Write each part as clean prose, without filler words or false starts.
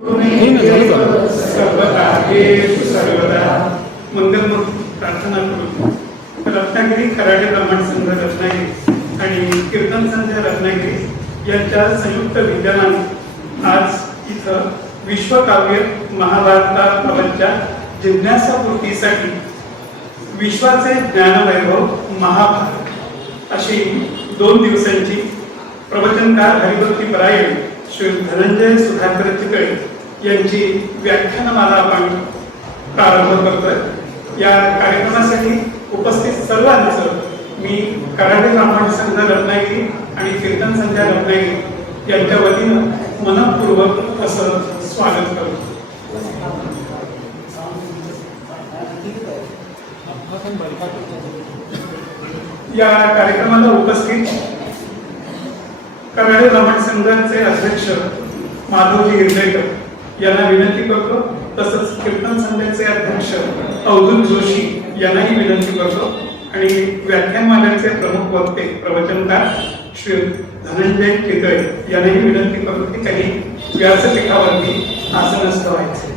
सर्वदा मंगलमूर्ती प्रार्थना करू. रत्नागिरी कराटे ब्राह्मण संघ रत्नागिरी आणि कीर्तन संघ रत्नागिरी यांच्या संयुक्त विद्यमाने आज इथं विश्वकाव्य महाभारताबाबतच्या जिज्ञासापूर्तीसाठी विश्वाचे ज्ञानवैभव महाभारत अशी 2 दिवसांची प्रवचनकार हरिभक्ती परायण श्री धनंजय सुधाकर चितळे यांची व्याख्यानमाला आपण प्रारंभ करतोय. या कार्यक्रमासाठी उपस्थित सर्वांचं मी कराटे ब्राह्मण संघ रत्नागिरी आणि कीर्तन संघ रत्नागिरी यांच्या वतीनं मनपूर्वक असं स्वागत करतो. या कार्यक्रमाला उपस्थित कराटे ब्राह्मण संघाचे अध्यक्ष माधवजी हिरदेकर यांना विनंती करतो. तसंच कीर्तन संघाचे अध्यक्ष अवधूत जोशी यांनाही विनंती करतो आणि व्याख्यानमालेचे प्रमुख वक्ते प्रवचनकार श्री धनंजय चितळे यांनाही विनंती करतो की त्यांनी व्यासपीठावरती आसनस्थ व्हायचे.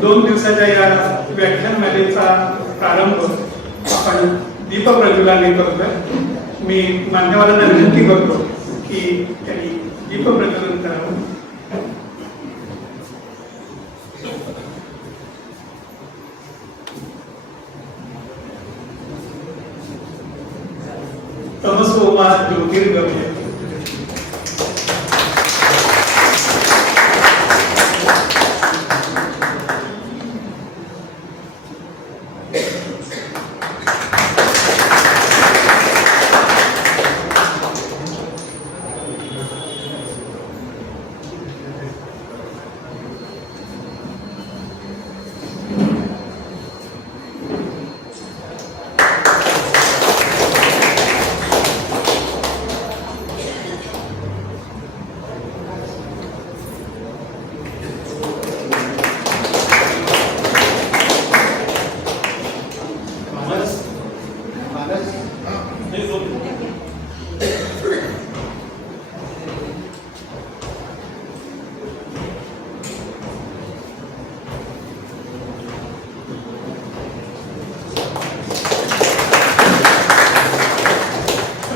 दोन दिवसाच्या या व्याख्यानमालेचा प्रारंभ आपण दीपप्रज्वलनाने करतोय. मी मान्यवरांना विनंती करतो की त्यांनी दीपप्रज्वलन करावं. तमसो मा ज्योतिर्गमय.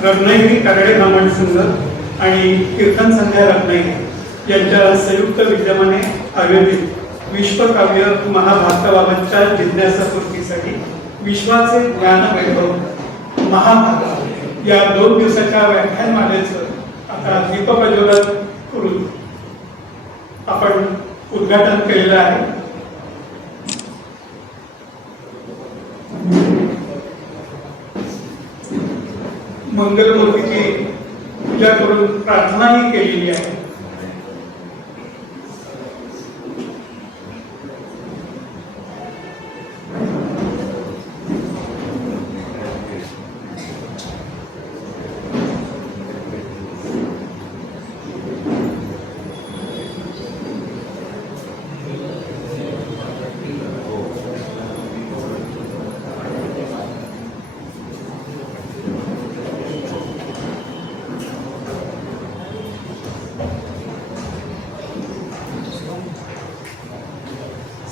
रत्नागिरी कराटे ब्राह्मण संघ आणि कीर्तन संघ रत्नागिरी यांच्या संयुक्त विद्यमाने आयोजित विश्वकाव्य महाभारताबाबतच्या जिज्ञासापूर्तीसाठी विश्वाचे ज्ञानवैभव महाभारत या 2 दिवसाच्या व्याख्यानमालेचं आता दीपप्रज्वलन करून आपण उद्घाटन केलेलं आहे. मंगलमूर्तीची पूजा करून प्रार्थनाही केलेली आहे.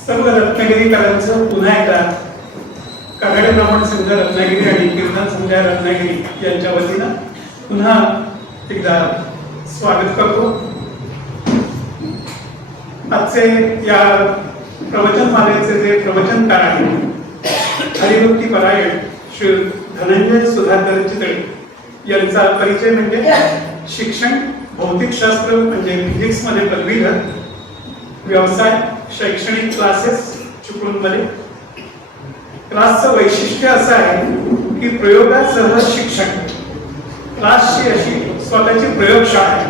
सर्व रत्नागिरीकरांचं पुन्हा एकदा कराटे ब्राह्मण संघ रत्नागिरी आणि कीर्तन संघ रत्नागिरी यांच्या वतीनं पुन्हा एकदा स्वागत करतो. आजचे या प्रवचनमालेचे जे प्रवचनकार आहेत हरिभक्ती परायण श्री धनंजय सुधाकर चितळे यांचा परिचय म्हणजे शिक्षण भौतिकशास्त्र म्हणजे फिजिक्स मध्ये पदवीधर, व्यवसाय शैक्षणिक क्लासेस चिपळूणमध्ये. क्लासचं वैशिष्ट्य असं आहे की प्रयोगासह शिक्षण. क्लासची अशी स्वतःची प्रयोगशाळा आहे.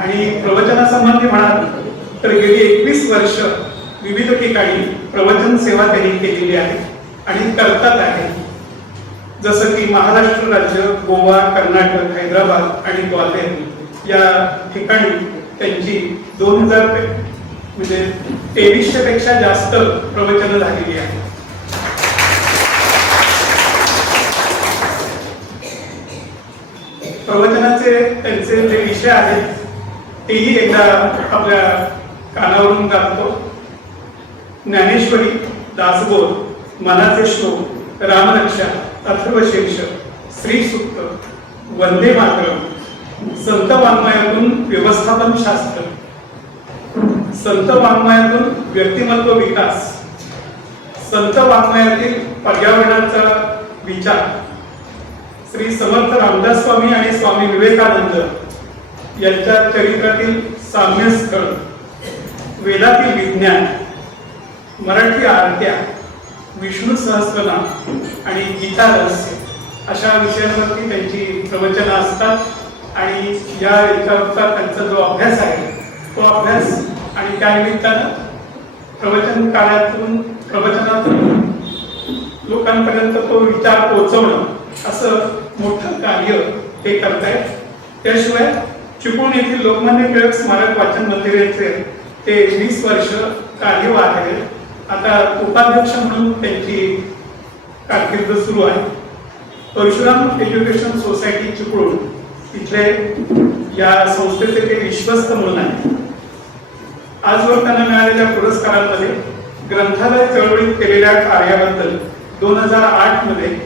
आणि प्रवचनासंबंधी म्हणाल तर गेली 21 वर्ष विविध ठिकाणी प्रवचन सेवा त्यांनी केलेली आहे आणि करतात आहे. जसं की महाराष्ट्र राज्य, गोवा, कर्नाटक, हैदराबाद आणि ग्वाल्हेर या ठिकाणी त्यांची 2000 म्हणजे 2300 पेक्षा जास्त प्रवचनं झालेली आहेत. प्रवचनाचे त्यांचे जे विषय आहेत तेही एकदा आपल्या कानावरून गातो. ज्ञानेश्वरी, दासबोध, मनाचे श्लोक, रामरक्षा, अथर्वशीर्ष, श्रीसूक्त, वंदे मातरम, संत वाङ्मयातून व्यवस्थापन शास्त्र, संत वाङ्मयातून व्यक्तिमत्व विकास, संत वाङ्मयातील पर्यावरणाचा विचार, श्री समर्थ रामदास स्वामी आणि स्वामी विवेकानंद यांच्या चरित्रातील साम्यस्थळ, वेदातील विज्ञान, मराठी आरत्या, विष्णू सहस्त्रनाम आणि गीता रहस्य अशा विषयांवरती त्यांची प्रवचनं असतात आणि या याच्यावरचा त्यांचा जो अभ्यास आहे तो अभ्यास आणि त्या निमित्तानं प्रवचन काळातून प्रवचनातून लोकांपर्यंत तो विचार पोहोचवणं असं मोठं कार्य ते करतायत. त्याशिवाय चिपळूण येथील लोकमान्य टिळक स्मारक वाचन मंदिराचे ते 20 वर्ष कार्यवाह आहेत. आता उपाध्यक्ष म्हणून त्यांची कारकीर्द सुरू आहे. परशुराम एज्युकेशन सोसायटी चिपळूण इथले या संस्थेचे ते विश्वस्त म्हणून आहे. आजवर त्यांना मिळालेल्या पुरस्कारांमध्ये ग्रंथालय चळवळीत केलेल्या कार्याबद्दल 2008 मध्ये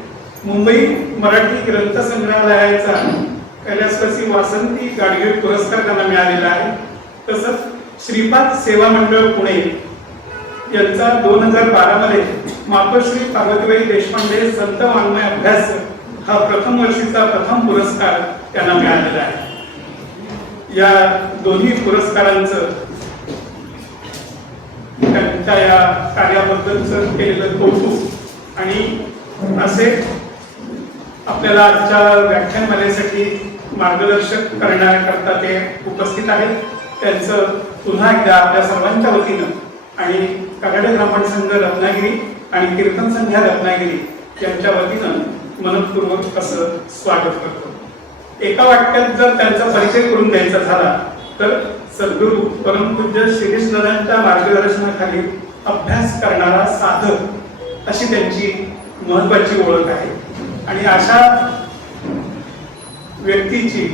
मुंबई मराठी ग्रंथ संग्रहालयाचा कैलासवासी वासंती गाडगीळ पुरस्कार त्यांना मिळालेला आहे. तसंच श्रीपाद सेवा मंडळ पुणे यांचा 2012 मध्ये मातोश्री पार्वतीबाई देशपांडे संत वाङ्मय अभ्यास हा प्रथम वर्षीचा प्रथम पुरस्कार त्यांना मिळालेला आहे. या दोन्ही पुरस्कारांचं त्यांच्या या कार्याबद्दलचं केलेलं कौतुक आणि असे आपल्याला आजच्या व्याख्यानमालेसाठी मार्गदर्शक करण्याकरता ते उपस्थित आहेत. त्यांचं पुन्हा एकदा आपल्या सर्वांच्या वतीनं आणि कऱ्हाडे ब्राह्मण संघ रत्नागिरी आणि कीर्तन संध्या रत्नागिरी यांच्या वतीनं मनपूर्वक असं स्वागत करतो. एका वाक्यात जर त्यांचा परिचय करून द्यायचा झाला तर सद्गुरू परमपूज्य शिरीषदादांच्या मार्गदर्शनाखाली अभ्यास करणारा साधक अशी त्यांची महत्वाची ओळख आहे. आणि अशा व्यक्तीची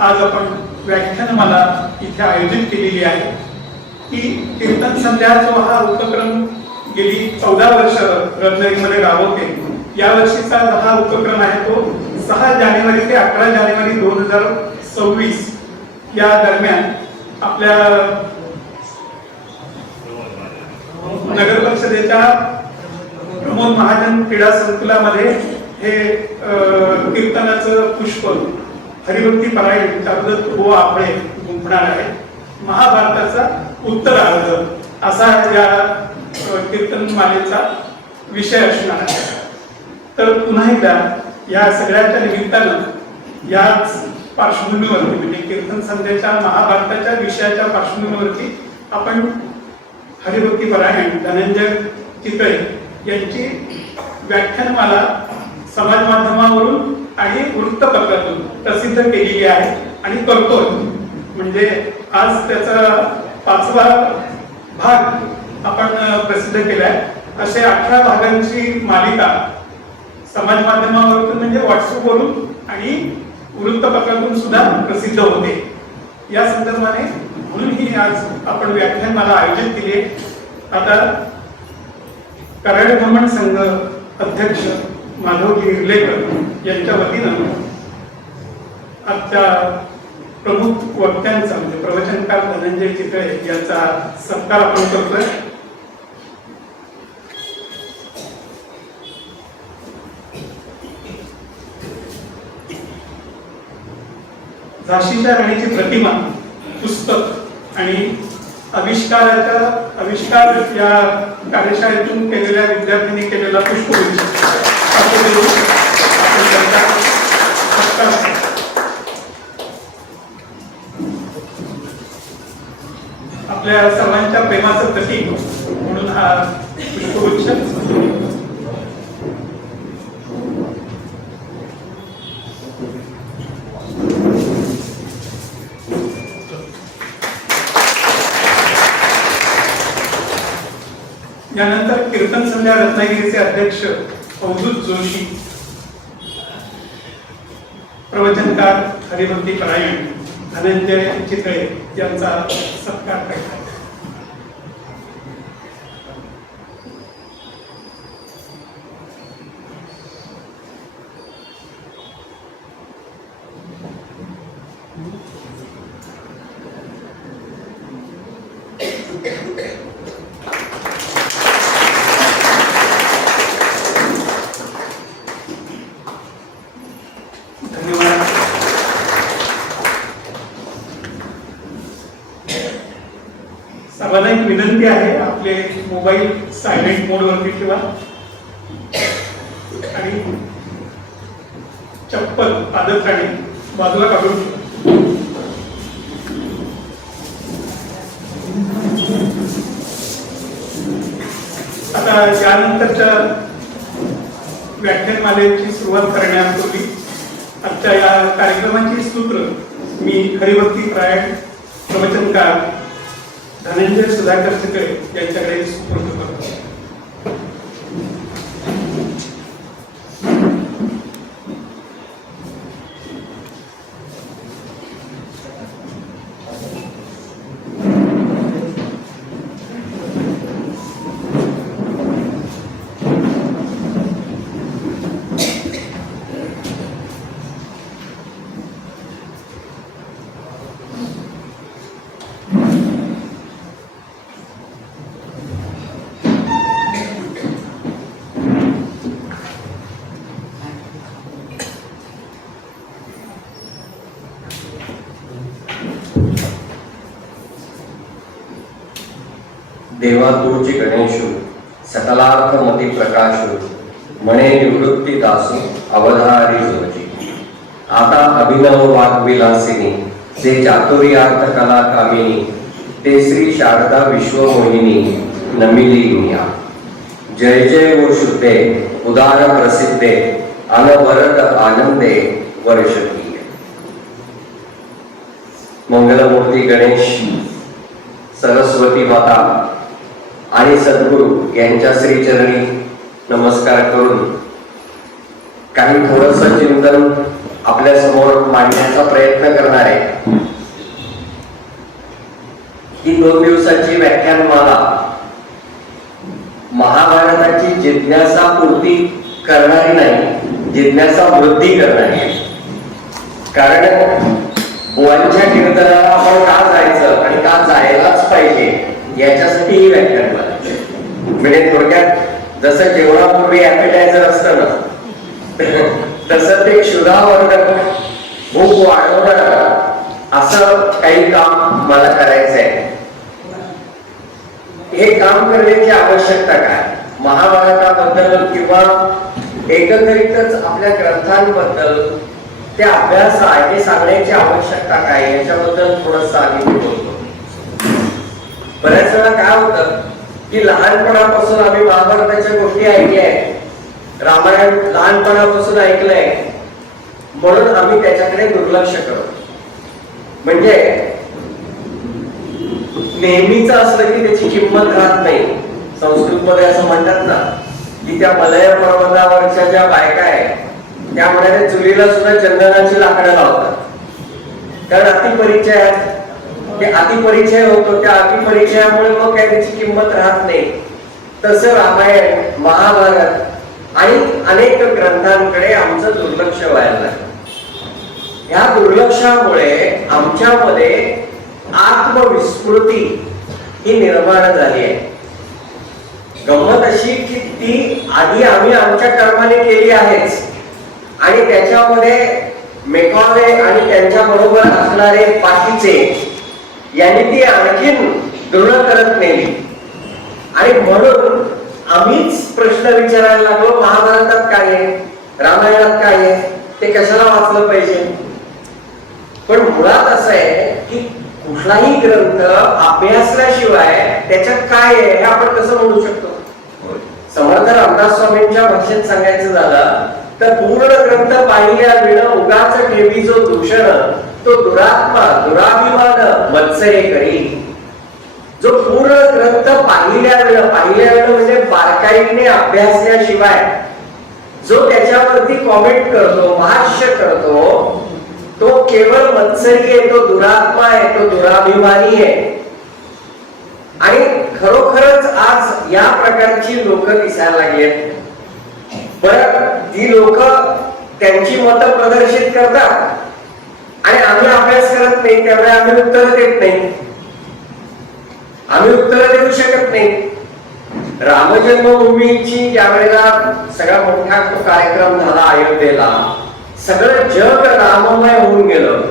आज आपण व्याख्यानमाला इथे आयोजित केलेली आहे की कीर्तन संध्या जो हा उपक्रम गेली 14 वर्ष रत्नागिरीमध्ये राबवते. या वर्षीचा हा उपक्रम आहे तो 6 जानेवारी ते 11 जानेवारी 2026 या दरम्यान आपल्या नगर परिषदेच्या प्रमोद महाजन क्रीडा संकुलामध्ये हे कीर्तनाचं पुष्प हरिभक्ती परायण चारुदत्त व आपळे गुंफणार आहे. महाभारताचा उत्तरार्ध असा या कीर्तन मालेचा विषय असणार आहे. तर पुन्हा एकदा या सगळ्याच्या निमित्तानं याच पार्श्वभूमीवरती म्हणजे कीर्तन संध्याच्या महाभारताच्या विषयाच्या पार्श्वभूमीवरती आपण हरिभक्ती परायण धनंजय चितळे यांची व्याख्यानमाला समाज माध्यमावरून आणि वृत्तपत्रातून प्रसिद्ध केलेली आहे आणि करतोय. म्हणजे आज त्याचा 5वा भाग आपण प्रसिद्ध केलाय. असे 18 भागांची मालिका समाज माध्यमावरून म्हणजे व्हॉट्सअपवरून आणि वृत्तपत्रातून सुद्धा प्रसिद्ध होते. या संदर्भाने म्हणून ही आज आपण व्याख्यानमाला आयोजित केली आहे. आता कऱ्हाडे ब्राह्मण संघ अध्यक्ष माधवजी इर्लेकर यांच्या वतीनं आजच्या प्रमुख वक्त्यांचा म्हणजे प्रवचनकार धनंजय चितळे यांचा सत्कार आपण करतोय. झाशीच्या राणीची प्रतिमा, पुस्तक आणि आविष्कार या कार्यशाळेतून केलेल्या विद्यार्थ्यांनी केलेला पुष्पगुच्छ प्रेमाचं प्रतीक म्हणून हा पुष्पगुच्छ. यानंतर कीर्तन संध्या रत्नागिरीचे अध्यक्ष अवधूत जोशी, प्रवचनकार हरिभक्ती परायण धनंजय चितळे यांचा सत्कार करतात. सर्वांना एक विनंती आहे, आपले मोबाईल सायलेंट मोड वरती ठेवा आणि चप्पल पादत्राणे बाजूला काढून ठेवा. आता यानंतरच्या व्याख्यानमालेची सुरुवात करण्यापूर्वी आजच्या या कार्यक्रमाची सूत्र मी हरिभक्ती परायण प्रवचनकार धनंजय सुधाकर चितळे यांच्याकडे सुपूर्द करतो. देवा तूच गणेशु सकलार्थ मती प्रकाशु मणे निवृत्ती दासु अवधारी जोजी. आता अभिनव वाग्विलासिनी जे चातुर्यार्थ कला कामिनी ते श्री शारदा विश्वमोहिनी नमिली मिया. जय जय वो शुद्धे उदार प्रसिद्धे अनवरत आनंदे वर्षकीय. मंगलमूर्ती गणेश, सरस्वती माता आणि सद्गुरू यांच्या श्रीचरणी नमस्कार करून काही थोडस चिंतन आपल्या समोर मांडण्याचा प्रयत्न करणार आहे. ही 2 दिवसाची व्याख्यानमाला महाभारताची जिज्ञासा पूर्ती करणारी नाही, जिज्ञासा वृद्धी करणारी आहे. कारण बुवांच्या कीर्तनाला आपण का जायचं आणि का जायलाच पाहिजे याच्यासाठी ही व्याख्यान आहे. म्हणजे थोडक्यात जसं जेवणापूर्वी ॲपेटायझर असतं ना, तसं ते क्षुधावर्धक, भूक वाढवणार असं काही काम मला करायचं आहे. हे काम करण्याची आवश्यकता काय, महाभारताबद्दल किंवा एकंदरीतच आपल्या ग्रंथांबद्दल ते अभ्यास आहे सांगण्याची आवश्यकता काय याच्याबद्दल थोडंसं आधी मी बोलतो. बऱ्याच वेळा काय होतं की लहानपणापासून आम्ही महाभारताच्या गोष्टी ऐकल्या, रामायण लहानपणापासून ऐकलंय, म्हणून आम्ही त्याच्याकडे दुर्लक्ष करतो. म्हणजे नेहमीच असलं की त्याची किंमत राहत नाही. संस्कृत मध्ये असं म्हणतात ना की त्या मलय पर्वतावरच्या ज्या बायका आहेत त्या म्हणाल्या चुलीला सुद्धा चंदनाची लाकडं लावतात, कारण अतिपरिचयात ते अतिपरिचय होतो. त्या अतिपरिचयामुळे मग काय त्याची किंमत राहत नाही. तसं रामायण, महाभारत आणि अनेक ग्रंथांकडे आमचं दुर्लक्ष व्हायला लागलं. या दुर्लक्षामुळे आमच्यामध्ये आत्मविस्मृती ही निर्माण झाली आहे. गंमत अशी की ती आधी आम्ही आमच्या कर्माने केली आहेच, आणि त्याच्यामध्ये मेकॉले आणि त्यांच्या बरोबर असणारे बाकीचे यांनी ती आणखीन दृढ करत नेली. आणि म्हणून आम्हीच प्रश्न विचारायला लागलो, महाभारतात काय आहे, रामायणात काय आहे, ते कशाला वाचलं पाहिजे. पण मुळात असं आहे की कुठलाही ग्रंथ अभ्यासल्याशिवाय त्याच्यात काय आहे हे आपण कसं म्हणू शकतो? समर्थ रामदास स्वामींच्या भाषेत सांगायचं झालं तर पूर्ण ग्रंथ पाहिल्या विण उगाच ठेवी जो दूषण तो दुरात्मा दुराभिमान मत्सरे करी. जो पूर्ण ग्रंथ पाहिल्या वेळ म्हणजे बारकाईने अभ्यासल्याशिवाय जो त्याच्यावरती कॉमेंट करतो, भाष्य करतो, तो केवळ मत्सरी आहे, तो दुरात्मा आहे, तो दुराभिमानी आहे. आणि खरोखरच आज या प्रकारची लोक दिसायला लागली आहेत. बरं, ती लोक त्यांची मतं प्रदर्शित करतात आणि आम्ही अभ्यास करत नाही, त्यामुळे आम्ही उत्तर देत नाही, आम्ही उत्तर देऊ शकत नाही. रामजन्मभूमीची ज्या वेळेला सगळा मोठा तो कार्यक्रम झाला अयोध्येला, सगळं जग राममय होऊन गेलं.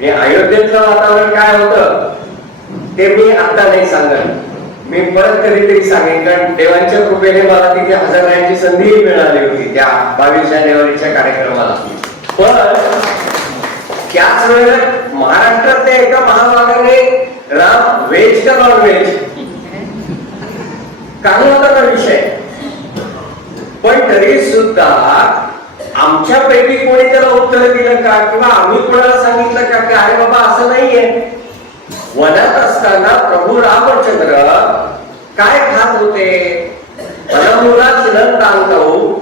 मी अयोध्येतलं वातावरण काय होतं ते मी आता नाही सांगत, मी परत कधीतरी सांगेन, कारण देवांच्या कृपेने मला तिथे हजर राहण्याची संधीही मिळाली होती त्या 22 जानेवारीच्या कार्यक्रमाला. पण त्याच वेळेला महाराष्ट्रातल्या एका महाभागाने राम व्हेज का नॉन व्हेज काही होता ना विषय, पण तरी सुद्धा आमच्यापैकी कोणी त्याला उत्तर दिलं का किंवा आम्ही कोणाला सांगितलं का की अरे बाबा असं नाहीये. वनात असताना प्रभू रामचंद्र काय खात होते? वनमुला चिरंतांतऊ,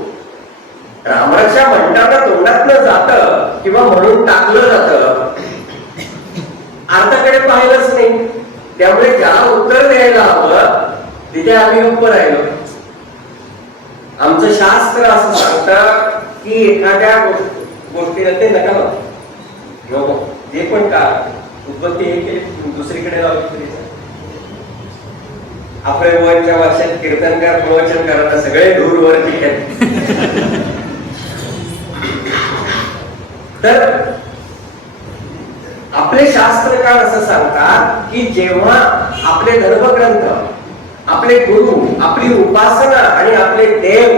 रामरक्षा म्हणताना तोंडातलं जात किंवा म्हणून टाकलं जातं, अर्थाकडे पाहिलंच नाही. त्यामुळे ज्याला उत्तर द्यायला हवं तिथे आम्ही गप्प राहिलो. आमचं शास्त्र असं सांगतं की एखाद्या गोष्टीला ते नका ते पण का उत्पत्ती हे केली दुसरीकडे लावली. आपल्या वर्षात कीर्तनकार प्रवचन करता सगळे दूरवर ठीक आहेत. तर आपले शास्त्रकार असं सांगतात की जेव्हा आपले धर्मग्रंथ, आपले गुरु, आपली उपासना आणि आपले देव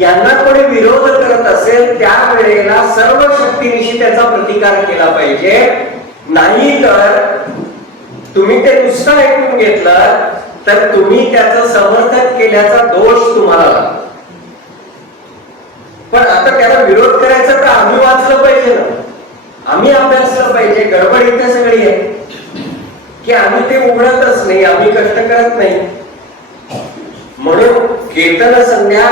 यांना कोणी विरोध करत असेल त्यावेळेला सर्व शक्तीनिशी त्याचा प्रतिकार केला पाहिजे. नाही तर तुम्ही ते नुसतं ऐकून घेतलं तर तुम्ही त्याचं समर्थन केल्याचा दोष तुम्हाला लागतो. पण आता त्याला विरोध करायचा तर आम्ही वाचलं पाहिजे ना, आम्ही अभ्यासलं पाहिजे. गडबड इथे सगळी आहे की आम्ही ते उघडतच नाही, आम्ही कष्ट करत नाही. म्हणून कीर्तन संध्या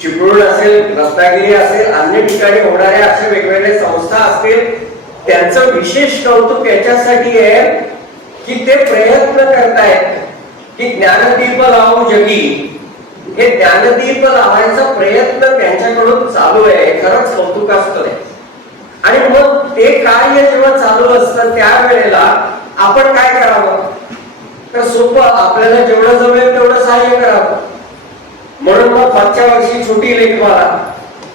चिपळूण असेल, रत्नागिरी असेल, अन्य ठिकाणी होणाऱ्या असे वेगवेगळे संस्था असतील, त्यांचं विशेष कौतुक याच्यासाठी आहे की ते प्रयत्न करतायत की ज्ञानदीप लावू जगी. हे ज्ञानदीप लावायचा प्रयत्न त्यांच्याकडून चालू आहे, खरंच कौतुकास्पद आहे. आणि मग ते कार्य जेव्हा चालू असतं त्यावेळेला आपण काय करावं तर सोपं, आपल्याला जेवढं जमेल तेवढं सहाय्य करावं. म्हणून मग मागच्या वर्षी छोटी लेखमाला,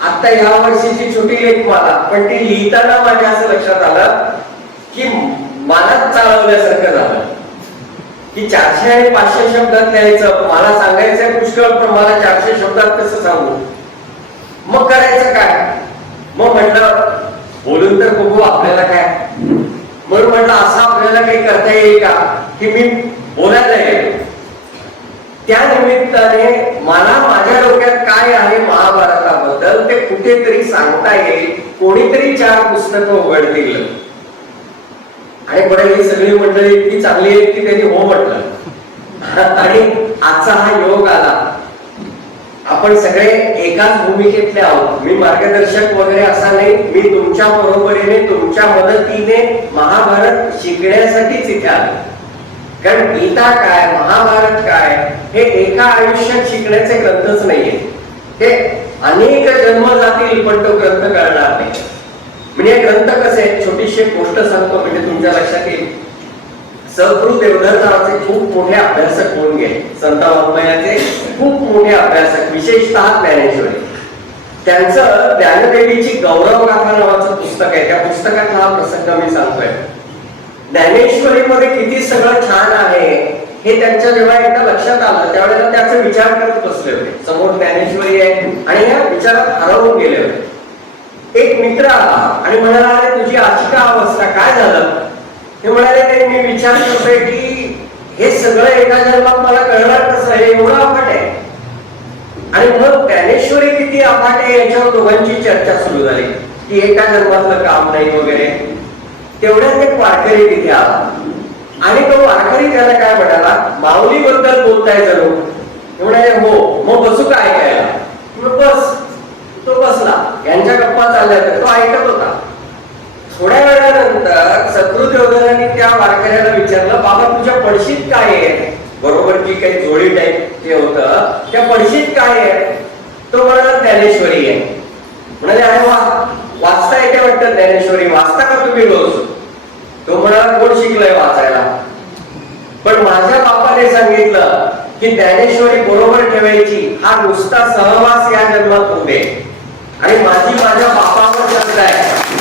आता या वर्षीची छोटी लेखमाला, पण ती लिहिताना माझ्या असं लक्षात आलं की मलाच चालवल्यासारखं झालं की 400 आणि 500 शब्दात लिहायचं. मला सांगायचंय पुष्कळ, पण मला 400 शब्दात कसं सांगू? मग करायचं काय? मग म्हटलं बोलून तर बघू आपल्याला काय. म्हणून म्हटलं असं आपल्याला काही करता येईल का की मी बोलायला येईल. त्या निमित्ताने मला माझ्या डोक्यात काय आहे महाभारताबद्दल ते कुठेतरी सांगता येईल. कोणीतरी 4 पुस्तकं उघडतील आणि बरं ही सगळी मंडळी इतकी चांगली आहेत की त्यांनी हो म्हटलं. आणि आजचा हा योग आला. आपण सगळे एकाच भूमिकेतले आहोत. मी मार्गदर्शक वगैरे असा नाही, मी तुमच्या बरोबरीने तुमच्या मदतीने महाभारत शिकण्यासाठीच इथे आलो. कारण गीता काय, महाभारत काय हे एका आयुष्यात शिकण्याचे ग्रंथच नाहीये. ते अनेक जन्म जातील पण तो ग्रंथ कळणार नाही. म्हणजे ग्रंथ कसे आहेत, छोटीशी गोष्ट सांगतो म्हणजे तुमच्या लक्षात येईल. सद्गुरु देवधर नावाचे खूप मोठे अभ्यासक होऊन गेले, संत वाङ्मयाचे खूप मोठे अभ्यासक, विशेषतः ज्ञानेश्वरी. त्यांचं ज्ञानदेवीची गौरव गाथा नावाचं पुस्तक आहे. त्या पुस्तकात हा प्रसंग मी सांगतोय. ज्ञानेश्वरीमध्ये किती सगळं छान आहे हे त्यांच्या जेव्हा एकदा लक्षात आलं त्यावेळेला त्याचा विचार करत बसले होते. समोर ज्ञानेश्वरी आहे आणि या विचारात हरवून गेले होते. एक मित्र आला आणि म्हणाला, अरे तुझी अशी का अवस्था, काय झालं? ते म्हणाले नाही, मी विचार करतोय की हे सगळं एका जन्मात मला कळणार कसं, हे एवढं अफाट आहे. आणि मग ज्ञानेश्वरी किती अफाट आहे याच्यावर दोघांची चर्चा सुरू झाली की एका जन्मातलं काम नाही वगैरे. तेवढ्यात एक वारकरी तिथे आला आणि तो वारकरी त्याला काय म्हणाला, माऊली बद्दल बोलताय जणू. म्हणाले हो, मग बसू काय ऐकायला. बस. तो बसला, यांच्या गप्पा चालल्या तर तो ऐकत होता. थोड्या वेळानंतर सद्गुरु देवधरांनी त्या वारकऱ्याला विचारलं, बाबा तुझ्या पडशीत काय आहे, बरोबर जी काही जोडी टाईप जे होतं त्या पडशीत काय आहे. तो म्हणाला ज्ञानेश्वरी आहे. म्हणाले अरे वा, वाचता येते वाटतं ज्ञानेश्वरी, वाचता का तुम्ही रोज. तो म्हणाला कोण शिकलंय वाचायला, पण माझ्या बापाने सांगितलं की ज्ञानेश्वरी बरोबर ठेवायची, हा नुसता सहवास या जन्मात होऊ दे. आणि माझ्या बापावर श्रद्धा आहे.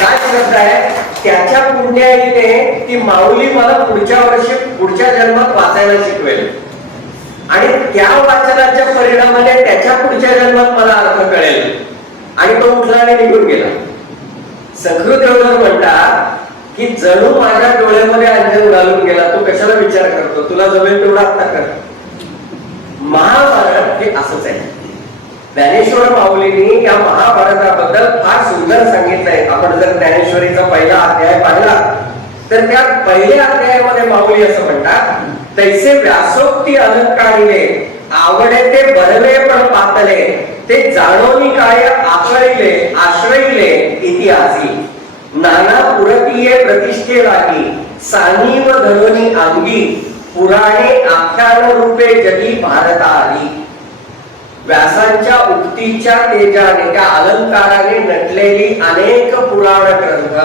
काय श्रद्धा आहे, त्याच्या पुण्याईने ती माऊली मला पुढच्या वर्षी पुढच्या जन्मात वाचायला शिकवेल आणि त्या वाचनाच्या परिणामाने त्याच्या पुढच्या जन्मात मला अर्थ कळेल. आणि तो उठला आणि निघून गेला. सद्गुरु देवधर म्हणतात की जणू माझ्या डोळ्यामध्ये अंजन घालून गेला, तू कशाला विचार करतो, तुला जमेल तेवढा आता कर. महाभारत हे असंच आहे. ज्ञानेश्वर माऊलींनी या महाभारताबद्दल फार सुंदर सांगितलंय. आपण जर ज्ञानेश्वरीचा पहिला अध्याय पाहिला तर त्या पहिल्या अध्यायामध्ये माऊली असं म्हणतात, तैसे व्यासोक्ती अलंकारिले आवडे ते बरवे पण पातले, ते जाणोनी काय आश्रयिले इतिहासी, नाना पुरतीये प्रतिष्ठे लागी, सानी व धरोनी अंगी, पुराणे आख्यान रूपे जगी भारता आली. व्यासांच्या उक्तीच्या तेजाने, त्या अलंकाराने नटलेली अनेक पुराण ग्रंथ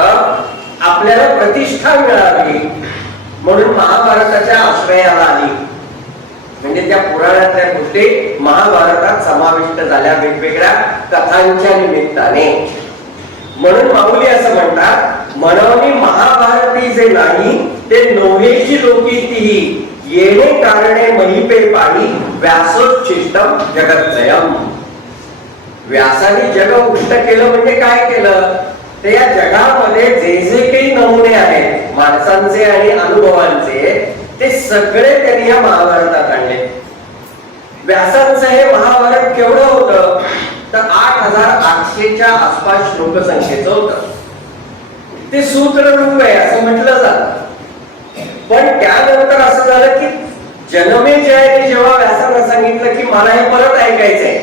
आपल्याला प्रतिष्ठा मिळावी म्हणून महाभारताच्या आश्रयाला आली. म्हणजे त्या पुराणातल्या गोष्टी महाभारतात समाविष्ट झाल्या वेगवेगळ्या कथांच्या निमित्ताने. म्हणून माऊली असं म्हणतात, म्हणून महाभारती जे नाही ते नोहेची लोकी तीही, येणे कारणे महिपे पाणी, व्यासोच्छिष्टम जगत्रयम. व्यासाने जग उष्ट केलं म्हणजे काय केलं, ते या जगामध्ये जे जे काही नमुने आहेत माणसांचे आणि अनुभवांचे, ते सगळे त्यांनी या महाभारतात आणले. व्यासांचं हे महाभारत केवढं होतं तर 8800च्या आसपास लोकसंख्येचं होतं. ते सूत्ररूप आहे असं म्हटलं जातं. पण त्यानंतर असं झालं की जनमेजयाने जेव्हा व्यासांना सांगितलं की मला हे परत ऐकायचंय,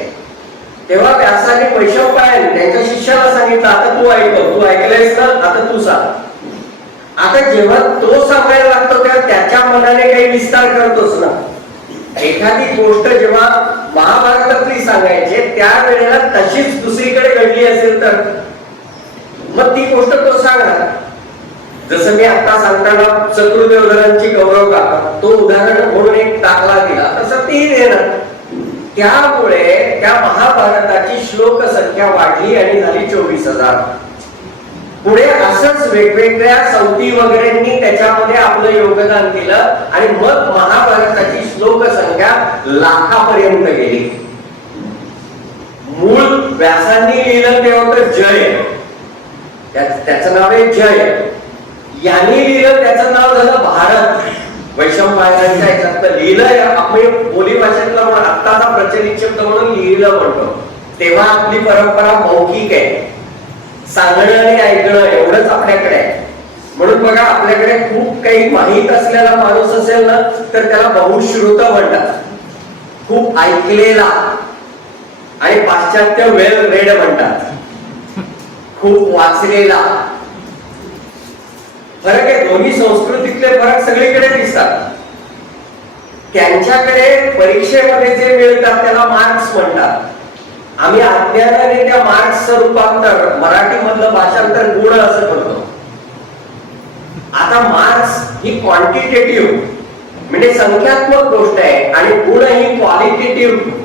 तेव्हा व्यासाने वैशंपायन त्यांच्या शिष्याला सांगितलं, आता तू ऐकव, तू ऐकलंयस ना, आता तू सांग. आता जेव्हा तो सांगायला लागतो तेव्हा त्याच्या मनाने काही विस्तार करतोच ना. एखादी गोष्ट जेव्हा महाभारतातली सांगायची त्यावेळेला तशीच दुसरीकडे घडली असेल तर मग ती गोष्ट तो सांगणार. जसं मी आता सांगताना सद्गुरु देवधरांची गौरव गाथा तो उदाहरण म्हणून एक दाखला दिला, तसं तेही देणार. त्यामुळे त्या महाभारताची श्लोक संख्या वाढली आणि झाली 24,000. पुढे असंच वेगवेगळ्या सौती वगैरेंनी त्याच्यामध्ये आपलं योगदान दिलं आणि मग महाभारताची श्लोक संख्या लाखापर्यंत गेली. मूळ व्यासांनी लिहिलं ते होतं जय, त्याचं नाव आहे जय. यांनी लिहिलं त्याचं नाव झालं भारत. वैशंपायनाच्या ह्याच्यात लिहिलं आपण बोली भाषेतला म्हणून आत्ताचा प्रचलित शब्द म्हणून लिहिलं म्हणतो. तेव्हा आपली परंपरा मौखिक आहे, सांगणं आणि ऐकणं एवढंच आपल्याकडे आहे. म्हणून बघा आपल्याकडे खूप काही माहीत असलेला माणूस असेल ना तर त्याला बहुश्रुत म्हणतात, खूप ऐकलेला. आणि पाश्चात्य वेल रेड म्हणतात, खूप वाचलेला. फरक आहे, दोन्ही संस्कृतीतले फरक सगळीकडे दिसतात. त्यांच्याकडे परीक्षेमध्ये जे मिळतात त्याला मार्क्स म्हणतात. आम्ही अज्ञानाने त्या मार्क्सचं रूपांतर मराठी मधलं भाषांतर गुण असं करतो. आता मार्क्स ही क्वांटिटेटिव्ह म्हणजे संख्यात्मक गोष्ट आहे आणि गुण ही क्वालिटेटिव्ह.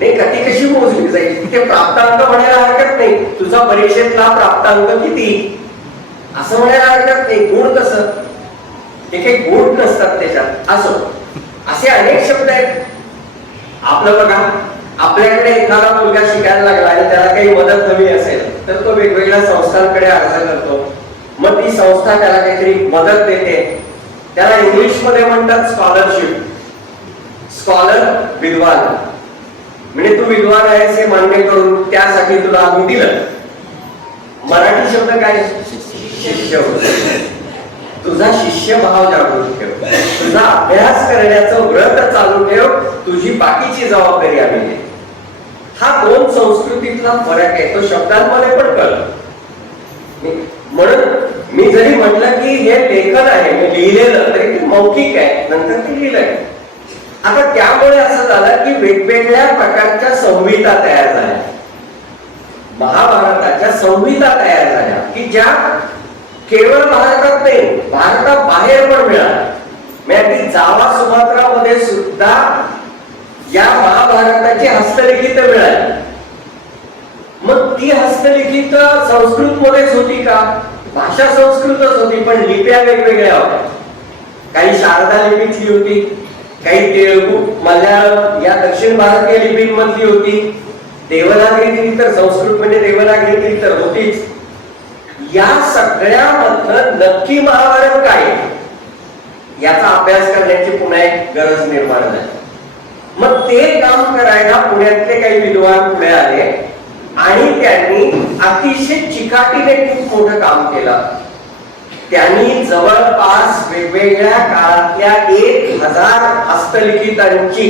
कधी कशी मोजली जाईल ते प्राप्तांक म्हणायला हरकत नाही. तुझा परीक्षेतला प्राप्तांक किती असं म्हणायला हरकत नाही. गुण कसं, ते काही गुण नसतात त्याच्यात. असो असे अनेक शब्द आहेत. आपलं बघा, आपल्याकडे एखादा मुलगा शिकायला लागला आणि त्याला काही मदत हवी असेल तर तो वेगवेगळ्या संस्थांकडे अर्ज करतो. मग ती संस्था त्याला काहीतरी मदत देते, त्याला इंग्लिश मध्ये म्हणतात स्कॉलरशिप. स्कॉलर विद्वान, म्हणजे तू विद्वान आहेस हे मान्य करून त्यासाठी तुला आम्ही दिलं. मराठी शब्द काय? शिष्य. तुझा शिष्य भाव जागृत ठेव, तुझा अभ्यास करण्याचं व्रत चालू ठेव, तुझी बाकीची जबाबदारी आम्ही घेऊ. हा दोन संस्कृतीतला फरक आहे, तो शब्दांमध्ये पण कळलं. म्हणून मी जरी म्हटलं की हे लेखन आहे, मी लिहिलेलं, तरी ते मौखिक आहे, नंतर ते लिहिलंय. आता त्यामुळे असं झालं की वेगवेगळ्या प्रकारच्या संहिता तयार झाल्या, महाभारताच्या संहिता तयार झाल्या की ज्या केवळ भारतात नाही, भारताबाहेर पण मिळाल्या. म्हणजे जावा सुमात्रामध्ये सुद्धा या महाभारताची हस्तलिखित मिळाली. मग ती हस्तलिखित संस्कृत मध्येच होती का? भाषा संस्कृतच होती, पण लिप्या वेगवेगळ्या होत्या. काही शारदा लिपीतली होती, काही तेलुगू, मल्याळम या दक्षिण भारतीय लिपींमधली होती. देवनागरी तर संस्कृत म्हणजे देवनागरी तर होतीच. या सगळ्यामधलं नक्की महाभारत काय याचा अभ्यास करण्याची पुन्हा एक गरज निर्माण झाली. मग ते काम करायला पुण्यातले काही विद्वान पुढे आले आणि त्यांनी अतिशय चिकाटीने खूप मोठं काम केलं. त्यांनी जवळपास वेगवेगळ्या काळातल्या 1000 हस्तलिखितांची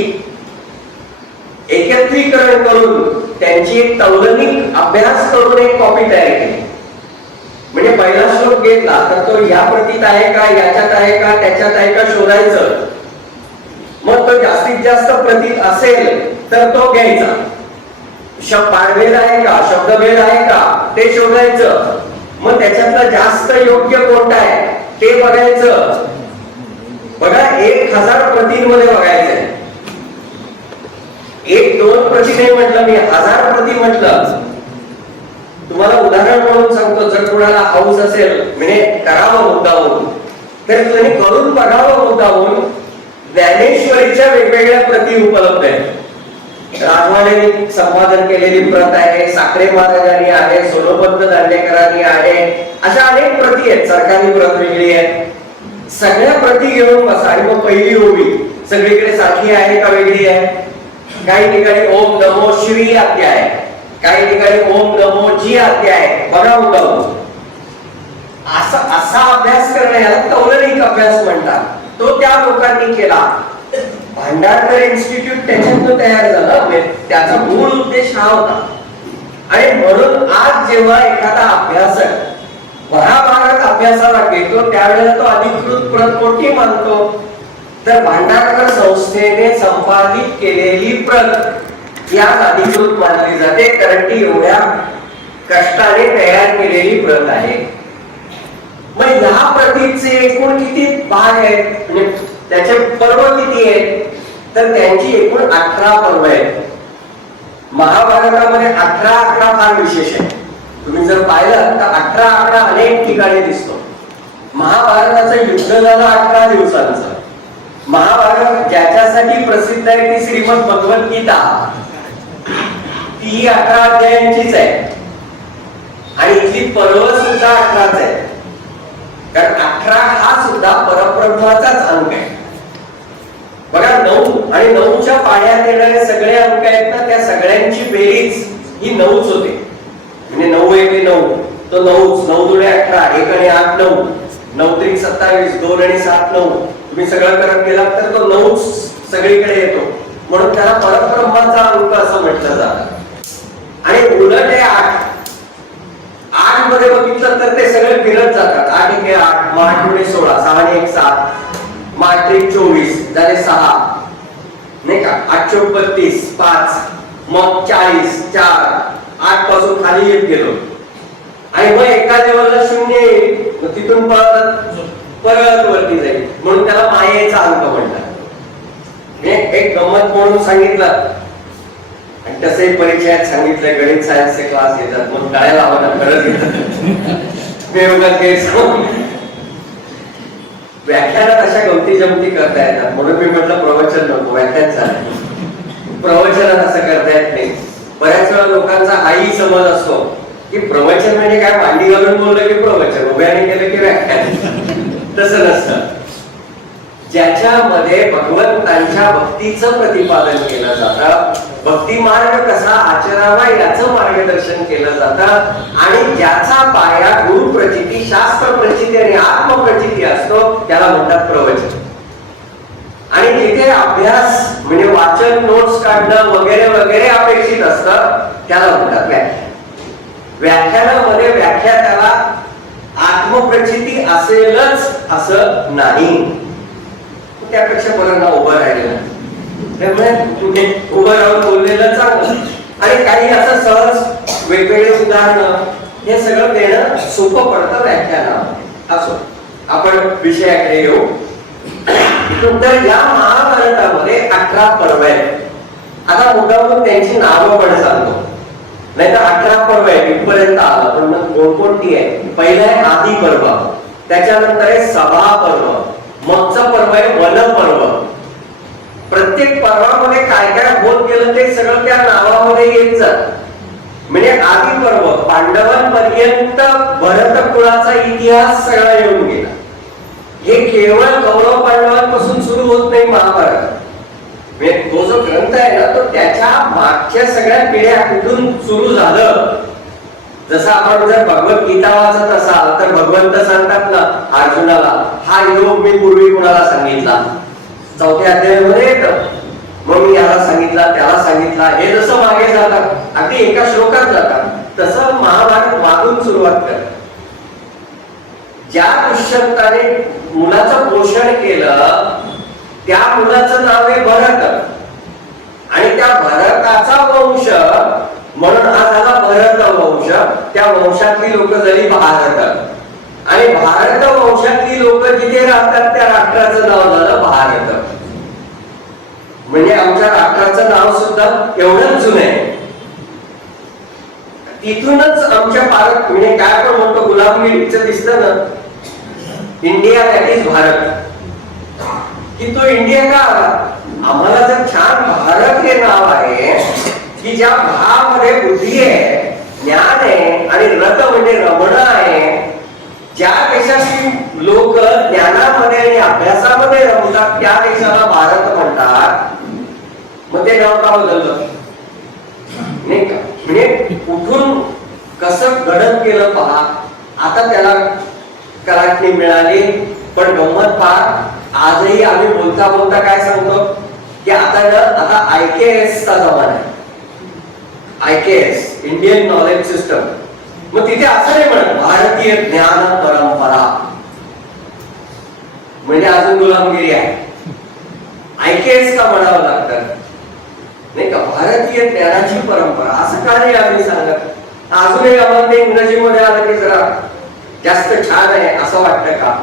एकत्रीकरण करून त्यांची एक तौलनिक अभ्यास करून एक कॉपी तयार केली. म्हणजे पहिला श्लोक घेतला तर तो या प्रतीत आहे का, याच्यात आहे का, त्याच्यात आहे का शोधायचं. मग तो जास्तीत जास्त प्रतीत असेल तर तो घ्यायचा. पाठभेद आहे का, शब्दभेद आहे का ते शोधायचं. मग त्याच्यातला जास्त योग्य कोणता आहे ते बघायचं. बघा 1000 प्रतींमध्ये बघायचंय. 1-2 प्रती नाही म्हटलं मी, 1000 प्रती म्हटलं. तुम्हाला उदाहरण म्हणून सांगतो, जर कोणाला हाऊस असेल म्हणजे करावं मुद्दामून, तर तुम्ही करून बघावं मुद्दामून. ज्ञानेश्वरीच्या वेगवेगळ्या प्रती उपलब्ध आहेत. राजवाडेंनी संपादन केलेली प्रत आहे, साखरे महाराजांनी आहे, सोनोपंत दांडेकरांनी आहे, अशा अनेक प्रती आहेत. सरकारी प्रत वेगळी आहे. सगळ्या प्रती घेऊन बसा आणि मग पहिली ओवी सगळीकडे सारखी आहे का वेगळी आहे? काही ठिकाणी ओम नमो श्री आज्ञा आहे, काही ठिकाणी ओम नमो जी आज्ञा आहे. बघा मुद्दामून असा अभ्यास करणं याला तौलनिक अभ्यास म्हणतात. तो त्या लोकांनी केला. भांडारकर इन्स्टिट्यूट त्याच्यातून तयार झालं. त्याचा मूळ उद्देश हा होता. आणि म्हणून आज जेव्हा एखादा अभ्यासक महाभारत अभ्यासाला घेतो त्यावेळेला तो अधिकृत प्रत कोणती मानतो तर भांडारकर संस्थेने संपादित केलेली प्रत याच अधिकृत मानली जाते, कारण ती एवढ्या कष्टाने तयार केलेली प्रत आहे. मग ह्या प्रतीचे एकूण किती भाग आहेत, म्हणजे त्याचे पर्व किती आहेत तर त्यांची एकूण 18 पर्व आहेत. महाभारतामध्ये 18 फार विशेष आहे. तुम्ही जर पाहिलं तर 18 अनेक ठिकाणी दिसतो. महाभारताचं युद्ध झालं 18 दिवसांचं. महाभारत ज्याच्यासाठी प्रसिद्ध आहे ती श्रीमद भगवद्गीता, ती 18 अध्यायांचीच आहे आणि इथली पर्व सुद्धा 18च आहे. कारण 18 हा सुद्धा परब्रह्माचाच अंक आहे. बघा 9 आणि 9च्या पाण्यात येणारे सगळे अंक आहेत ना, त्या सगळ्यांची बेरीज ही 9च होते. म्हणजे 9 1 9 तो 9च, 9 2 18, 1 आणि 8 9, 9 3 27, 2 आणि 7 9. तुम्ही सगळं करत गेलात तर तो 9च सगळीकडे येतो. म्हणून त्याला परब्रह्माचा अंक असं म्हटलं जातं. आणि उलट आहे 8 मध्ये बघितलं तर ते सगळे फिरत जातात. 8 1 8, 8 2 16, 6 आणि 1 7, 8 1 24 झाले 6 नाही का. 8 4 32 5, मग 40 4, 8 पासून खाली येत गेलो आणि मग एका लेवलला 0 येईल, मग तिथून परत वरती जाईल. म्हणून त्याला मायेचा अंक म्हणतात. एक गंमत म्हणून सांगितलं आणि तसंही परिचयात सांगितलं. गणित सायन्सचे क्लास घेतात मग कळायला हवं ना, खरंच घेतात. व्याख्यानात अशा गमती जमती करता येतात. म्हणून मी म्हटलं प्रवचन नको, व्याख्यान चालेल. प्रवचनात असं करता येत नाही. बऱ्याच वेळा लोकांचा हाही समज असतो की प्रवचन म्हणजे काय मांडी घालून बोललं की प्रवचन, उभ्याने केलं की व्याख्यान. तसं नसतं. ज्याच्यामध्ये भगवंतांच्या भक्तीचं प्रतिपादन केलं जातं, भक्ती मार्ग कसा आचरावा याचं मार्गदर्शन केलं जातं, आणि ज्याचा पाया गुरु प्रचिती, शास्त्र प्रचिती आणि आत्मप्रचिती असतो त्याला म्हणतात प्रवचन. आणि जिथे अभ्यास म्हणजे वाचन, नोट्स काढणं वगैरे वगैरे अपेक्षित असतं त्याला म्हणतात व्याख्यान. व्याख्यानामध्ये व्याख्यात्याला आत्मप्रचिती असेलच असं नाही, त्यापेक्षा बरं ना उभं राहिलेलं. त्यामुळे तुम्ही उभं राहून बोललेलं चांगलं. आणि काही असं सहज वेगवेगळे उदाहरण हे सगळं देणं सोपं पडतं व्याख्यानामध्ये. असो, आपण विषयाकडे येऊ. तर या महाभारतामध्ये 18 पर्व आहेत. आता मुद्दामून त्यांची नावं पण सांगतो, नाही तर 18 पर्व आहे इथपर्यंत आला, पण मग कोणकोणती आहे? पहिलं आहे आदी पर्व, त्याच्यानंतर आहे सभा पर्व, मगचं पर्व आहे वन पर्व. प्रत्येक पर्वामध्ये काय काय होत गेलं ते सगळं त्या नावामध्ये येत जात. म्हणजे आदी पर्व पांडवांपर्यंत भरत कुळाचा इतिहास सगळा येऊन गेला. हे केवळ कौरव पांडवांपासून सुरू होत नाही महाभारत. तो जो ग्रंथ आहे ना, तो त्याच्या मागच्या सगळ्या पिढ्या कुठून सुरू झालं. जसं आपण जर भगवद्गीता वाचत असाल तर भगवंत सांगतात ना अर्जुनाला, हा योग मी पूर्वी कुणाला सांगितला, 4थ्या अध्यायामध्ये येतं. मग मी याला सांगितला, त्याला सांगितला, हे जसं मागे जातात, अगदी एका श्लोकात जातात, तसं महाभारत मागून सुरुवात करत. ज्या दुष्यंताने मुलाचं पोषण केलं त्या मुलाचं नाव आहे भरत, आणि त्या भरताचा वंश म्हणून हा झाला भरत वंश. त्या वंशातली लोक झाली भारत, आणि भारत वंशातली लोक जिथे राहतात त्या राष्ट्राचं नाव झालं भारत. म्हणजे आमच्या राष्ट्राचं नाव सुद्धा एवढंच जुनं आहे. तिथूनच आमच्या भारत म्हणजे काय आपण म्हणतो गुलामगिरीचं दिसतं ना, इंडिया दॅट इज भारत, की तो इंडिया का आला? आम्हाला जर छान भारत हे नाव आहे की ज्या भामध्ये बुद्धी आहे, ज्ञान आहे आणि रथ म्हणजे रमण आहे, ज्या देशाची लोक ज्ञानामध्ये आणि अभ्यासामध्ये रमतात त्या देशाला भारत म्हणतात. मग ते नाव का बदललं नाही का? म्हणजे कुठून कसं घडत गेलं पहा. आता त्याला कलाटणी मिळाली, पण गंमत पहा, आजही आम्ही बोलता बोलता काय सांगतो की आता IKS चा जमाना आहे. IKS Indian knowledge system. मग तिथे असं नाही म्हणत भारतीय ज्ञान परंपरा, म्हणजे अजून गुलामगिरी आहे. IKS का म्हणावं लागतं नाही का? भारतीय ज्ञानाची परंपरा असं का नाही आम्ही सांगत? अजूनही आम्हाला ते इंग्रजीमध्ये आलं की जरा जास्त छान आहे असं वाटतं का?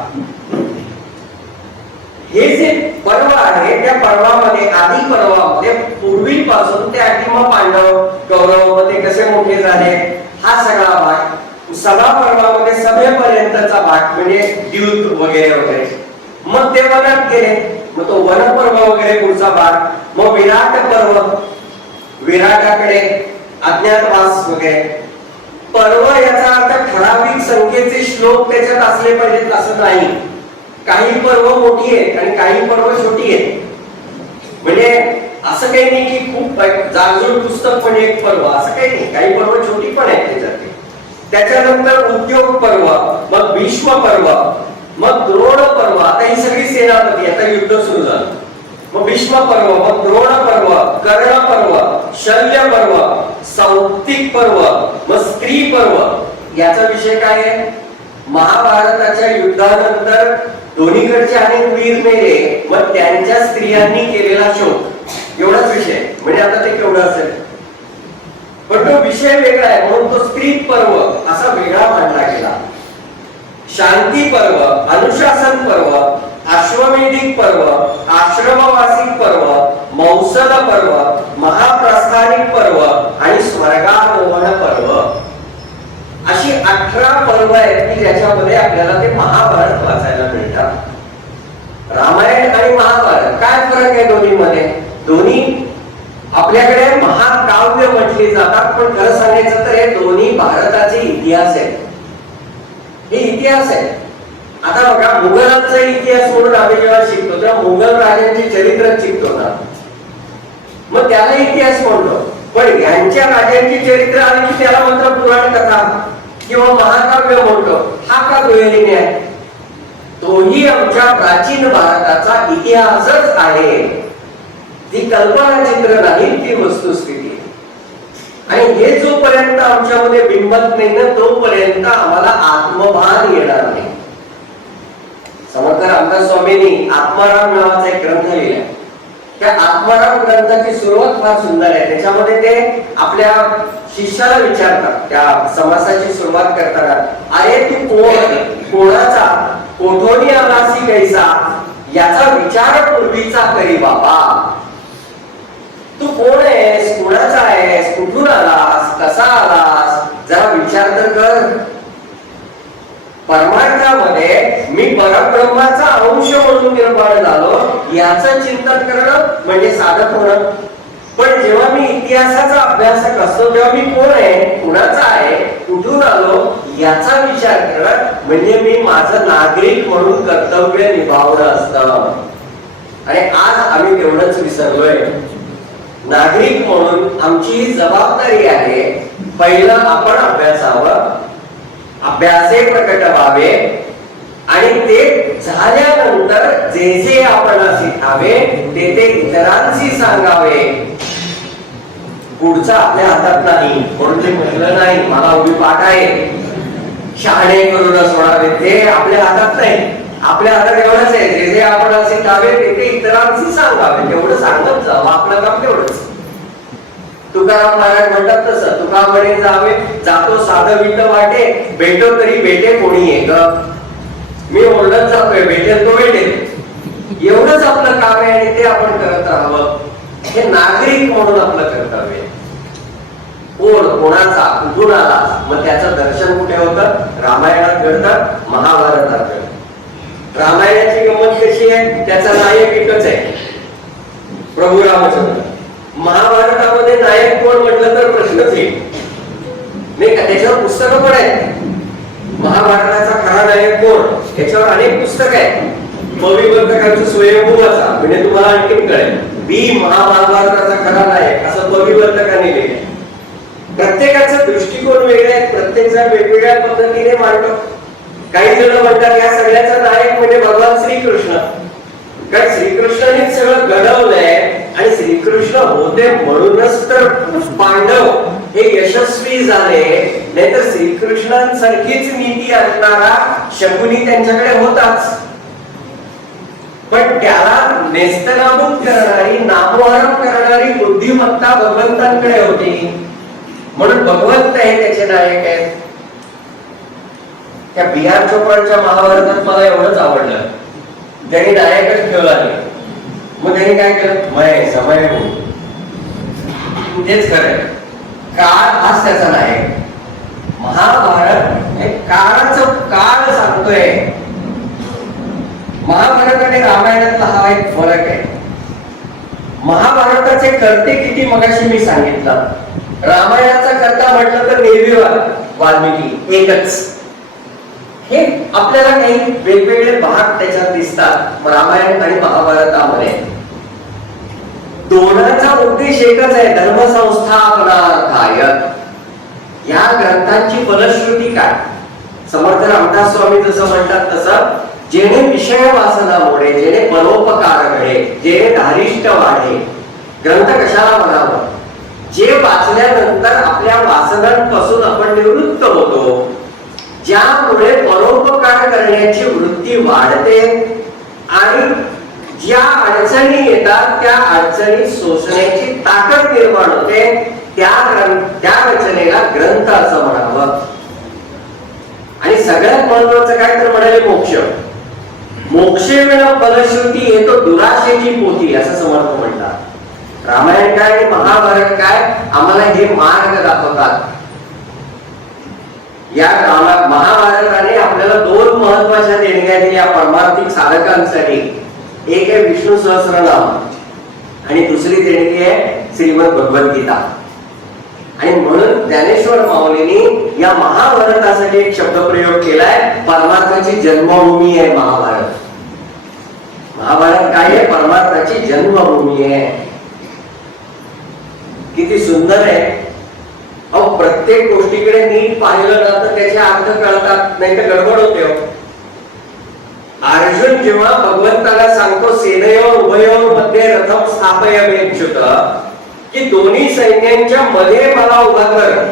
हे जे पर्व आहे त्या पर्वामध्ये आदी पर्वामध्ये पूर्वीपासून ते अंतिम पांडव कौरव मध्ये कसे मोठे झाले हा सगळा भाग. सभा पर्वामध्ये सभेपर्यंतचा भाग म्हणजे द्यूत वगैरे वगैरे. मग ते वनात गेले, मग तो वन पर्व वगैरे पुढचा भाग. मग विराट पर्व, विराटाकडे अज्ञातवास वगैरे. पर्व याचा अर्थ ठराविक संख्येचे श्लोक त्याच्यात असले पाहिजेत असं नाही. काही पर्व मोठी आहेत आणि काही पर्व छोटी आहेत. म्हणजे असं काही नाही की खूप जागजूळ पुस्तक पण एक पर्व असं काही नाही. काही पर्व छोटी पण आहेत त्याच्यात. त्याच्यानंतर उद्योग पर्व, मग भीष्म पर्व, मग द्रोण पर्व. आता ही सगळी सेनापती, आता युद्ध सुरू झालं. मग भीष्म पर्व, मग द्रोण पर्व, कर्ण पर्व, शल्य पर्व, सौप्तिक पर्व, मग स्त्री पर्व. याचा विषय काय आहे? महाभारताच्या युद्धानंतर दोन्हीकडचे अनेक वीर मेले, मग त्यांच्या स्त्रियांनी केलेला शोध, एवढाच विषय. म्हणजे आता ते केवढं असेल, पण तो विषय वेगळा आहे म्हणून तो स्त्री पर्व असा वेगळा मानला गेला. शांती पर्व, अनुशासन पर्व, अश्वमेधिक पर्व, आश्रमवासिक पर्व, मौसल पर्व, महाप्रस्थानिक पर्व आणि स्वर्गारोहण पर्व. अशी 18 पर्व आहेत की ज्याच्यामध्ये आपल्याला ते महाभारत वाचायला मिळतात. रामायण आणि महाभारत काय फरक आहे दोन्हीमध्ये? दोन्ही आपल्याकडे महाकाव्य म्हटली जातात, पण खरं सांगायचं तर हे दोन्ही भारताचे इतिहास आहे. हे इतिहास आहे. आता बघा, मुघलांचा इतिहास म्हणून आम्ही जेव्हा शिकतो तेव्हा मुघल राजांचे चरित्र शिकतो ना, मग त्याला इतिहास म्हणतो. पण यांच्या राजांची चरित्र आली की त्याला मात्र पुराण कथा किंवा महाकाव्य म्हणतो. हा का दुहेरी आहे? तोही आमच्या प्राचीन भारताचा इतिहासच आहे. ती कल्पना चित्र नाही, ती वस्तुस्थिती. आणि हे जोपर्यंत आमच्यामध्ये बिंबत नाही ना, तोपर्यंत आम्हाला आत्मभान येणार नाही. समर्थ रामदास स्वामींनी आत्माराम नावाचा एक ग्रंथ लिहिला. त्या आत्माराम ग्रंथाची सुरुवात फार सुंदर आहे. त्याच्यामध्ये ते आपल्या शिष्याला विचारतात, त्या समासाची सुरुवात करताना, अरे तू कोण, कोणाचा, कोठोनी आलासी कैसा, याचा विचार पूर्वीचा करी बाबा. तू कोण आहेस, कोणाचा आहेस, कुठून आलास, कसा आलास, जरा विचार तर कर. परमार्थामध्ये मी परब्रह्माचा अंश म्हणून निर्माण झालो याचं चिंतन करणं म्हणजे साधक होणं. पण जेव्हा मी इतिहासाचा अभ्यासक असतो तेव्हा मी कोण आहे, कुणाचा आहे, कुठून आलो याचा विचार करणं म्हणजे मी माझं नागरिक म्हणून कर्तव्य निभावणं असतं. आणि आज आम्ही तेवढंच विसरलोय. नागरिक म्हणून आमची ही जबाबदारी आहे, पहिलं आपण अभ्यासावं, अभ्यासे प्रकट व्हावे, आणि ते झाल्यानंतर जे जे आपण शिकावे ते ते इतरांशी सांगावे. पुढचं आपल्या हातात नाही, म्हणून ते म्हटलं नाही मला उभी पाठ आहे, शहाणे करून सोडावे, ते आपल्या हातात नाही. आपल्या हातात एवढंच आहे, जे जे आपण शिकावे ते ते इतरांशी सांगावे. तेवढं सांगत जावं, आपलं काम तेवढंच. तुकाराम महाराज म्हणतात तसं, तुका म्हणे जावे जातो साधं विट वाटे, भेटो तरी भेटे कोणी एक. मी ओरडत जातोय, भेटेल तो भेटेल, एवढंच आपलं काम आहे आणि ते आपण करत राहावं. हे नागरिक म्हणून आपलं कर्तव्य. कोण, कोणाचा, कुठून आला, मग त्याचं दर्शन कुठे होतं? रामायणात घडतं, महाभारतात घडतं. रामायणाची गंमत कशी आहे? त्याचा नायक एकच आहे, प्रभू रामचंद्र. महाभारतामध्ये नायक कोण म्हटलं तर प्रश्नच येईल नाही का? त्याच्यावर पुस्तकं पण आहेत. महाभारताचा खरा नायक कोण, याच्यावर अनेक पुस्तक आहेत. पविवर्तकांचं स्वयंभूवाचा, म्हणजे तुम्हाला आणखी कळेल, बी महाभारताचा खरा नायक असं पविवर्तकांनी लिहिलंय. प्रत्येकाचा दृष्टिकोन वेगळे आहेत, प्रत्येक जण वेगवेगळ्या पद्धतीने मांडतो. काही जण म्हणतात या सगळ्याचा नायक म्हणजे भगवान श्रीकृष्ण, कारण श्रीकृष्णाने सगळं घडवलंय आणि श्रीकृष्ण होते म्हणूनच तर पांडव हे यशस्वी झाले. नाहीतर श्रीकृष्णांसारखीच नीती असणारा शकुनी त्यांच्याकडे होताच, पण त्याला नेस्तनाबूत करणारी, नामोहरम करणारी बुद्धिमत्ता भगवंतांकडे होती. म्हणून भगवंत हे त्याचे नायक आहेत. त्या बिहार चोपडांच्या महाभारतात मला एवढंच आवडलं, त्यांनी नायकच ठेवला नाही. मग त्यांनी काय केलं, मय समय हो, तेच खरंय, काळ हाच त्याचा नायक. महाभारत हे काळाचं काळ सांगतोय. महाभारत आणि रामायणातला हा एक फरक आहे. महाभारताचे कर्ते किती मगाशी मी सांगितलं, रामायणाचा कर्ता म्हटलं तर निर्विवाद वाल्मिकी एकच. हे आपल्याला काही वेगवेगळे भाग त्याच्यात दिसतात रामायण आणि महाभारतामध्ये. दोनांचा उद्देश एकच आहे, धर्मसंस्थापनार्थाय. या ग्रंथांची फलश्रुती काय? समर्थ रामदास स्वामी जसं म्हणतात तसं, जेणे विषय वासनामुळे, जेणे परोपकार घडे, जेणे धारिष्ट वाढे. ग्रंथ कशाला म्हणावं? जे वाचल्यानंतर आपल्या वासनांपासून आपण निवृत्त होतो, ज्यामुळे परोपकार करण्याची वृत्ती वाढते आणि ज्या अडचणी येतात त्या अडचणी सोसण्याची ताकद निर्माण होते, त्या रचनेला ग्रंथ असं म्हणावं. आणि सगळ्यात महत्वाचं काय तर म्हणाले मोक्ष. मोक्षेवेळ फलश्रुती येतो दुराशेची पोथी असं समर्थ म्हणतात. रामायण काय आणि महाभारत काय आम्हाला हे मार्ग दाखवतात. या महाभारताने आपल्याला दोन महत्वाच्या देणग्या दिल्या परमार्थिक साधकांसाठी. एक आहे विष्णू सहस्रनाम आणि दुसरी देणगी आहे श्रीमद भगवद्गीता. आणि म्हणून ज्ञानेश्वर माऊलींनी या महाभारतासाठी एक शब्दप्रयोग केलाय, परमार्थाची जन्मभूमी आहे महाभारत. महाभारत काय आहे? परमार्थाची जन्मभूमी आहे. किती सुंदर आहे. अहो, प्रत्येक गोष्टीकडे नीट पाहिलं ना तर त्याचे अर्थ कळतात, नाही तर गडबड होते. अर्जुन जेव्हा भगवंताला सांगतो सेनयोर उभयोर मध्ये रथम स्थापयामेच्युत, की दोन्ही सैन्यांच्या मध्ये मला उभा कर,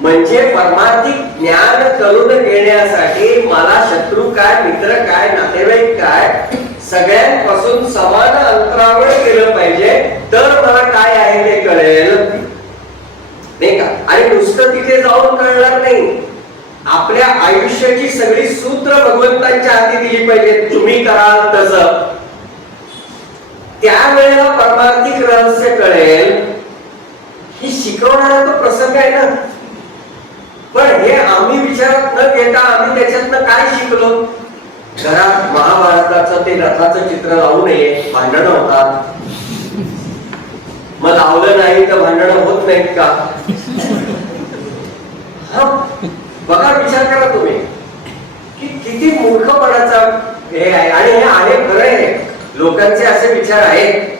म्हणजे परमार्थिक ज्ञान करून घेण्यासाठी मला शत्रू काय, मित्र काय, नातेवाईक काय, सगळ्यांपासून समान अंतरावर केलं पाहिजे, तर मला काय आहे ते कळेल, नाही का? आणि नुसतं तिथे जाऊन कळणार नाही, आपल्या आयुष्याची सगळी सूत्र भगवंतांच्या हाती दिली पाहिजे. तुम्ही कराल तसं, त्यावेळेला परमार्थिक रहस्य कळेल. ही शिकवणारा तो प्रसंग आहे ना. पण हे आम्ही विचारात न घेता आम्ही त्याच्यातनं काय शिकलो? घरात महाभारताचं ते रथाचं चित्र लावू नये, भांडण होतात. मग लावलं नाही तर भांडण होत नाहीत का? बघा, विचार करा तुम्ही की किती मूर्खपणाचा हे आहे. आणि हे आहे खरं आहे, लोकांचे असे विचार आहेत.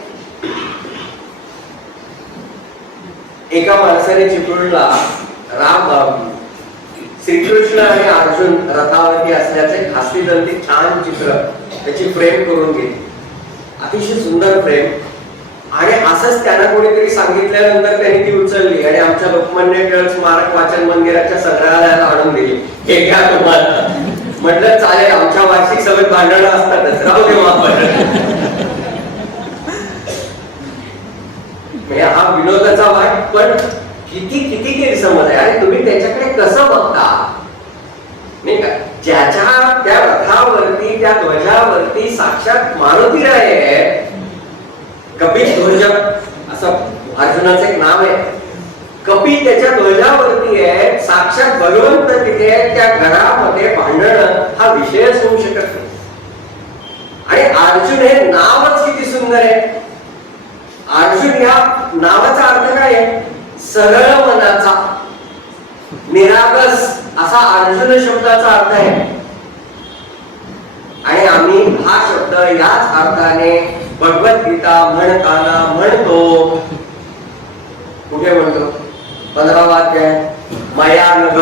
एका माणसाने चिपळूणला श्रीकृष्ण आणि अर्जुन रथावरती असल्याचे खासीदंती छान चित्र त्याची फ्रेम करून घेतली, अतिशय सुंदर फ्रेम. आणि असंच त्यांना कोणीतरी सांगितल्यानंतर त्यांनी ती उचलली आणि आमच्या लोकमान्य टिळक स्मारक वाचन मंदिराच्या संग्रहालयात आणून दिली. हे घ्या तुम्हाला. म्हटलं चालेल, आमच्या वार्षिक सभेत भांडणं असतातच, राहू दे वापर. हा विनोदाचा भाग, पण किती किती गैरसमज आहे. आणि तुम्ही त्याच्याकडे कसं बघता, नाही का? ज्याच्या त्या रथावरती, त्या ध्वजावरती साक्षात मारुती आहे, कपी ध्वज असं अर्जुनाचं एक नाव आहे. कपी त्याच्या ध्वजावरती आहे, साक्षात भगवंत तिथे आहे. त्या घरामध्ये भांडण हा विषयच होऊ शकत नाही. आणि अर्जुन हे नावच किती सुंदर आहे. अर्जुन या नावाचा अर्थ काय आहे? सरळ मनाचा, निरागस असा अर्जुन शब्दाचा अर्थ आहे. आणि आम्ही हा शब्द याच अर्थाने भगवद्गीता म्हणताना म्हणतो. कुठे म्हणतो? 15वा अध्याय, मया नघ.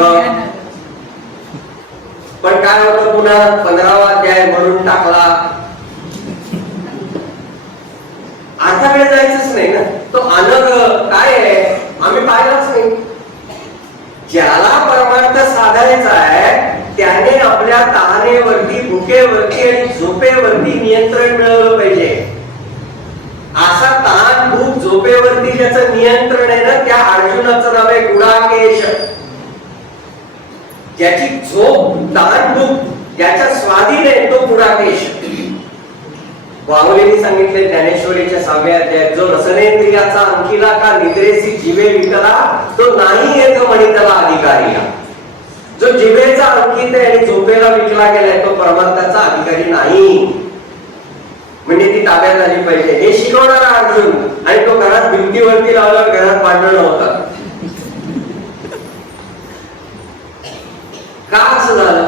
पण काय होतं पुन्हा? 15वा अध्याय म्हणून टाकला, अर्थाकडे जायचंच नाही ना. तो अनघ काय आहे आम्ही पाहिलाच नाही. ज्याला परमार्थ साधायचा आहे त्याने आपल्या तहानेवरती, भुकेवरती आणि झोपेवरती नियंत्रण मिळवलं पाहिजे. असा तहान, भूक, झोपेवरती ज्याचं नियंत्रण आहे ना, त्या अर्जुनाचं नाव आहे गुडाकेश. ज्याची झोप, तहान, भूक याच्या स्वाधीन आहे तो गुडाकेश. वावलेंनी सांगितले ज्ञानेश्वरीच्या 6व्या अध्यायात, जो रसनेंद्रियाचा अंकिला का निद्रेसी जिवे विकला, तो नाही येत म्हणे त्याला अधिकारी. जो जिभेचा अंकित आहे आणि झोपेला विकला गेलाय तो परमार्थाचा अधिकारी नाही. म्हणजे ती ताब्यात आली पाहिजे हे शिकवणारा अर्जुन. आणि तो घरात भिंतीवरती लावल्यावर घरात भांडणं होतात. का असं झालं?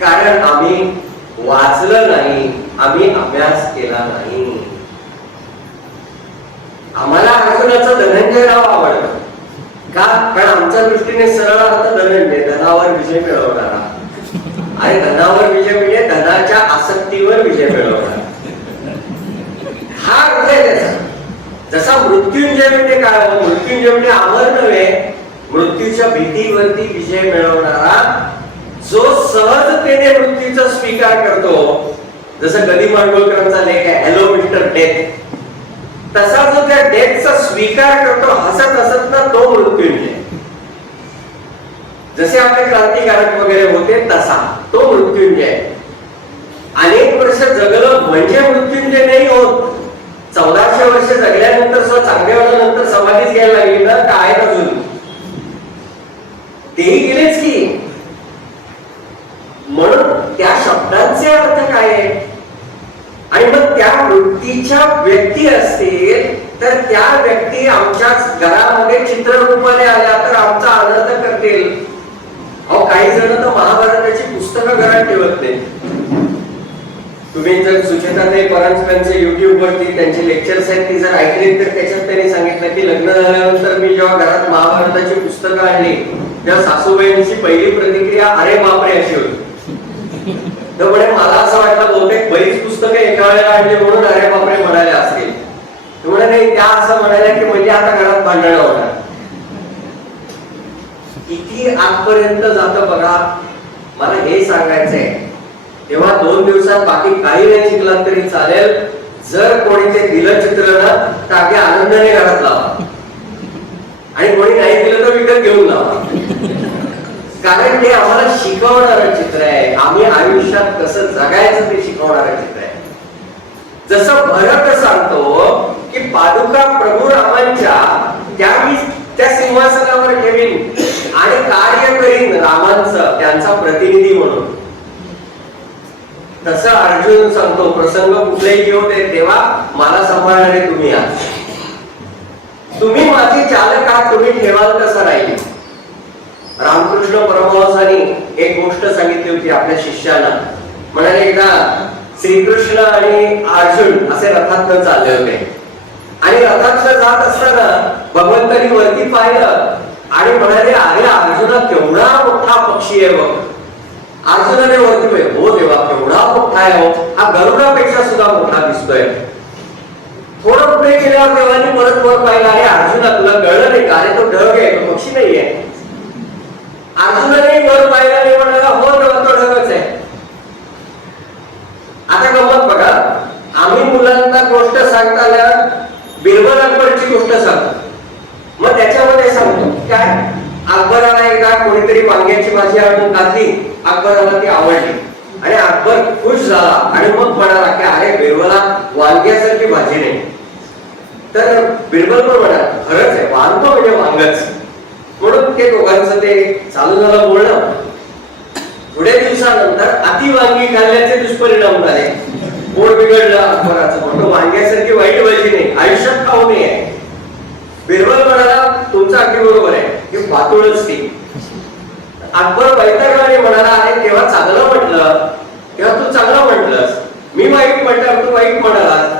कारण आम्ही वाचलं नाही, आम्ही अभ्यास केला नाही. आम्हाला अर्जुनाचं धनंजयराव आवडतं का? कारण आमच्या दृष्टीने सरळ अर्थ धनंजय, धनावर विजय मिळवणारा. आणि धनावर विजय म्हणजे धनाच्या आसक्तीवर विजय मिळवणारा, हा अर्थ आहे त्याचा. जसा मृत्युंजय म्हणजे काय? मृत्युंजय म्हणजे अमर नव्हे, मृत्यूच्या भीतीवरती विजय मिळवणारा, जो सहजतेने मृत्यूचा स्वीकार करतो. जसं गदी माडगुळकरांचा लेख आहे हॅलो मिस्टर डेथ, तसा जो त्या डेथचा स्वीकार करतो हसत हसत ना, तो मृत्युंजय. जसे आपले क्रांतिकारक वगैरे होते तसा तो मृत्युंजय. अनेक वर्ष जगलं म्हणजे मृत्युंजय नाही होत. 1400 वर्ष जगल्यानंतर चांगदेवानंतर समाधीच घ्यायला लागली ना, काय अजून तेही गेलेच की. म्हणून त्या शब्दांचे अर्थ काय आहे? आणि मग त्या वृत्तीच्या व्यक्ती असतील तर त्या व्यक्ती आमच्या घरामध्ये चित्ररूपाने आल्या तर आमचा आनंद करतील. अहो काही जण तर महाभारताची पुस्तकं घरात ठेवत नाही. तुम्ही जर सुचेताताई परांजपेंचे युट्यूब वरती त्यांचे लेक्चर्स आहेत ती जर ऐकले तर त्याच्यात त्यांनी सांगितलं की लग्न झाल्यानंतर मी जेव्हा घरात महाभारताची पुस्तकं आणली तेव्हा सासूबाईंची पहिली प्रतिक्रिया अरे बापरे अशी होती. तर म्हणे मला असं वाटलं बहुतेक बरीच पुस्तकं एका वेळेला आणली म्हणून अरे बापरे म्हणाल्या असतील. म्हणे नाही त्या असं म्हणाल्या की म्हणजे आता घरात भांडणं होणार. किती आजपर्यंत जातं बघा. मला हे सांगायचंय तेव्हा 2 दिवसात बाकी काही नाही शिकला तरी चालेल. जर कोणी ते दिलं चित्र ना तर अगदी आनंदाने घरात लावा आणि कोणी नाही दिलं तर विकत घेऊन लावा. कारण ते आम्हाला शिकवणारं चित्र आहे. आम्ही आयुष्यात कसं जगायचं ते शिकवणारं चित्र आहे. जसं भरत सांगतो की पादुका प्रभू रामांच्या त्यावेळी त्या सिंहासनावर ठेवीन आणि कार्य करीन रामांचं त्यांचा प्रतिनिधी म्हणून. तसं अर्जुन सांगतो प्रसंग कुठलेही घेऊ दे तेव्हा मला सांभाळणारे तुम्ही आहात. तुम्ही माझे चालक आहात. तुम्ही ठेवाल तसं राहील. रामकृष्ण परमहंसांनी एक गोष्ट सांगितली होती आपल्या शिष्याला. म्हणाले एकदा श्रीकृष्ण आणि अर्जुन असे रथातनं चालले होते आणि रथातनं जात असताना भगवंतांनी वरती पाहिलं आणि म्हणाले अरे अर्जुना केवढा मोठा पक्षी आहे बघ. अर्जुनाने वरती पाहिलं हो देवा केवढा मोठा आहे हो. हा गरुडापेक्षा सुद्धा मोठा दिसतोय. थोडं पुढे गेल्यावर देवानी परत वर पाहिलं अरे अर्जुना तुला कळलं नाही का अरे तो ढग आहे तो पक्षी नाहीये. अर्जुनाने वर पाहिलं आणि म्हणाला हो देवा तो ढगच आहे. आता गंमत बघा. आम्ही मुलांना गोष्ट सांगताना बिरबल अकबरची गोष्ट सांगतो. मग त्याच्यामध्ये सांगतो काय अकबराला एकदा कोणीतरी वांग्याची भाजी आणून घातली. अकबराला ती आवडली आणि अकबर खुश झाला आणि मग म्हणाला की अरे बिरबला वांग्यासारखी भाजी नाही. तर बिरबल पण म्हणाला खरंच आहे वांग म्हणजे वांगच. म्हणून ते दोघांचं ते चालू झालं बोलणं. थोड्या दिवसानंतर अति वांगी खाल्ल्याचे दुष्परिणाम झाले. पोट बिघडलं अकबराचं. म्हणतो वांग्यासारखी वाईट भाजी नाही आयुष्यात खाऊ नये. बिरबल म्हणाला तुमचं अगदी बरोबर आहे की पातळच ती. अकबर वैतागला म्हणाला अरे तेव्हा चांगलं म्हटलं तेव्हा तू चांगलं म्हटलंस. मी वाईट म्हटलं तू वाईट म्हणालास.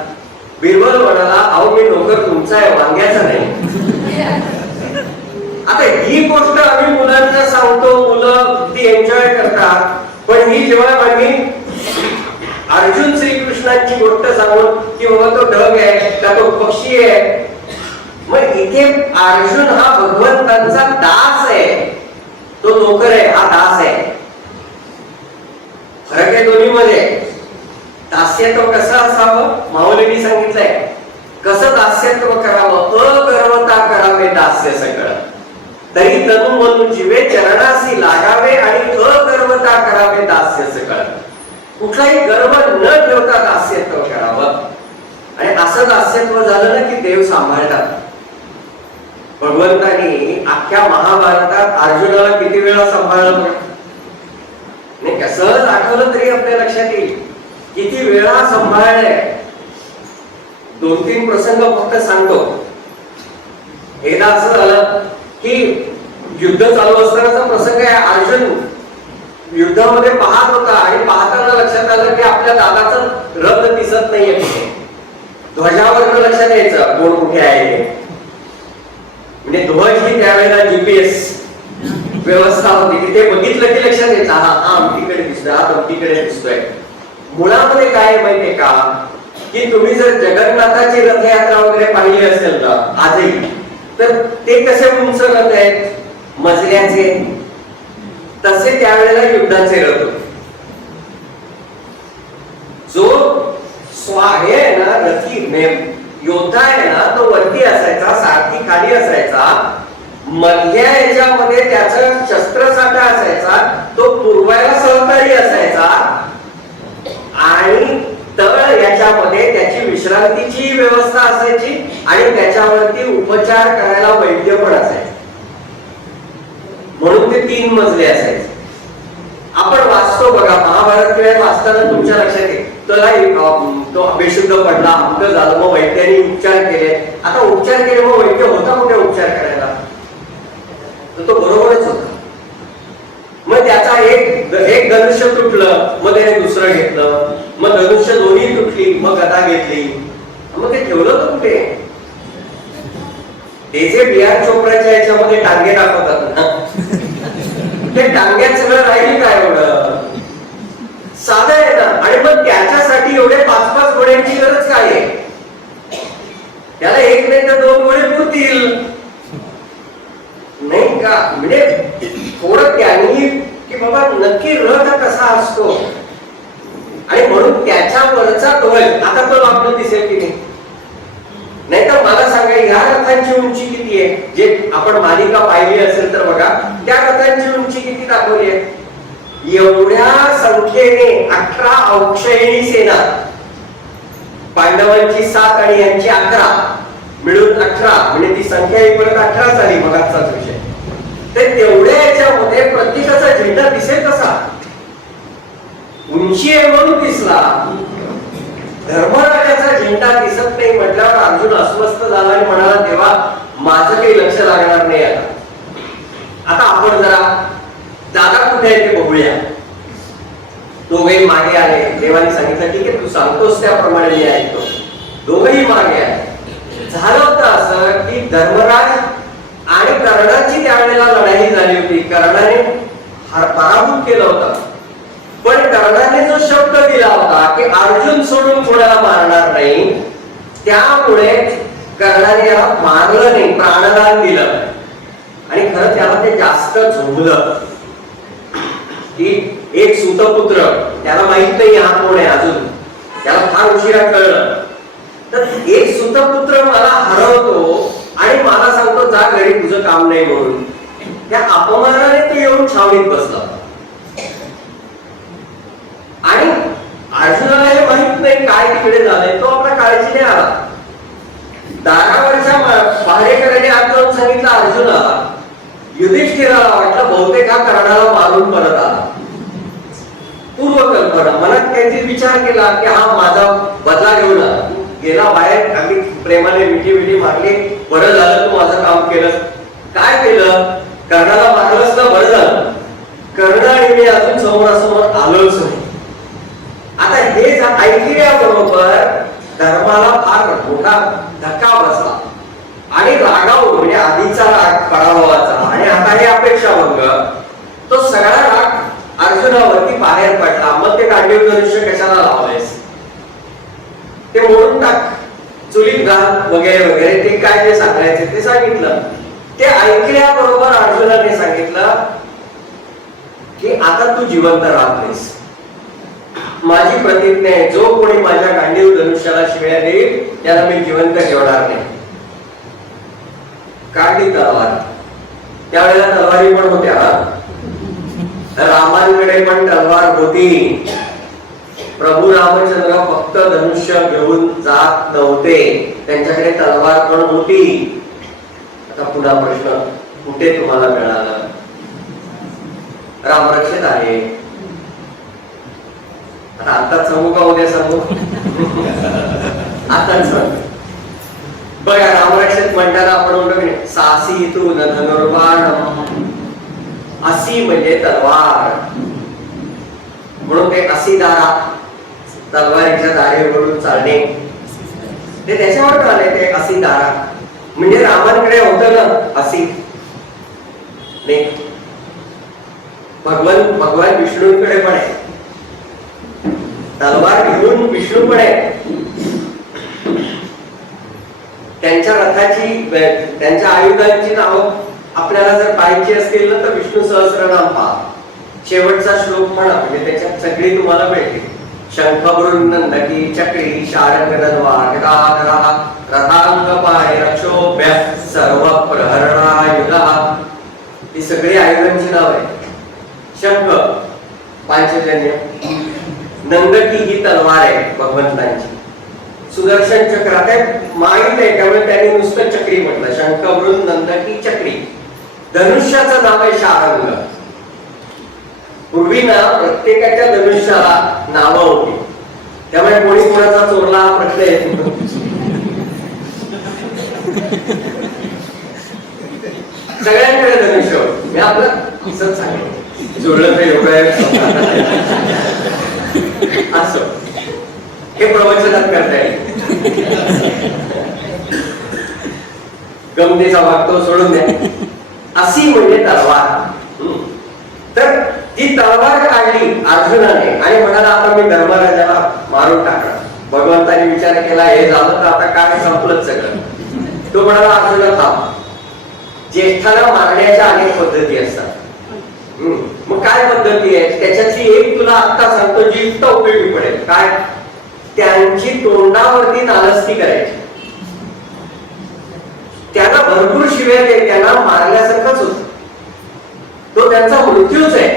बिरबल म्हणाला अहो मी नोकर तुमचा आहे वांग्याचा नाही. आता ही गोष्ट आम्ही मुलांना सांगतो. मुलं ती एन्जॉय करतात. पण ही जेव्हा आम्ही अर्जुन श्रीकृष्णांची गोष्ट सांगून की बाबा तो ढग आहे का तो पक्षी आहे. मग इथे अर्जुन हा भगवंतांचा दास आहे. तो नोकर आहे हा दास आहे. फरक आहे दोन्ही मध्ये. दास्यत्व कसं असावं माऊलींनी सांगितलंय. कसं दास्यत्व करावं अगर्वता करावे दास्य सगळं तरी तनु मनु जीवे चरणासी लागावे आणि अगर्वता करावे दास्य सगळं. कुठलाही गर्व न ठेवता दास्यत्व करावं. आणि असं दास्यत्व झालं ना की देव सांभाळतात. भगवंतानी अख्ख्या महाभारतात अर्जुनाला किती वेळा सांभाळलं नाही का. सहज आठवलं तरी आपल्या लक्षात येईल किती वेळा सांभाळलंय. 2-3 प्रसंग फक्त सांगतो. एकदा असं झालं की युद्ध चालू असतानाचा प्रसंग आहे. अर्जुन युद्धामध्ये पाहत होता आणि पाहताना लक्षात आलं की आपल्या दादाचं रथ दिसत नाहीये. ध्वजावर लक्षात यायचं कोण कुठे आहे. म्हणजे ध्वज ही त्यावेळेला जीपीएस व्यवस्था होती की ते बघितलं की लक्षात यायचं हा आमटीकडे दिसतोय हा तमटीकडे दिसतोय. मुळामध्ये काय माहितीये का की तुम्ही जर जगन्नाथाची रथयात्रा वगैरे पाहिली असेल ना आजही तर ते कसे उंच रथ आहेत मजल्याचे. तसे त्यावेळेला युद्धाचे रथ होते. जो स्वाहे ना रथी योद्धा आहे ना तो वरती असायचा सारथी खाली असायचा. मधल्या याच्यामध्ये त्याचा शस्त्रसाठा असायचा तो पुरवायला सहकारी असायचा आणि तळ याच्यामध्ये त्याची विश्रांतीची व्यवस्था असायची आणि त्याच्यावरती उपचार करायला वैद्य पण असायचे. म्हणून ते 3 मजले असायचे. आपण वाचतो बघा महाभारत वेळ वाचताना तुमच्या लक्षात येईल तो बेशुद्ध पडला, अमकं झालं, मग वैद्यांनी उपचार केले. आता उपचार केले, मग वैद्य होता कुठे उपचार करायला? तर तो बरोबरच होता. मग त्याचा एक धनुष्य तुटलं, मग त्याने दुसरं घेतलं, मग धनुष्य दोन्ही तुटली, मग गदा घेतली, मग ते ठेवलं तर कुठे? ते जे बी.आर. चोप्राच्या याच्यामध्ये टांगे दाखवतात ना, ते टांग्यात सगळं राहील काय एवढं? साधं आहे ना. आणि मग त्याच्यासाठी एवढे 5-5 घोड्यांची गरज काय आहे? त्याला एक नाही तर 2 घोडे पुरतील, नाही का? म्हणजे थोडं त्यांनी की बाबा नक्की रथ कसा असतो, आणि म्हणून त्याच्यावरचा ध्वज आता तो आपल्याला दिसेल की नाही तर मला सांगा, ह्या रथांची उंची किती आहे? जे आपण मालिका पाहिली असेल तर बघा, त्या रथांची उंची किती दाखवली आहे? एवढ्या संख्येने 18 औक्षयिणी सेना, पांडवांची 7 आणि यांची 11 मिळून 18, म्हणजे ती संख्या ही परत 18 झाली. मग आजचाच विषय. तर तेवढ्या याच्यामध्ये प्रत्येकाचा झेंडा दिसेल कसा? उंची आहे म्हणून दिसला. धर्मराजाचा झेंडा दिसत नाही म्हटल्यावर अर्जुन अस्वस्थ झाला आणि म्हणाला, तेव्हा माझं काही लक्ष लागणार नाही. आता आपण जरा दादा कुठे आहे ते बघूया. दोघेही मागे आले. देवाने सांगितलं, ठीक आहे, तू सांगतोस त्याप्रमाणे मी ऐकतो. दोघेही मागे आले. झालं होतं असं की धर्मराज आणि कर्णाची त्यावेळेला लढाई झाली होती. कर्णाने पराभूत केलं होतं, पण कर्णाने जो शब्द दिला होता की अर्जुन सोडून कोणाला मारणार नाही, त्यामुळे कर्णाने याला मारलं नाही, प्राणदान दिलं. आणि खरं त्याला ते जास्त झोंबलं की एक सूतपुत्र, त्याला माहित नाही हा कोण आहे अजून, त्याला फार उशिरा कळलं. तर एक सूतपुत्र मला हरवतो आणि मला सांगतो जा घरी, तुझं काम नाही म्हणून. त्या अपमानाने तो येऊन छावणीत बसला. आणि अर्जुनाला हे माहित नाही काय तिकडे झालंय, तो आपल्या काळजीने आला. दारावरच्या पहारेकऱ्याने आज जाऊन सांगितलं अर्जुनाला. युधिष्ठिराला वाटलं बहुतेक हा कर्णाला मारून परत आला. पूर्वकल्पना मनात काहीतरी विचार केला की हा माझा बदला घेऊन गेला बाहेर, अगदी प्रेमाने मिठी मारली, बरं झालं तू माझं काम केलं. काय केलं? कर्णाला मारलंच ना, बरं झालं. कर्ण आणि मी अजून समोरासमोर आलोच नाही. आता हे ऐकल्याबरोबर धर्माला फार मोठा धक्का बसला आणि रागावून, म्हणजे आधीचा राग पराभवाचा आणि आता हे अपेक्षाभंग, तो सगळा राग अर्जुनावरती बाहेर पडला. मग ते गांडीव धनुष्य कशाला लावलेस, ते मोडून टाक, चुलीत घाल वगैरे वगैरे, ते काय ते सांगायचे ते सांगितलं. ते ऐकल्याबरोबर अर्जुनाने सांगितलं की आता तू जिवंत राहतेस. माझी प्रतिज्ञा आहे, जो कोणी माझ्या गांडीव धनुष्याला शिव्या देईल त्याला मी जिवंत ठेवणार नाही. काढली तलवार. त्यावेळेला तलवारी पण होत्या, रामांकडे पण तलवार होती. प्रभू रामचंद्र फक्त धनुष्य घेऊन जात नव्हते, त्यांच्याकडे तलवार पण होती. आता पुन्हा प्रश्न, कुठे तुम्हाला मिळालं? रामरक्षित आहे. आताच सांगू का उद्या सांगू? आताच सांग. बघा रामरक्षित म्हणताना आपण म्हणतो सासी तू न धनुर्बाण, असी म्हणजे तलवार, म्हणून ते असी दारा, तलवारीच्या दारेवरून चालणे, ते त्याच्यावर आले. ते असी दारा म्हणजे रामांकडे होतं ना असी, नाही भगवान विष्णूंकडे पण आहे तलवार घेऊन. विष्णू पण आहे. त्यांच्या रथाची, त्यांच्या आयुधांची नावं आपल्याला जर पाहायची असतील ना तर विष्णू सहस्रनाम पहा. शेवटचा श्लोक म्हणा, म्हणजे त्याच्यात सगळी तुम्हाला मिळतील. शंखवृन्नंदकी चक्री शारंग तलवार गदाधरः रथांगपाय रक्षोभ्य सर्व प्रहरणायुधः, ही सगळी आयुधांची नाव आहे. शंख पांचजन्य, नंदकी ही तलवार आहे भगवंतांची. सुदर्शन चक्र आता माहित आहे त्यामुळे त्यांनी नुसतं चक्री म्हटलं. शंखवृन नंदकी चक्री. धनुष्याचं नाव आहे शारंग. पूर्वी ना प्रत्येकाच्या धनुष्याला नावं होती. त्यामुळे कोणी कोणाचा चोरला हा प्रश्न येत नाही. सगळ्यांकडे धनुष्य. मी आपलं असंच सांगितलं, चोरलं तर एवढं आहे असं हे प्रवचनात करता येईल. गमतीचा भाग तो सोडून द्या. अशी म्हणजे तलवार. तर ती तलवार काढली अर्जुनाने आणि म्हणाला आता मी धर्मराजाला मारून टाकणार. भगवंताने विचार केला हे झालं तर आता काय संपलंच सगळं. तो म्हणाला अर्जुना थांब, ज्येष्ठाला मारण्याच्या अनेक पद्धती असतात. मग काय पद्धती आहे त्याच्यातली एक तुला आता सांगतो जी इतका उपयोगी पडेल. काय? त्यांची तोंडावरती नालस्ती करायची. त्यांना भरपूर शिव्या दे, त्यांना मारल्यासारखंच होत. तो त्यांचा मृत्यूच आहे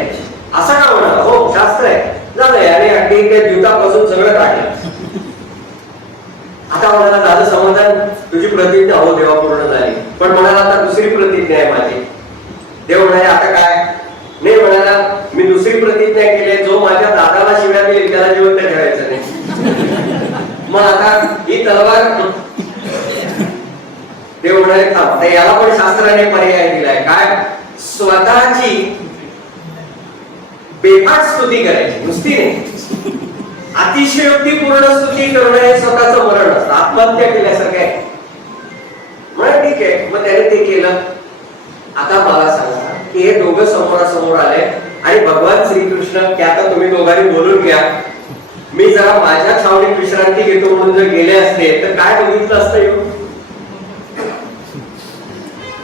असा का म्हणा. हो शास्त्र आहे झालंय आणि अगदी त्या द्यूतापासून सगळं काढलं. आता म्हणाला झालं समाधान, तुझी प्रतिज्ञा हो देवा पूर्ण झाली. पण म्हणाला आता दुसरी प्रतिज्ञा आहे माझी. देव म्हणाले आता काय? नाही म्हणाला मी दुसरी प्रतिज्ञा केली, जो माझ्या दादाला शिव्या देईल त्याला जिवंत ठेवायचं नाही. मग आता ही तलवार. देव म्हणाले थांब, याला पण शास्त्राने पर्याय दिलाय. काय? स्वतःची बेफाट स्तुती करायची, नुसती नाही. अतिशयोक्तीपूर्ण स्तुती करणं हे स्वतःचं मरण असतं, आत्महत्या केल्यासारखं आहे. म्हणून ठीक आहे, मग त्याने ते केलं. आता मला सांगा की हे दोघं समोरासमोर आले आणि भगवान श्रीकृष्ण की आता तुम्ही दोघांनी बोलून घ्या, मी जरा माझ्या छावणीत विश्रांती घेतो म्हणून जर गेले असते तर काय बघितलं असतं येऊन?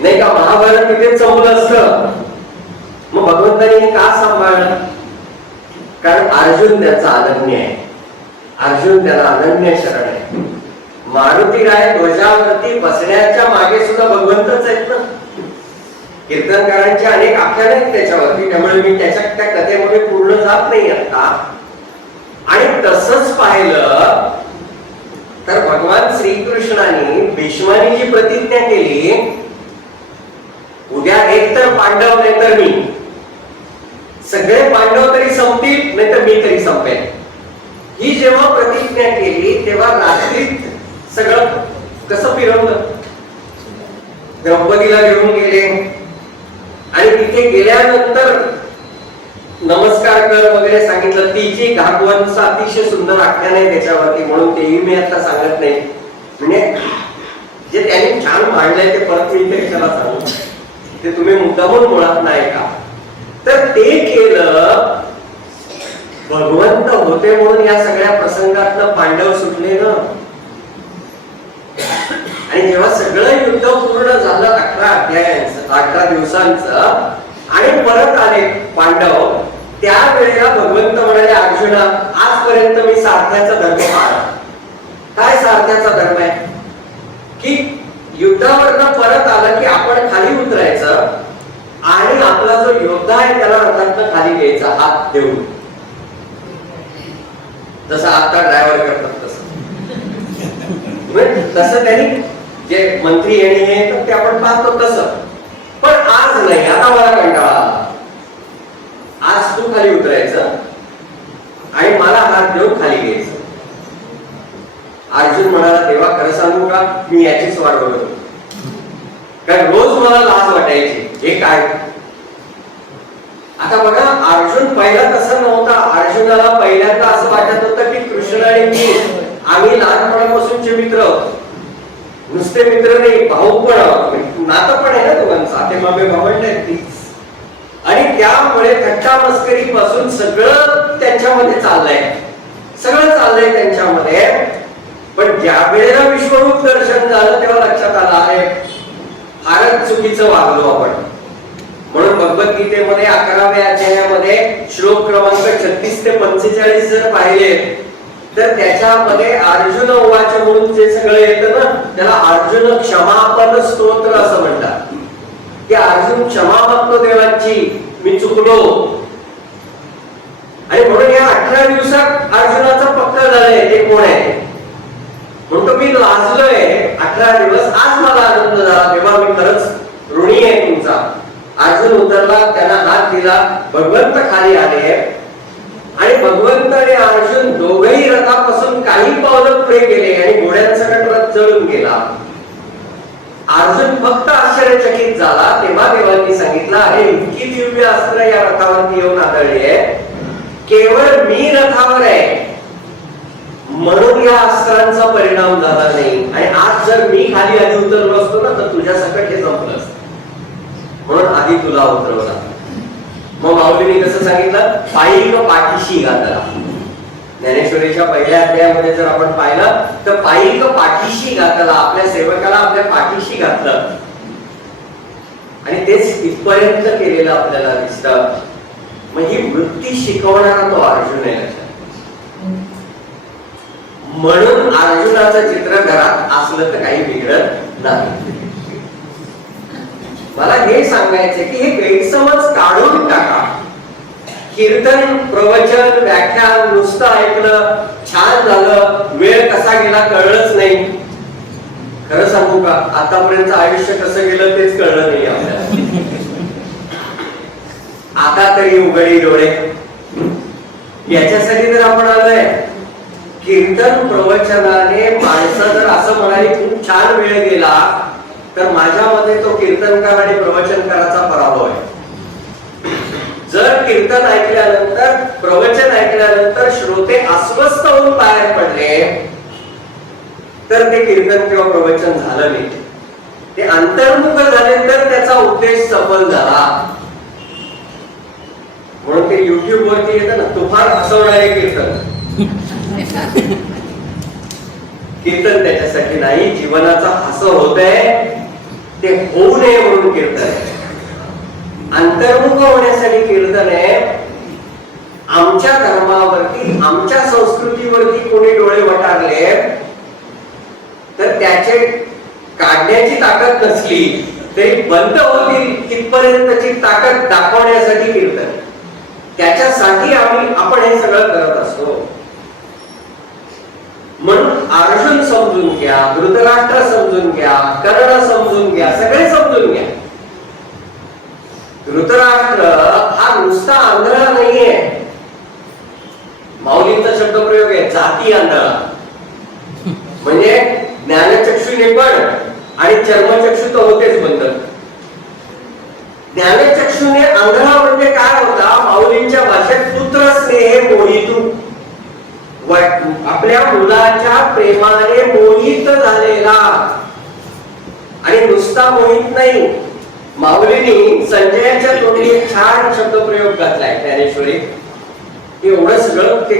नाही का महाभारत तिथेच संपलं असतं. मग भगवंतानी हे का सांभाळलं? कारण अर्जुन त्याचा अनन्य आहे. अर्जुन त्याला अनन्य शरण आहे. मारुती राय ध्वजावरती बसण्याच्या मागे सुद्धा भगवंतच आहेत ना. कीर्तनकारांची अनेक आख्यान आहेत त्याच्यावरती, त्यामुळे मी त्या कथेमध्ये पूर्ण जात नाही आता. आणि तसंच पाहिलं तर भगवान श्रीकृष्णाने भीष्मानी जी प्रतिज्ञा केली, उद्या एक तर पांडव नाही तर मी, सगळे पांडव तरी संपतील नाही तर मी तरी संपेन, ही जेव्हा प्रतिज्ञा केली तेव्हा रात्रीत सगळं कसं फिरवलं. द्रौपदीला घेऊन गेले आणि तिथे गेल्यानंतर नमस्कार कर वगैरे सांगितलं. तिची भागवतचं अतिशय सुंदर आख्यान आहे त्याच्यावरती, म्हणून तेही मी आता सांगत नाही. म्हणजे जे त्यांनी छान मांडलंय ते परत मी इथे कशाला सांगू, ते तुम्ही मुद्दामून मुळात नाही का. तर ते केलं, भगवंत होते म्हणून या सगळ्या प्रसंगातनं पांडव सुटले ना. आणि जेव्हा सगळं युद्ध पूर्ण झालं 11 अध्यायांचं 11 दिवसांचं आणि परत आले पांडव, त्यावेळेला भगवंत म्हणाले अर्जुना आजपर्यंत मी सारथ्याचा धर्म पाळला. काय सारथ्याचा धर्म आहे? की युद्धावरनं परत आलं की आपण खाली उतरायचं आणि आपला जो योद्धा आहे त्याला रथातनं खाली घ्यायचा हात देऊन, जसं आता ड्रायव्हर करतात तसं. तसं त्यांनी जे मंत्री येणे हे तर ते आपण पाहतो तसं. पण आज नाही, आता मला कंटाळा आला. आज तू खाली उतरायचं आणि मला हात देऊन खाली घ्यायचं. अर्जुन म्हणाला तेव्हा खरं सांगू का, मी याचीच वाट बघत होतो. कारण रोज मला लाज वाटायची, हे काय. आता बघा अर्जुन पहिला तसा नव्हता. अर्जुनाला पहिल्यांदा असं वाटत होतं की कृष्ण आणि मी आम्ही लहानपणापासूनचे मित्र आहोत. नुसते मित्र नाही, भाऊ पण आहोत, नातं पण आहे ना दोघांचं, आते मामे भावंड आहेत तीच. आणि त्यामुळे थट्टा मस्करी पासून सगळं त्यांच्यामध्ये चाललंय, सगळं चाललंय त्यांच्यामध्ये. पण ज्या वेळेला विश्वरूप दर्शन झालं तेव्हा लक्षात आलं आहे फारच चुकीचं वागलो आपण. म्हणून भगवद्गीतेमध्ये 11व्या अध्यायामध्ये श्लोक क्रमांक 36 ते 45 जर पाहिले तर त्याच्यामध्ये अर्जुन उवाच म्हणून जे सगळं येतं ना, त्याला अर्जुन क्षमापण स्तोत्र असं म्हणतात. की अर्जुन क्षमा मागतो देवांची, मी चुकलो. आणि म्हणून या 18 दिवसात अर्जुनाचं पक्का झालंय ते कोण आहे. म्हणतो मी लाजलोय 18 दिवस, आज मला आनंद झाला, तेव्हा मी खरंच ऋणी आहे तुमचा. अर्जुन उतरला, त्यांना हात दिला, भगवंत खाली आले आणि भगवंत आणि अर्जुन दोघही रथापासून काही पावलं पुढे गेले आणि घोड्यांसकट रथ जळून गेला. अर्जुन फक्त आश्चर्यचकित झाला. तेव्हा देवांनी सांगितलं, अरे इतकी दिव्य अस्त्र या रथावरती येऊन आदळली आहे, केवळ मी रथावर आहे म्हणून या अस्त्रांचा परिणाम झाला नाही. आणि आज जर मी खाली आधी उतरलो असतो ना तर तुझ्या सकट हे संपलं असतं, म्हणून आधी तुला उतरवला. मग माऊलींनी कसं सांगितलं, पायीक पाठीशी घातला. ज्ञानेश्वरीच्या पहिल्या अध्यायामध्ये जर आपण पाहिलं तर पायीक पाठीशी घातला, आपल्या सेवकाला आपल्या पाठीशी घातलं. आणि तेच इथपर्यंत केलेलं आपल्याला दिसतं. मग ही वृत्ती शिकवणारा तो अर्जुन आहे. म्हणून अर्जुनाचं चित्र घरात असलं तर काही बिघडत नाही. मला हे सांगायचं की हे गैरसमज काढून टाका. कीर्तन, प्रवचन, व्याख्यान नुसतं ऐकलं, छान झालं, वेळ कसा गेला कळलंच नाही. खरं सांगू का, आतापर्यंत आयुष्य कसं गेलं तेच कळलं नाही आपल्याला. आता तरी उघडी डोळे. याच्यासाठी तर आपण आलोय. कीर्तन प्रवचनाने माणसं जर असं म्हणाली खूप छान वेळ गेला, तर माझ्या मते तो कीर्तनकार आणि प्रवचनकाराचा पराभव आहे. जर कीर्तन ऐकल्यानंतर, प्रवचन ऐकल्यानंतर श्रोते अस्वस्थ होऊन बाहेर पडले तर ते कीर्तन किंवा प्रवचन झालं नाही. ते अंतर्मुख झाले तर त्याचा उद्देश सफल झाला. म्हणून ते युट्यूब वरती येतं ना, तुफान हसवणारे कीर्तन. कीर्तन त्याच्यासाठी नाही, जीवनाचा हसं होत आहे ते होऊ नये म्हणून कीर्तन आहे. अंतर्मुख होण्यासाठी कीर्तन आहे. आमच्या धर्मावरती, आमच्या संस्कृतीवरती कोणी डोळे वटारले तर त्याचे काढण्याची ताकद नसली तरी बंद होतील तिथपर्यंतची ताकद दाखवण्यासाठी कीर्तन. त्याच्यासाठी आपण हे सगळं करत असतो. म्हणून अर्जुन समजून घ्या, धृतराष्ट्र समजून घ्या, कर्ण समजून घ्या, सगळे समजून घ्या. धृतराष्ट्र हा नुसता आंधळा नाहीये. माऊलींचा शब्दप्रयोग आहे, जाती आंधळा. म्हणजे ज्ञानचक्षुने पण आणि चर्मचक्षु तर होतेच बंद. ज्ञानचक्षुने आंधळा म्हणजे काय होता, माऊलींच्या भाषेत पुत्र स्नेहे मोहितू, आपल्या मुलाच्या प्रेमाने मोहित झालेला. आणि नुसता मोहित नाही, माऊलींनी संजयाच्या तोंडी एक छान शब्दप्रयोग घातलाय ज्ञानेश्वरी. एवढं सगळं ते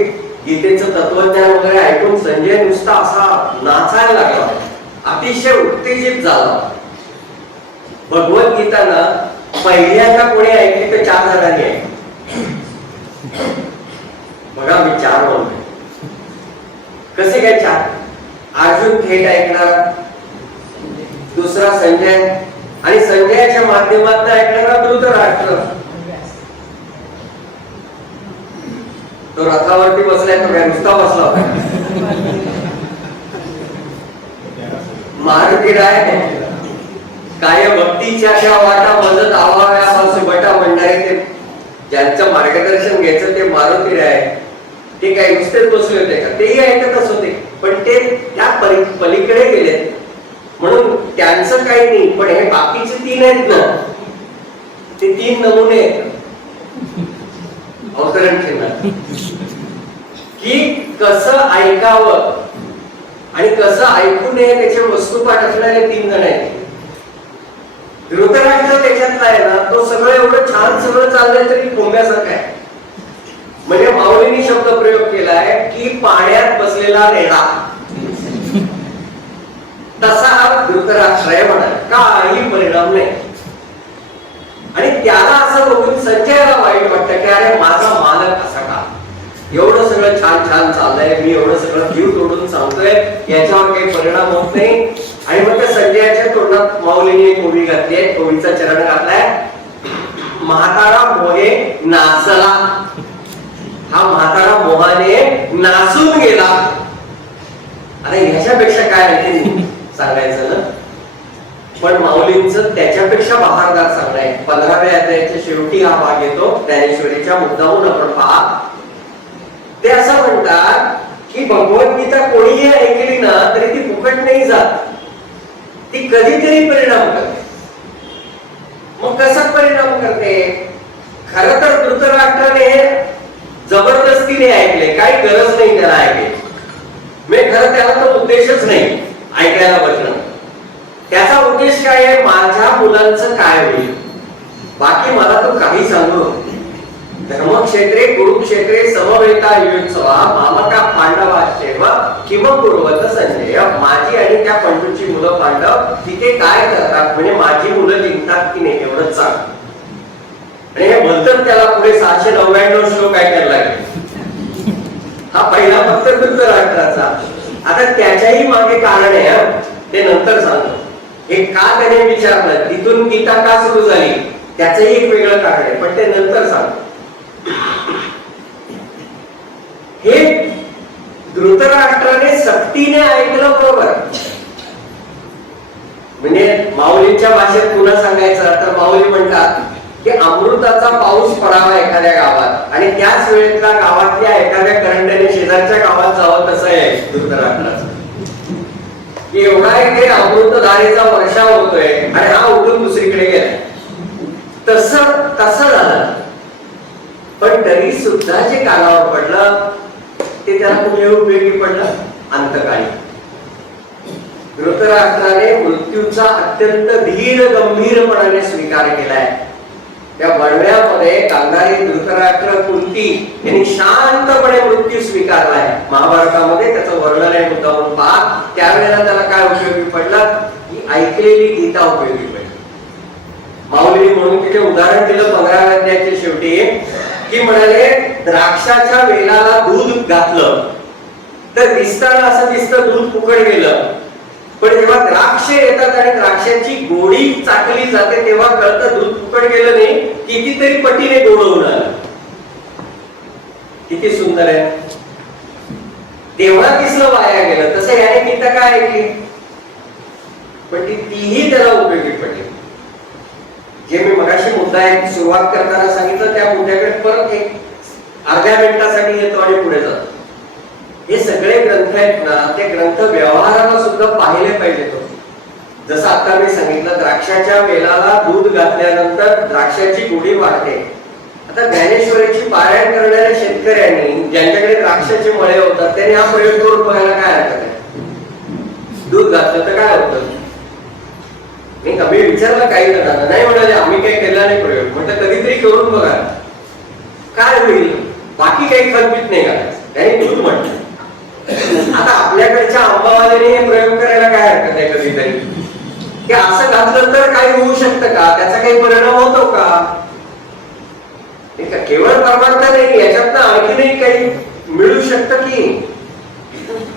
गीतेचं तत्वज्ञान वगैरे ऐकून संजय नुसता असा नाचायला लागला, अतिशय उत्तेजित झाला. भगवद्गीता ना पहिल्यांदा कोणी ऐकली तर 4 जणांनी ऐकली. बघा, मी 4 म्हणतोय. कसे काय 4? अर्जुन थेट ऐकणार, दुसरा संजय, आणि संजयाच्या माध्यमातून ऐकणारा धृतराष्ट्र. तो रथावरती बसलाय, तो काय नुसता बसला होता. मारुती राय काय भक्तीच्या त्या वाटा मजत आवाव्या बटा म्हणणारे ते ज्यांचं मार्गदर्शन घ्यायचं ते मारुती राय. ते काही नुसतेच बसले होते का, तेही ऐकतच होते, पण ते त्या पलीकडे गेले. म्हणून त्यांचं काही नाही, पण हे बाकीचे 3 आहेत ना, ते 3 नमुने अवतरण केलं की कसं ऐकावं आणि कसं ऐकू नये त्याचे वस्तुपाठ असणारे 3 जण आहेत. धृतराष्ट्र त्याच्यातला आहे ना, तो सगळं एवढं छान सगळं चाललंय तरी कोंब्यासारखं आहे. म्हणजे माऊलींनी शब्द प्रयोग केलाय की पाण्यात बसलेला रेडा, तसा हा धृतराष्ट्र आहे म्हणा, काही परिणाम नाही. आणि त्याला असं बघून संजयाला वाईट वाटतं की अरे माझा मालक असा का, एवढं सगळं छान छान चाललंय, मी एवढं सगळं जीव तोडून सांगतोय, याच्यावर काही परिणाम होत नाही. आणि मग त्या संजयाच्या तोंडात माऊलीने कोळी घातली आहे, कोळीचा चरण घातलाय, म्हातारा मोहे नाचला. हा म्हातारा मोहाने नाचून गेला. अरे ह्याच्यापेक्षा काय आणखी सांगायचं ना. पण माऊलींचं त्याच्यापेक्षा बहारदार सांगणं आहे. 15व्या अध्यायाच्या शेवटी हा भाग येतो ज्ञानेश्वरीच्या. मुद्दाहून आपण पहा, ते असं म्हणतात की भगवद्गीता कोणीही ऐकली ना तरी ती फुकट नाही जात, ती कधीतरी परिणाम करते. मग कसा परिणाम करते? खरं तर धृतराष्ट्राने जबरदस्तीने ऐकले, काही गरज नाही त्याला ऐकले. म्हणजे खरं त्याला तो उद्देशच नाही ऐकायला बसणं. त्याचा उद्देश काय आहे? माझ्या मुलांचं काय होईल, बाकी मला तो काही सांगू नको. धर्मक्षेत्रे कुरुक्षेत्रे समवेता युत्सवा मामका पांडवाश्चैव किम कुर्वत संजय. माझी आणि त्या पंडूची मुलं पांडव तिथे काय करतात, म्हणजे माझी मुलं जिंकतात की नाही एवढंच सांग. आणि हे बोलतात त्याला पुढे 699 श्लोक ऐकायला लागले. हा पहिला फक्त धृतराष्ट्राचा. आता त्याच्याही मागे कारण आहे, ते नंतर सांगतो. हे का त्याने विचारलं, तिथून गीता का सुरू झाली, त्याचंही एक वेगळं कारण आहे, पण ते नंतर सांगतो. हे धृतराष्ट्राने सक्तीने ऐकलं बरोबर. म्हणजे माऊलींच्या भाषेत पुन्हा सांगायचं तर माऊली म्हणतात की अमृताचा पाऊस पडावा एखाद्या गावात आणि त्याच वेळेतला गावातल्या एखाद्या करंड्याने शेजारच्या गावात जावं, तसं आहे धृतराष्ट्राचं. की एवढा इथे अमृतधारेचा वर्षाव होतोय आणि हा उठून दुसरीकडे गेला. तसं झालं. पण तरी सुद्धा जे कानावर पडलं ते त्याला कुठे उपयोगी पडलं? अंतकाळी. धृतराष्ट्राने मृत्यूचा अत्यंत धीर गंभीरपणाने स्वीकार केलाय. त्या वर्ण्यामध्ये गांधारी धृतराष्ट्र कुंती यांनी शांतपणे मृत्यू स्वीकारलाय. महाभारतामध्ये त्याचं वर्णन आहे, मुद्दामून पहा. त्यावेळेला त्याला काय उपयोगी पडलं? की ऐकलेली गीता उपयोगी पडली. माऊली म्हणून तिथे उदाहरण दिलं 15व्या अध्यायाच्या शेवटी, की म्हणाले द्राक्षाच्या वेलाला दूध घातलं तर दिसताना असं दिसतं दूध फुकट गेलं, पण जेव्हा द्राक्ष येतात आणि द्राक्षाची गोडी चाकली जाते तेव्हा कळतं दूध फुकट गेलं नाही, कितीतरी पटीने गोड होऊन आलं. किती सुंदर आहे. तेव्हा दिसलं वाया गेलं. तसं याने गीता काय ऐकली, पण तीही त्याला उपयोगी पडली. जे मी मगाशी मुद्दा एक सुरुवात करताना सांगितलं त्या मुद्द्याकडे परत एक अर्ध्या मिनिटासाठी येतो आणि पुढे जातो. हे सगळे ग्रंथ आहेत ना, ते ग्रंथ व्यवहाराला सुद्धा पाहिले पाहिजेत. जसं आता मी सांगितलं, द्राक्षाच्या वेलाला दूध घातल्यानंतर द्राक्षाची गोडी वाढते. आता ज्ञानेश्वरीची पारायण करणाऱ्या शेतकऱ्यांनी ज्यांच्याकडे द्राक्षाचे मळे होतात त्यांनी हा प्रयोग करून बघायला काय हरकत आहे? दूध घातलं तर काय होतं? मी कमी विचारलं काही जणांना, नाही म्हणाले आम्ही काही केला नाही प्रयोग. म्हटलं कधीतरी करून बघा काय होईल. बाकी काही कल्पित नाही करायचं, त्यांनी दूध म्हटलं. आता आपल्याकडच्या आंबावाल्याने हे प्रयोग करायला काय हरकत आहे कधीतरी, की असं घातलं तर काही होऊ शकतं का, त्याचा काही परिणाम होतो का? केवळ परमार्थ नाही, याच्यातनं आणखीनही काही मिळू शकतं की.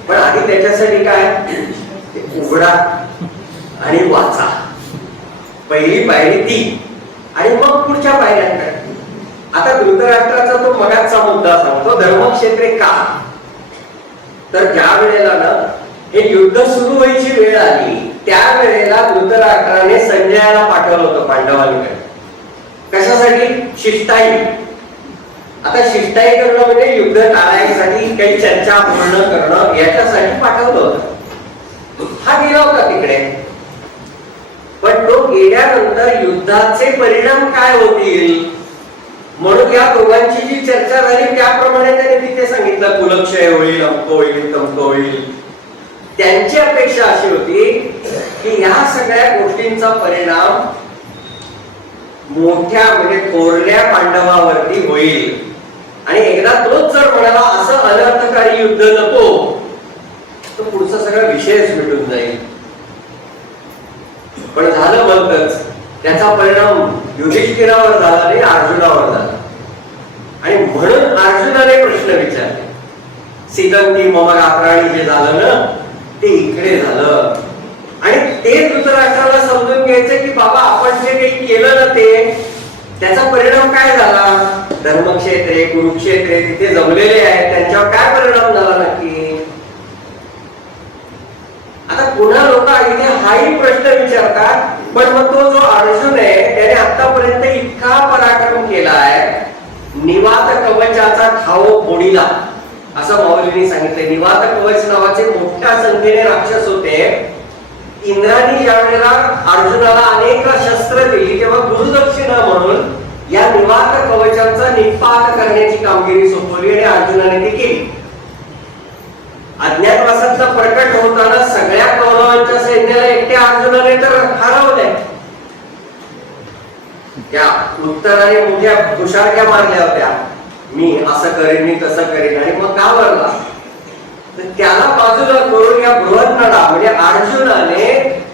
पण आधी त्याच्यासाठी काय, उघडा आणि वाचा. पहिली पायरी ती, आणि मग पुढच्या पायऱ्यांकडे. आता धृतराष्ट्राचा तो मगाचा मुद्दा सांगतो, धर्मक्षेत्रे का. तर ज्या वेळेला ना हे युद्ध सुरू व्हायची वेळ आली त्यावेळेला धृतराष्ट्राने संजयाला पाठवलं होतं पांडवांकडे. कशासाठी? शिष्टाई. आता शिष्टाई करणं म्हणजे युद्ध टाळायसाठी, काही चर्चा पूर्ण करणं याच्यासाठी पाठवलं होतं. हा गेला होता तिकडे. पण तो गेल्यानंतर युद्धाचे परिणाम काय होतील म्हणून या दोघांची जी चर्चा झाली त्याप्रमाणे त्याने तिथे सांगितलं कुलक्षय होईल, अमक होईल, तमक होईल. त्यांची अपेक्षा अशी होती की या सगळ्या गोष्टींचा परिणाम मोठ्या म्हणजे थोरल्या पांडवावरती होईल आणि एकदा तोच जर म्हणाला असं अनर्थकारी युद्ध नको तर पुढचा सगळा विषयच मिटून जाईल. पण झालं भलतच. त्याचा परिणाम युधिष्ठिरावर झाला नाही, अर्जुनावर झाला. आणि म्हणून अर्जुनाने प्रश्न विचारले, सीदंती मम रात्राणी जे झालं ना ते इकडे झालं. आणि ते धृतराष्ट्राला समजून घ्यायचं की बाबा आपण जे काही केलं ना ते त्याचा परिणाम काय झाला. धर्मक्षेत्रे कुरुक्षेत्रे तिथे जमलेले आहेत, त्यांच्यावर काय परिणाम झाला नक्की. आता पुन्हा लोक इथे हाही प्रश्न विचारतात, पण मग तो जो अर्जुन आहे त्याने आतापर्यंत इतका पराक्रम केलाय, निवात कवचाचा ठाव फोडीला. असं माऊलींनी सांगितले. निवात कवच नावाचे मोठ्या संख्येने राक्षस होते. इंद्राने ज्या वेळेला अर्जुनाला अनेक शस्त्र दिली तेव्हा गुरुदक्षिणा म्हणून या निवात कवचांचा निपात करण्याची कामगिरी सोपवली आणि अर्जुनाने ती केली. अज्ञातवासातला प्रकट होताना सगळ्या कौरवांच्या सैन्याला एकट्या अर्जुनाने तर हरवलंय. त्या उत्तराने मोठ्या तुषारक्या मारल्या होत्या, मी असं करेन, मी तसं करेन, आणि मग का वरला? तर त्याला बाजूला करून या बृहन्नडा म्हणजे अर्जुनाने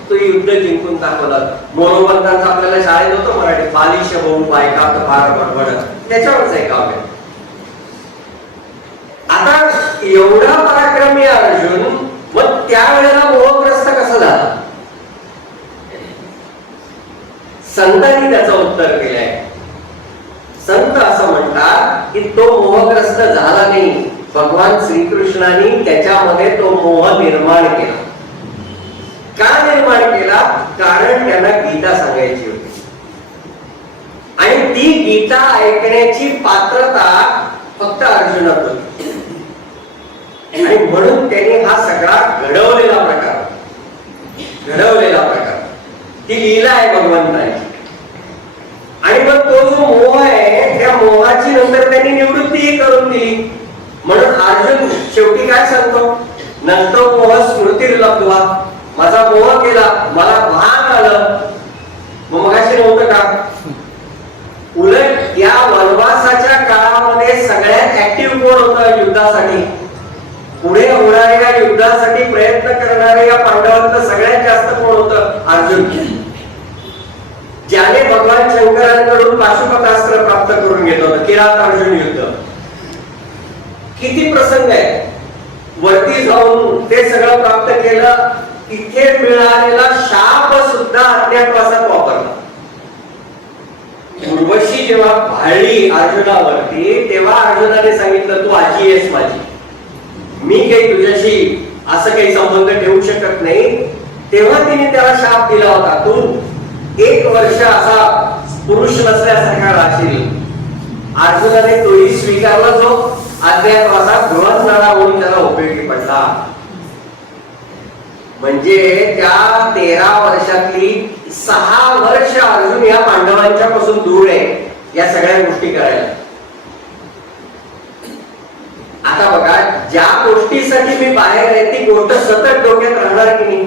तो युद्ध जिंकून दाखवलं. मोरोबंतांचा आपल्याला शाळेत होतं मराठी, बालिश होऊन बायका फार बडबड, त्याच्यावरच एक काम आहे. आता एवढा पराक्रमी अर्जुन मग त्यावेळेला मोहग्रस्त कसा झाला? संतांनी त्याचं उत्तर दिलंय. संत असं म्हणतात की तो मोहग्रस्त झाला नाही, भगवान श्रीकृष्णाने त्याच्यामध्ये तो मोह निर्माण केला. का निर्माण केला? कारण त्यांना गीता सांगायची होती आणि ती गीता ऐकण्याची पात्रता फक्त अर्जुनात होती आणि म्हणून त्यांनी हा सगळा घडवलेला प्रकार ती लीला आहे भगवंताची. आणि मग तो जो मोह आहे त्या मोहाची नंतर त्यांनी निवृत्तीही करून दिली. म्हणून अर्जुन शेवटी काय सांगतो? नंतर मोह स्मृती लब्ध्वा, माझा मोह केला, मला भान आलं. मगाशी नव्हतं का? उलट या वनवासाच्या काळामध्ये सगळ्यात ऍक्टिव्ह कोण होतं युद्धासाठी? पुढे होणाऱ्या युद्धासाठी प्रयत्न करणारे या पांडवांचं सगळ्यात जास्त कोण होतं? अर्जुन. ज्याने भगवान शंकरांकडून पाशुपतास्त्र प्राप्त करून घेतलं होतं, किरात अर्जुन युद्ध. किती प्रसंग आहे, वरती जाऊन ते सगळं प्राप्त केलं. तिथे मिळालेला शाप सुद्धा अज्ञातवासात वापरला. उर्वशी जेव्हा भाळली अर्जुनावरती तेव्हा अर्जुनाने सांगितलं, तू आजी आहेस माझी, मी काही तुझ्याशी असं काही संबंध ठेवू शकत नाही. तेव्हा तिने त्याला शाप दिला होता, तू 1 वर्ष असा पुरुष नसल्यासारखा राहशील. अर्जुनाने तोही स्वीकारला, जो अज्ञातवासात गृहस्नाळा म्हणून त्याला उपयोगी पडला. म्हणजे त्या 13 वर्षातली 6 वर्ष अर्जुन या पांडवांच्या पासून दूर आहे या सगळ्या गोष्टी करायला. आता बघा, ज्या गोष्टीसाठी मी बाहेर आहे ती गोष्ट सतत डोक्यात राहणार की नाही?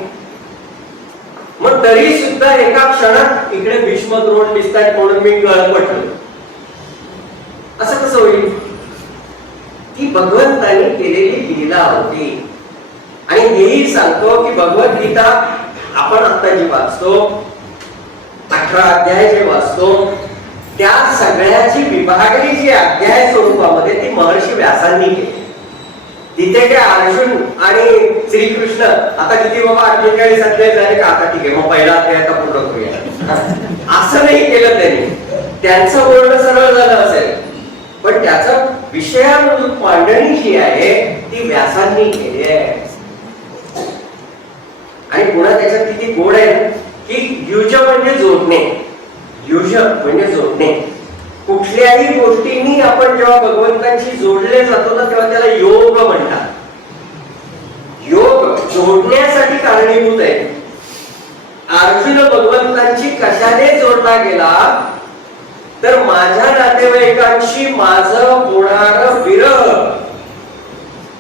मग तरी सुद्धा एका क्षणात इकडे भीष्म द्रोण दिसतात म्हणून मी गळपटलो, असं कसं होईल? ती भगवंतानी केलेली लीला होती. आणि हेही सांगतो की भगवद्गीता आपण आता जी वाचतो, 18 अध्याय जे वाचतो, त्या सगळ्याची विभागणी जी अध्याय स्वरूपामध्ये ती महर्षी व्यासांनी केली. तिथे काय अर्जुन आणि श्रीकृष्ण आता किती बाबा 48 अध्याय झाले का, आता ठीक आहे मग पहिला अध्याय आता पूर्ण करूया, असं नाही केलं त्यांनी. त्यांचं बोलणं सरळ झालं असेल, पण त्याचा विषयानुरूप मांडणी जी आहे ती व्यासांनी केली आहे. आणि पुन्हा त्याच्यात किती गोड आहे की युज म्हणजे जोडणे, युज म्हणजे जोडणे. कुठल्याही गोष्टींनी आपण जेव्हा भगवंतांशी जोडले जातो ना तेव्हा त्याला योग म्हणतात. योग जोडण्यासाठी कारणीभूत आहे. अर्जुन भगवंतांशी कशाने जोडला गेला? तर माझ्या नातेवाईकांशी माझं होणारं विरह,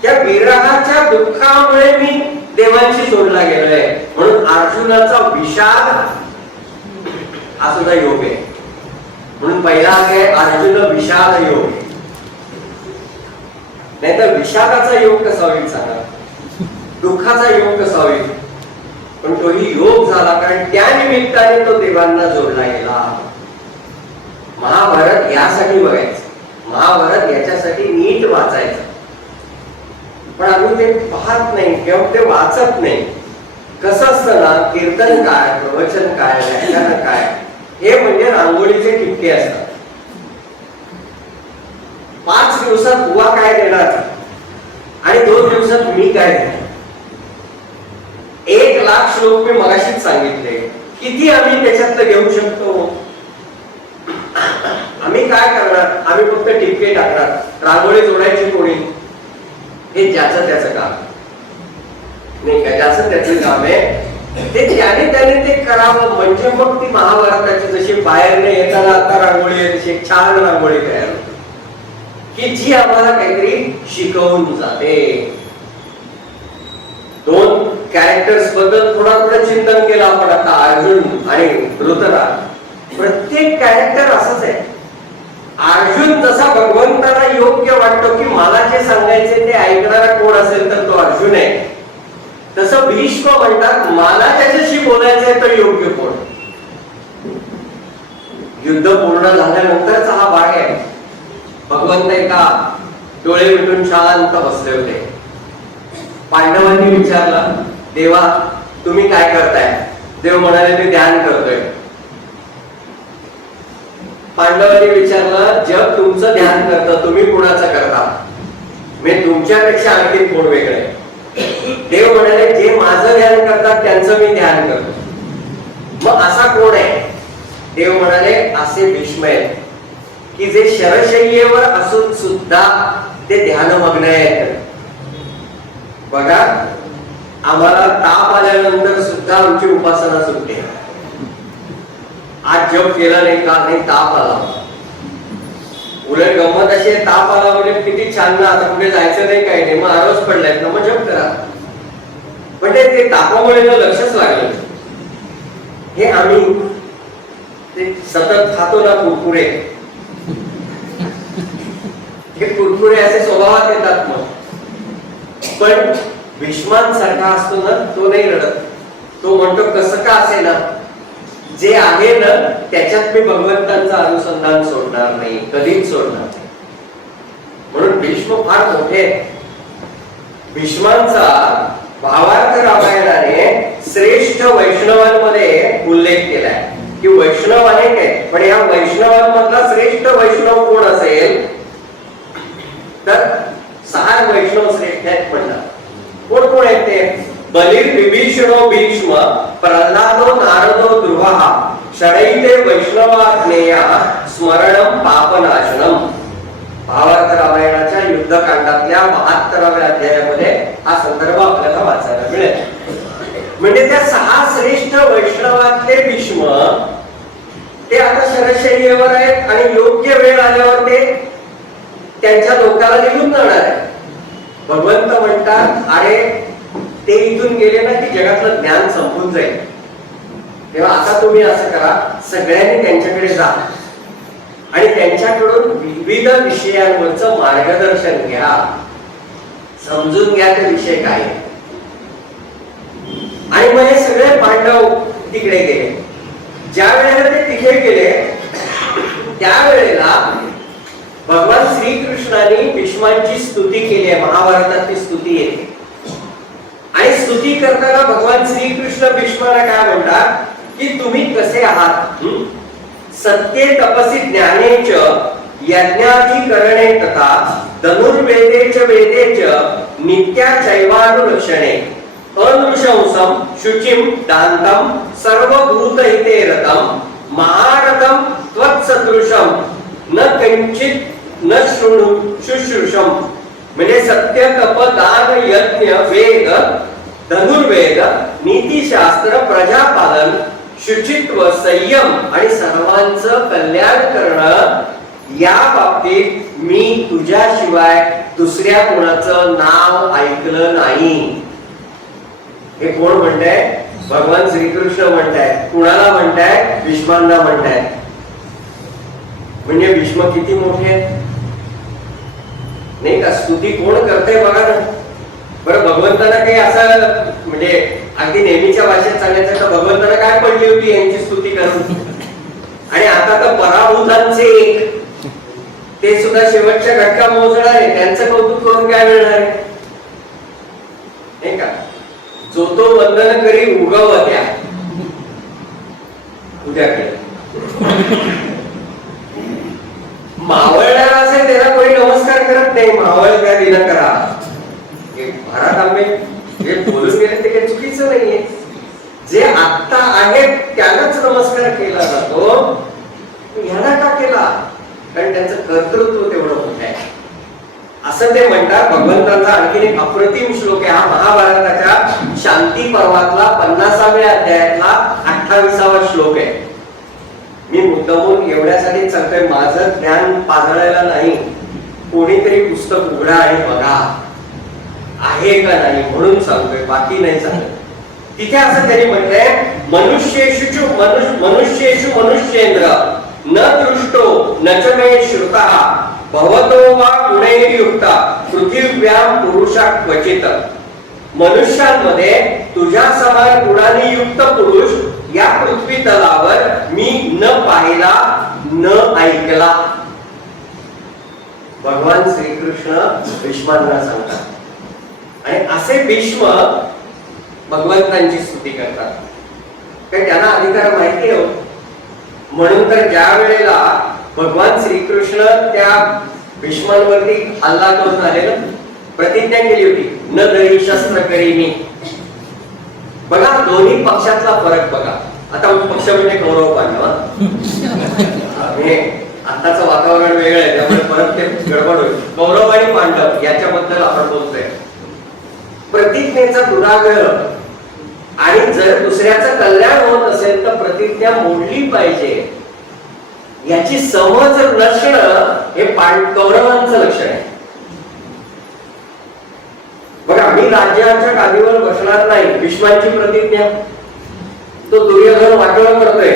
त्या विरहाच्या दुःखामुळे मी देवांशी जोडला गेलोय. म्हणून अर्जुनाचा विषाद हा सुद्धा योग आहे. म्हणून पहिला आहे अर्जुन विषाद योग. नाही तर विषादाचा योग कसा होईल सांगा, दुःखाचा योग कसा होईल? पण तोही योग झाला कारण त्या निमित्ताने तो देवांना जोडला गेला. महाभारत यासाठी बघायचं, महाभारत याच्यासाठी नीट वाचायचं. पण आम्ही ते पाहत नाही किंवा ते वाचत नाही. कसं असतं ना, कीर्तन काय, प्रवचन काय, व्याख्यान काय, हे म्हणजे रांगोळीचे ठिपके असतात. 5 दिवसात बुवा काय देणार आणि 2 दिवसात मी काय देणार. 1 लाख श्लोक मी मगाशीच सांगितले. किती आम्ही त्याच्यातलं घेऊ शकतो? आम्ही काय करणार? आम्ही फक्त ठिपके टाकणार. रांगोळी जोडायची कोणी? हे ज्याचं त्याचं काम नाही का, ज्याचं त्याचं काम आहे ते त्याने ते करावं. म्हणजे मग ती महाभारताची जशी बाहेरने येताना आता रांगोळी आहे तशी एक छान रांगोळी तयार होते की जी आम्हाला काहीतरी शिकवून जाते. दोन कॅरेक्टर्स बद्दल थोडं चिंतन केलं आपण आता, अर्जुन आणि धृतराष्ट्र. प्रत्येक कॅरेक्टर असंच आहे. अर्जुन जसा भगवंताला योग्य वाटतो की मला जे सांगायचे ते ऐकणारा कोण असेल तर तो अर्जुन आहे, तसं भीष्म म्हणतात मला त्याच्याशी बोलायचंय तर योग्य कोण. युद्ध पूर्ण झाल्यानंतरचा हा भाग आहे. भगवंत एका डोळे मिटून शांत बसले होते. पांडवांनी विचारलं देवा तुम्ही काय करताय? देव म्हणाले मी ध्यान करतोय. पांडवांनी विचारलं जग तुमचं ध्यान करतं, तुम्ही कुणाचं करता? मी तुमच्यापेक्षा आणखी कोण वेगळे? देव म्हणाले जे माझं ध्यान करतात त्यांचं मी ध्यान करतो. मग असा कोण आहे? देव म्हणाले असे भीष्म आहेत की जे शरशय्येवर असून सुद्धा ते ध्यानमग्न आहेत. बघा आम्हाला ताप आल्यानंतर सुद्धा आमची उपासना सुटते. आज जप केला नाही का नाही, ताप आला. उलट गंमत अशी आहे, ताप आला म्हणजे किती छान ना, आता कुठे जायचं नाही काही नाही, मग आरोस पडलाय ना मग जप करा. पण ते तापामुळे ना लक्षच लागलं. हे आम्ही ते सतत खातो ना कुरकुरे, हे कुरकुरे असे स्वभावात येतात. मग पण भीष्मांसारखा असतो ना तो नाही रडत. तो म्हणतो कसं का असे ना, जे आहे ना त्याच्यात मी भगवंतांचं अनुसंधान सोडणार नाही, कधीच सोडणार नाही. म्हणून भीष्म फार मोठे. भीष्मांचा भावार्थ रामायणाने श्रेष्ठ वैष्णवांमध्ये उल्लेख केलाय की वैष्णव अनेक आहेत, पण या वैष्णवांमधला श्रेष्ठ वैष्णव कोण असेल तर 6 वैष्णव श्रेष्ठ आहेत म्हणतात. कोण कोण आहेत ते? बलिर विभीषणो भीष्म प्रल्हादो नारदो ध्रुवः षडैते वैष्णवाज्ञेया स्मरणं पापनाशनम. भावार्थ रामायणाच्या युद्धकांडातल्या 72व्या अध्यायामध्ये हा संदर्भ आपल्याला वाचायला मिळेल. म्हणजे त्या 6 श्रेष्ठ वैष्णवातले भीष्म ते आता शरशय्येवर आहेत आणि योग्य वेळ आल्यावर ते त्यांच्या लोकाला निघून जाणार आहे. भगवंत म्हणतात अरे ते इथून गेले ना की जगातलं ज्ञान संपून जाईल. तेव्हा आता तुम्ही असं करा, सगळ्यांनी त्यांच्याकडे जा आणि त्यांच्याकडून विविध विषयांवरचं मार्गदर्शन घ्या, समजून घ्या ते विषय काय. आणि मग हे सगळे पांडव तिकडे गेले. ज्या वेळेला ते तिकडे गेले त्यावेळेला भगवान श्रीकृष्णाने भीष्मांची स्तुती केली आहे. महाभारतातली स्तुती येते आणि स्तुती करताना भगवान श्रीकृष्ण भीष्माला काय म्हणतात की तुम्ही कसे आहात? सत्ये तपसी ज्ञानेच यज्ञाधिकरणे तथा धनुर्वेदेच वेदेच नित्या चैवानुलक्षणे अनुशंसम शुचिम दांतम सर्वभूतहिते रतम महारथम त्वत्सदृशम न किंचित न शुश्रूषम. म्हणजे सत्य तप दान यज्ञ वेद धनुर्वेद नीतिशास्त्र प्रजापालन शुचित्व संयम आणि सर्वांचं कल्याण करणं या बाबतीत मी तुझ्याशिवाय दुसऱ्या कोणाचं नाव ऐकलं नाही. हे कोण म्हणताय? भगवान श्रीकृष्ण म्हणताय. कुणाला म्हणताय? भीष्मांना म्हणताय. म्हणजे भीष्म किती मोठे आहेत नाही का? स्तुती कोण करते बघा ना. बरं भगवंताला काही असं म्हणजे अगदी नेहमीच्या भाषेत सांगायचं तर भगवंताला काय पडली होती यांची स्तुती करून. आणि आता तर पराभूतांचे एक ते सुद्धा शेवटच्या घटका मोजणार आहे, त्यांचं कौतुक करून काय मिळणार आहे नाही का? जो तो वंदन करी उगवत्या उद्याकडे मावळणार असेल त्याला कोणी नमस्कार करत नाही. मावळ त्या दिला करा. भारत आंबे जे बोलून गेले ते काही चुकीचं नाहीये. जे आत्ता आहेत त्यालाच नमस्कार केला जातो. ह्याला का केला? कारण त्यांचं कर्तृत्व तेवढं मोठं आहे. असं ते म्हणतात. भगवंतांचा आणखीन एक अप्रतिम श्लोक आहे हा महाभारताच्या शांती पर्वातला 50व्या अध्यायातला 28वा श्लोक आहे. मी मुद्दामून एवढ्यासाठी सांगतोय, माझं ज्ञान पाजळायला नाही, कोणीतरी पुस्तक उघडा आणि बघा आहे का नाही म्हणून सांगतोय, बाकी नाही सांगत. तिथे असं त्यांनी म्हटलंय, मनुष्येषु मनुष्येंद्र न दृष्टो न च मे श्रुतः भवतो वा गुणैर्युक्ता पृथिव्यां पुरुषा क्वचित. मनुष्यांमध्ये तुझ्या समान गुणांनी युक्त पुरुष या पृथ्वी तलावर मी न पाहिला न ऐकला. भगवान श्रीकृष्ण भीष्मांना सांगतात आणि असे भीष्म भगवंतांची स्तुती करतात, कारण त्यांना अधिकार माहिती आहे. म्हणून तर ज्या वेळेला भगवान श्रीकृष्ण त्या भीष्मांवरती हल्ला करून आलेला प्रतिज्ञा केली होती, न दरी शस्त्र करी मी. बघा दोन्ही पक्षातला फरक बघा. आता पक्ष म्हणजे कौरव पांडव, आताचं वातावरण वेगळं आहे त्यामुळे परत ते गडबड होईल. कौरव आणि पांडव याच्याबद्दल आपण बोलतोय. प्रतिज्ञेचा दुराग्रह आणि जर दुसऱ्याचं कल्याण होत असेल तर प्रतिज्ञा मोडली पाहिजे याची समज नसणं हे कौरवांचं लक्षण आहे. बघा, मी राज्याच्या गादीवर बसणार नाही, भीष्मांची प्रतिज्ञा. तो दुर्योधन वाटोळं करतोय.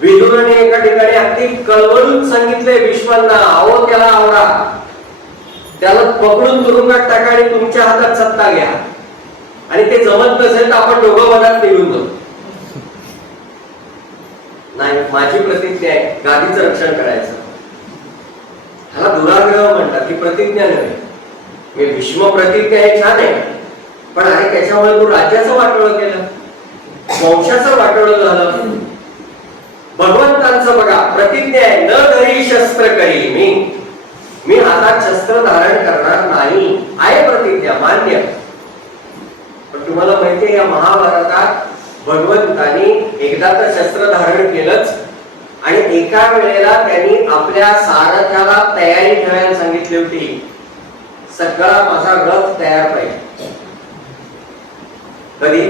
विदुराने एका ठिकाणी अगदी कळवळून सांगितलंय भीष्मांना, अहो त्याला आवडा, त्याला पकडून तुरुंगात टाका आणि तुमच्या हातात सत्ता घ्या, आणि ते जमत नसेल तर आपण दोघं मनात निघून जाऊ. नाही, माझी प्रतिज्ञा आहे गादीचं रक्षण करायचं. ह्याला दुराग्रह म्हणतात, ही प्रतिज्ञा नव्हे. भीष्म प्रतिज्ञा हे छान आहे, पण आहे त्याच्यामुळे तू राज्याचं वाटोळं केलं, वंशाचं वाटोळं झालं. भगवंतांचं बघा प्रतिज्ञा आहे, न धरी शस्त्र करी मी हातात शस्त्र धारण करणार नाही, आहे प्रतिज्ञा मान्य. पण तुम्हाला माहितीये या महाभारतात भगवंतांनी एकदा तर शस्त्र धारण केलंच, आणि एका वेळेला त्यांनी आपल्या सारथ्याला तयारी ठेवायला सांगितली होती. सगळा माझा रथ तयार पाहिजे. कधी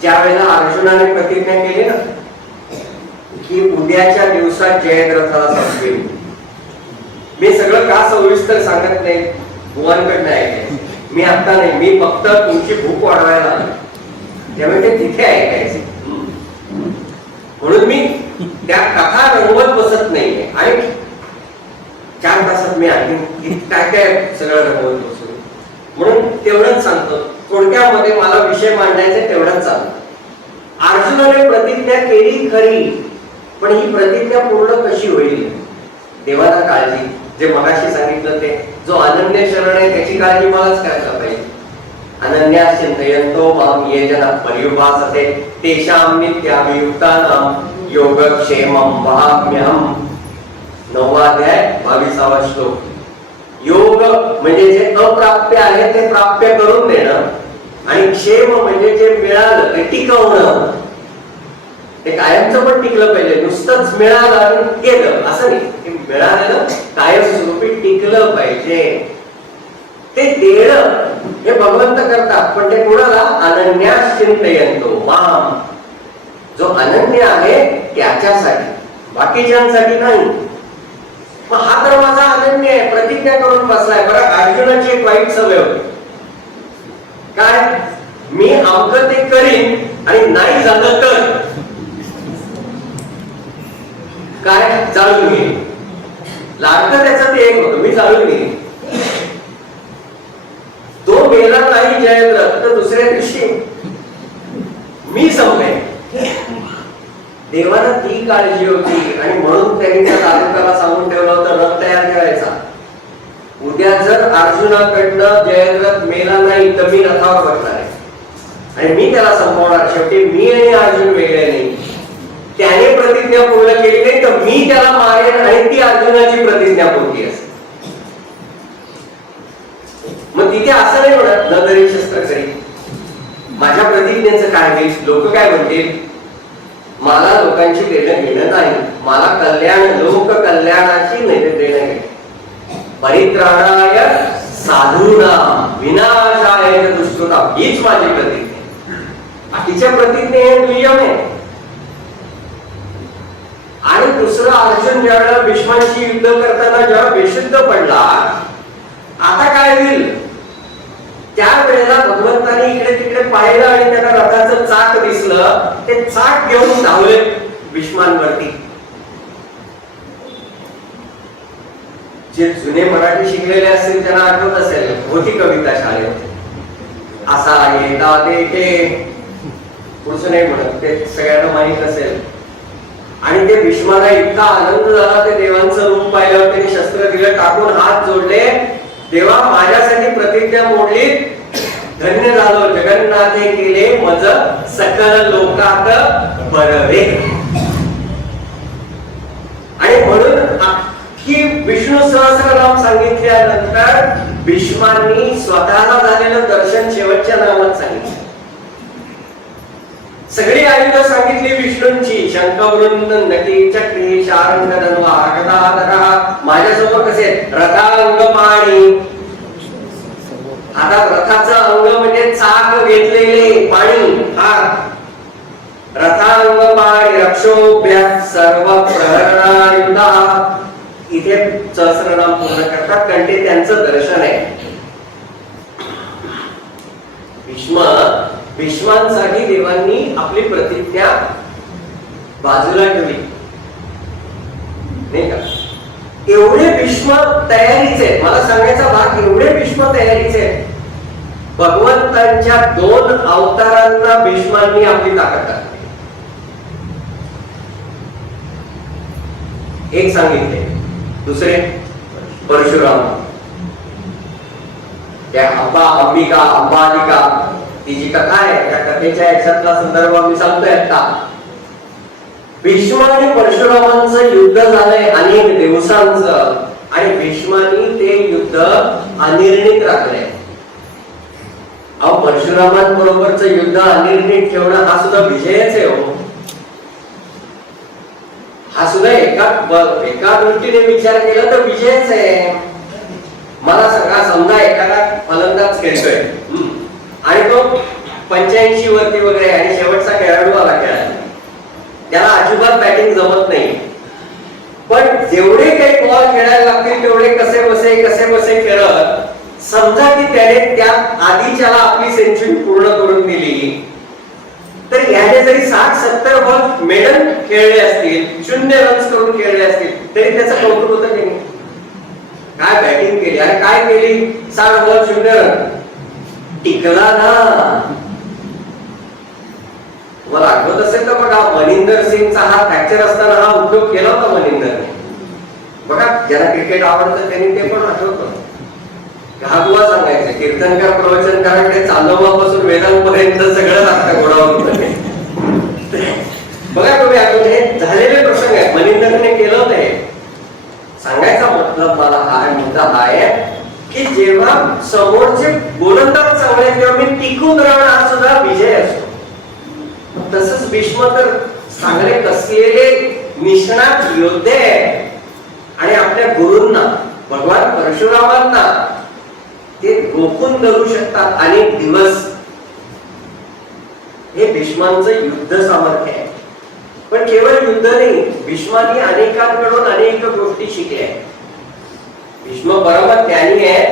ज्या वेळेला अर्जुनाने प्रतिज्ञा केली ना की उद्याच्या दिवसात जयद्रथाला संपवेल. मी सगळं का सविस्तर सांगत नाही, भुवांकडनं ऐकलंय मी, आता नाही, मी फक्त तुमची भूक वाढवायला आलो, त्यामुळे ते तिथे ऐकायचे. म्हणून मी त्या कथा रंगवत बसत नाहीये, आणि 4 तासात मी आणखी काय काय सगळं रंगवत बसू. म्हणून तेवढंच सांगतो, थोडक्यामध्ये मला विषय मांडायचा तेवढंच चालतं. अर्जुनाने प्रतिज्ञा केली खरी, पण ही प्रतिज्ञा पूर्ण कशी होईल देवाला काळजी. जे मगाशी सांगितलं ते, जो अनन्य शरण आहे त्याची काळजी मलाच करायला पाहिजे. अनन्या चिंतयन्तो मां ये जनाः पर्युपासते तेषां नित्याभियुक्तानां योगक्षेमं वहाम्यहम्. 9वा अध्याय 22वा श्लोक. योग म्हणजे जे अप्राप्य आहे ते प्राप्य करून देणं, आणि क्षेम म्हणजे जे मिळालं ते टिकवणं. ते कायमचं पण टिकलं पाहिजे, नुसतंच मिळालं आणि गेलं असं नाही. मिळालेलं कायमस्वरूपी टिकलं पाहिजे. ते देणं हे भगवंत करतात, पण ते कोणाला? अनन्यास चिंतयन्तो मां. जो अनन्य आहे त्याच्यासाठी, बाकीच्यांसाठी नाही. मग हा तर माझा अनन्य आहे, प्रतिज्ञा करून बसलाय. बरं, अर्जुनाची एक वाईट सवय होती काय, मी अवघं ते करीन आणि नाही झालं तर काय, जाळून घेईन. लाडकं त्याचं ते एक होतं, मी जाळून घेईन. तो मेला नाही जयद्रथ तर दुसऱ्या दिवशी मी संपले. देवाला ती काळजी होती, आणि म्हणून त्यांनी त्या तालुक्याला सांगून ठेवलं होतं रथ तयार करायचा. उद्या जर अर्जुनाकडनं जयद्रथ मेला नाही तर मी रथावर बसणार आहे आणि मी त्याला संपवणार. शेवटी मी आणि अर्जुन वेगळे नाही. त्याने प्रतिज्ञा पूर्ण केली नाही तर मी त्याला मारेन, आणि ती अर्जुनाची प्रतिज्ञा पूर्ती असते. मग तिथे असं नाही म्हणत न तरी शस्त्र करी. माझ्या प्रतिज्ञेचं काय होईल, लोक काय म्हणतील, मला लोकांची देणं घेणं नाही, मला कल्याण लोक कल्याणाची नाही देणं घेणं. परित्राणाय साधूनां विनाशाय दुष्कृतां, हीच माझी प्रतिज्ञा. बाकीच्या प्रतिज्ञा हे दुय्यम आहे. आणि दुसरं, अर्जुन ज्यावेळेला भीष्मांशी युद्ध करताना जेव्हा बेशुद्ध पडला, आता काय होईल त्यावेळेला भगवंतानी इकडे तिकडे पाहिलं आणि त्यांना रथाचं चाक दिसलं. ते चाक घेऊन धावले भीष्मांवरती. जे जुने मराठी शिकलेले असतील त्यांना आठवत असेल, होती कविता शाळेत, असा येता ते पुढचं नाही म्हणत, ते सगळ्यांना माहित असेल. आणि ते भीष्माला इतका आनंद झाला, ते देवांचं रूप पाहिल्यावर त्यांनी शस्त्र दिलं, टाकून हात जोडले, देवा माझ्यासाठी प्रतिज्ञा मोडली, धन्य झालो, जगन्नाथे केले मज सकल लोकात बरवे. आणि म्हणून की विष्णू सहस्रनाम सांगितल्यानंतर भीष्मांनी स्वतःला झालेलं दर्शन शेवटच्या नामात सांगितलं. सगळी आयुध सांगितली विष्णूंची, शंखवृंद, नटी, चक्री, शार्ंग, धन्वा, गदाधरा. माझ्यासमोर कसे रथांग पाणी, आता रथाचं अंग म्हणजे चाक घेतलेले पाणी, रथांग पाणी रक्षोभ्या सर्व प्रहरणायुधा. इथे सहस्रनाम पूर्ण करतात कारण ते त्यांचं दर्शन आहे. भीष्मांसाठी देवांनी आपली प्रतिज्ञा बाजूला ठेवली नाही का. एवढे भीष्म तयारीचे, मला सांगायचा भाग, एवढे भीष्म तयारीचे. भगवंतांच्या 2 अवतारांना भीष्मांनी आपली ताकद टाकली. एक सांगितले, दुसरे परशुराम, त्या अंबा, अंबिका, अंबालिका, ती जी कथा आहे त्या कथेच्या याच्यातला संदर्भ मी सांगतोय आता. भीष्म आणि परशुरामांचं युद्ध झालंय अनेक दिवसांचं, आणि भीष्मांनी ते युद्ध अनिर्णित राखलंय. परशुरामांबरोबरचं युद्ध अनिर्णित ठेवणं हा सुद्धा विजयच आहे हो. हा सुद्धा एका दृष्टीने विचार केला तर विजयच आहे. मला सांगा, समजा एखादा फलंदाज खेळतोय आणि तो 85 वरती वगैरे, आणि शेवटचा खेळाडू आला खेळायला, त्याला अजिबात बॅटिंग जमत नाही, पण जेवढे काही बॉल खेळायला लागतील तेवढे कसे बसे खेळत, समजा की त्याने त्या आधीच्याला आपली सेंचुरी पूर्ण करून दिली, तर याने जरी 60-70 बॉल मेडन खेळले असतील, 0 रन्स करून खेळले असतील, तरी त्याचं कौतुक होतं की नाही. काय बॅटिंग केली, अरे काय केली, 60 बॉल 0 रन, टिकला ना. तुम्हाला आठवत असेल तर बघा, मनिंदर सिंगचा हा फ्रॅक्चर असताना हा उद्योग केला होता मनिंदरने. बघा, ज्याला क्रिकेट आवडतं त्यांनी ते पण आठवतं. घाबुवा सांगायचे, कीर्तनकार प्रवचनकाराकडे चांदोबापासून वेदांपर्यंत सगळं लागतं घोडावर. बघा तुम्ही, हे झालेले प्रसंग आहेत, मनिंदरने केलं होतं. हे सांगायचा मतलब मला मुद्दा हा आहे की जेव्हा समोरचे बोलतात चांगले तेव्हा मी टिकून राहणं हा सुद्धा विजय असतो. तसंच भीष्म तर चांगले कसलेले निष्णात योद्धे आहेत, आणि आपल्या गुरूंना, भगवान परशुरामांना ते रोखून धरू शकतात अनेक दिवस. हे भीष्मांचं युद्ध सामर्थ्य आहे. पण केवळ युद्ध नाही, भीष्मांनी अनेकांकडून अनेक गोष्टी शिकल्या. भीष्म परमज्ञानी आहे.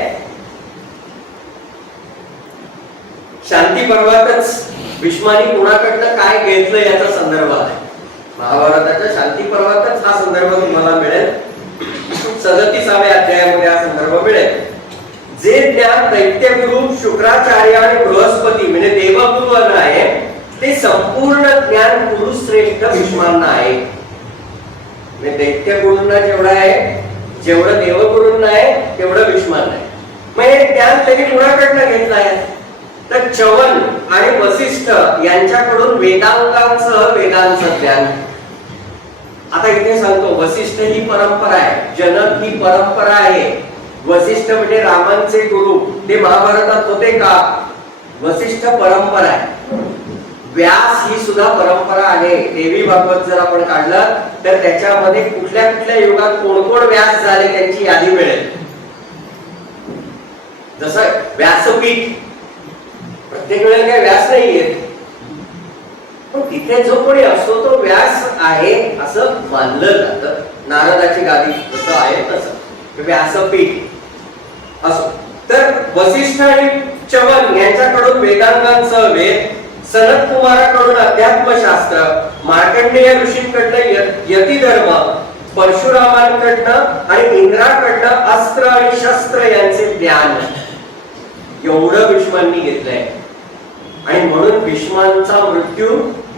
शांती पर्वातच भीष्मांनी कुणाकडनं काय घेतलं याचा संदर्भ आहे. महाभारताच्या शांती पर्वातच हा संदर्भ तुम्हाला मिळेल. 37व्या अध्यायामध्ये हा संदर्भ मिळेल. जे ज्ञान दैत्यगुरु शुक्राचार्य आणि बृहस्पती म्हणजे देवगुरूंना आहे, ते संपूर्ण ज्ञान गुरुश्रेष्ठ भीष्मांना आहे. दैत्यगुरूंना जेवढं आहे, जेवढं देवगुरूंना आहे तेवढं भीष्मांना आहे. मग हे ज्ञान त्यांनी कुणाकडनं घेतलं आहे, तर च्यवन आणि वसिष्ठ यांच्याकडून वेदांगांसह वेदांचं ज्ञान. आता इथे सांगतो, वसिष्ठ ही परंपरा आहे, जनक ही परंपरा आहे. वसिष्ठ म्हणजे रामांचे गुरु, ते महाभारतात होते का? वसिष्ठ परंपरा आहे. व्यास ही सुद्धा परंपरा आहे. देवी भागवत जर आपण काढलं तर त्याच्यामध्ये कुठल्या कुठल्या युगात कोण कोण व्यास झाले त्यांची यादी मिळेल. जसं व्यासपीठ, प्रत्येक वेळेला काही व्यास नाही येत, पण तिथे जो कोणी असतो तो व्यास आहे असं मानलं जातं. नारदाची गादी जसं आहे तसं व्यासपीठ असो. तर वसिष्ठ आणि च्यवन यांच्याकडून वेदांगांचं वेद, सनत कुमाराकडून अध्यात्मशास्त्र, मार्कंडेय ऋषींकडनं यतिधर्म, परशुरामांकडनं आणि इंद्राकडनं अस्त्र आणि शस्त्र यांचे ज्ञान, एवढं भीष्मांनी घेतलंय. आणि म्हणून भीष्मांचा मृत्यू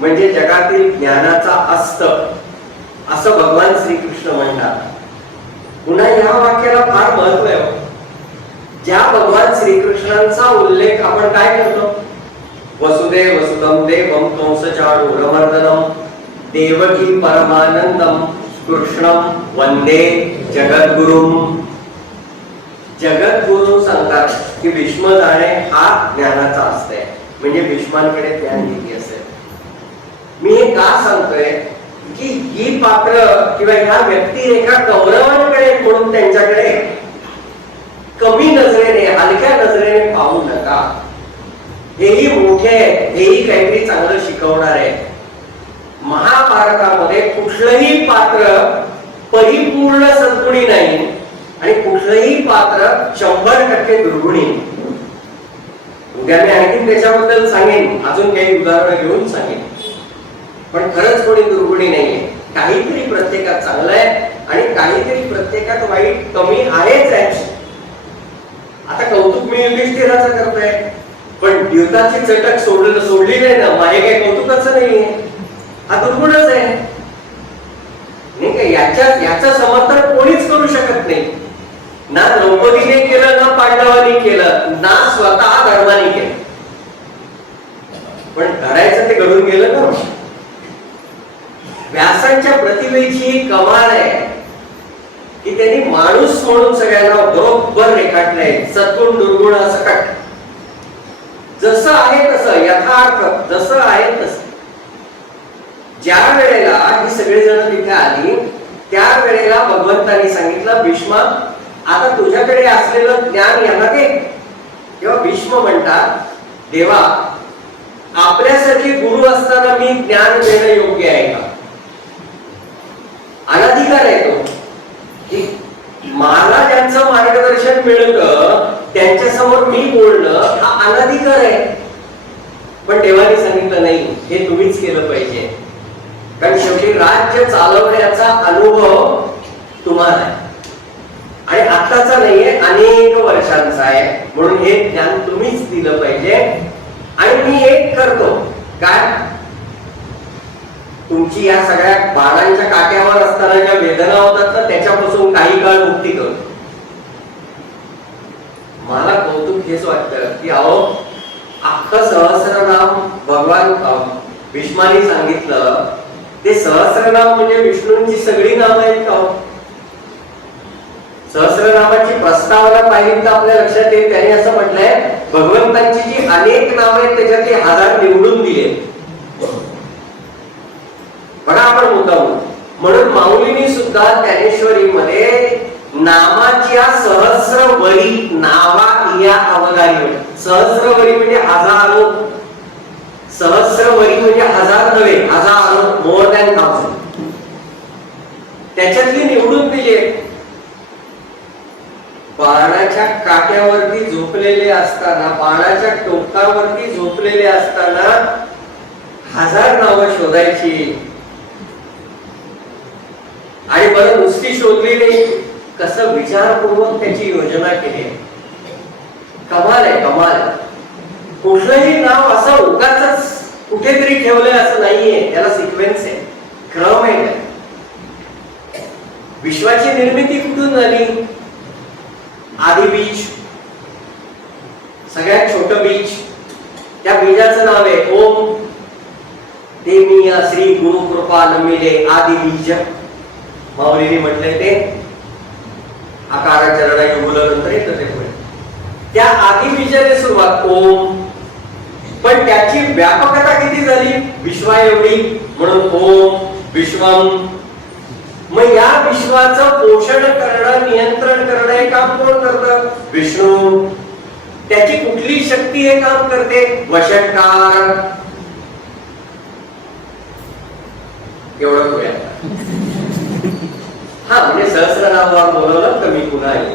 म्हणजे जगातील ज्ञानाचा अस्त असं भगवान श्रीकृष्ण म्हणतात. पुन्हा या वाक्याला फार महत्व आहे. ज्या भगवान श्रीकृष्णांचा उल्लेख आपण काय करतो, वसुदेव वसुदं देवं कंसचाणूरमर्दनं देवकी परमानंदं कृष्णं वंदे जगद्गुरुं. जगद्गुरु सांगतात की भीष्म जाणे हा ज्ञानाचा असते, म्हणजे भीष्मांकडे ज्ञान किती असेल. मी हे का सांगतोय की ही पात्र किंवा ह्या व्यक्तिरेखा कौरवांकडे म्हणून त्यांच्याकडे कमी नजरेने, हलक्या नजरेने पाहू नका. हेही मोठे आहे, हेही काहीतरी चांगलं शिकवणार आहे. महाभारतामध्ये कुठलंही पात्र परिपूर्ण सद्गुणी नाही आणि कुठलंही पात्र 100% दुर्गुणी. उद्या मी आणखी त्याच्याबद्दल सांगेन, अजून काही उदाहरणं घेऊन सांगेन. पण खरंच कोणी दुर्गुणी नाहीये. काहीतरी प्रत्येकात चांगलं आहे आणि काहीतरी प्रत्येकात वाईट कमी आहेच आहे. आता कौतुक मी युधिष्ठिराचं करतोय, पण द्यूताची चटक सोडली नाही ना, माझे काही कौतुकाचं नाहीये, हा दुर्गुणच आहे नाही का. याचं समर्थन कोणीच करू शकत नाही. ना द्रौपदीने केलं, ना पांडवांनी केलं, ना स्वतः धर्माने केलं, पण करायचं ते घडून गेलं ना. व्यासांच्या प्रतिभेची कमाल आहे की त्यांनी माणूस म्हणून सगळ्यांना बरोबर रेखाटलंय, सद्गुण दुर्गुण सकट, जसं आहे तसं, यथार्थ जसं आहे तसं. ज्या वेळेला ही सगळी जण तिथे आली त्या वेळेला भगवंतांनी सांगितलं, भीष्मा आता तुझ्याकडे असलेलं ज्ञान यांना दे. तेव्हा भीष्म म्हणतात, देवा आपल्यासाठी गुरु असताना मी ज्ञान देणं योग्य आहे का? अनधिकार आहे तो. मला ज्यांचं मार्गदर्शन मिळतं त्यांच्या समोर मी बोलणं हा अनधिकार आहे. पण देवाने सांगितलं नाही, हे तुम्हीच केलं पाहिजे, कारण शेवटी राज्य चालवण्याचा अनुभव तुम्हाला आहे आणि आत्ताचा नाहीये, अनेक वर्षांचा आहे. म्हणून हे ज्ञान तुम्हीच दिलं पाहिजे. आणि मी एक करतो काय, तुमची या सगळ्या बाणांच्या काट्यावर असताना ज्या वेदना होतात ना त्याच्यापासून काही काळ मुक्ती करतो. मला कौतुक हेच वाटतं की अहो अख्खं सहस्रनाम भगवान भीष्माने सांगितलं, ते सहस्रनाम म्हणजे विष्णूंची सगळी नामं आहेत का? सहस्रनामाची प्रस्तावना पाहिली तर आपल्या लक्षात येईल, त्याने असं म्हटलंय भगवंतांची जी अनेक नामं आहेत त्याच्यातली 1000 निवडून दिले. बघा आपण मुद्दाम, म्हणून माऊलींनी सुद्धा ज्ञानेश्वरीमध्ये नामाच्या सहस्रवरी नावा या अवधारी, सहस्रवरी म्हणजे हजारो, सहस्रवरी म्हणजे 1000 नव्हे, हजारो, मोर दॅन 1000, त्याच्यातली निवडून दिली. बाणाच्या काट्यावरती झोपलेले असताना, बाणाच्या टोकावरती झोपलेले असताना 1000 नावं शोधायची. आणि बरं नुसती शोधली नाही, कसं विचारपूर्वक त्याची योजना केली. कमाल आहे, कमाल. कुठलंही नाव असं उगाच कुठेतरी ठेवलंय असं नाहीये, त्याला सिक्वेन्स आहे, क्रम आहे. विश्वाची निर्मिती कुठून झाली? आदी बीज, सगळ्यात छोटं बीज, त्या बीजाचं नाव आहे ओम. ते मी श्री गुरु कृपा नमिले आदी बीज, माऊलीने म्हटलंय ते. आकार चरण युगल नंतर येतं ते पुढे. त्या आदी बीजाने सुरुवात ओम, पण त्याची व्यापकता किती झाली? विश्वा एवढी, म्हणून ओम विश्वम. मग या विश्वाचं पोषण करणं, नियंत्रण करणं हे काम कोण करतं? विष्णू. त्याची कुठली शक्ती हे काम करते? वषटकार. एवढं करूया. हा म्हणजे सहस्रनामावर बोलवलं तर मी पुन्हा येईल.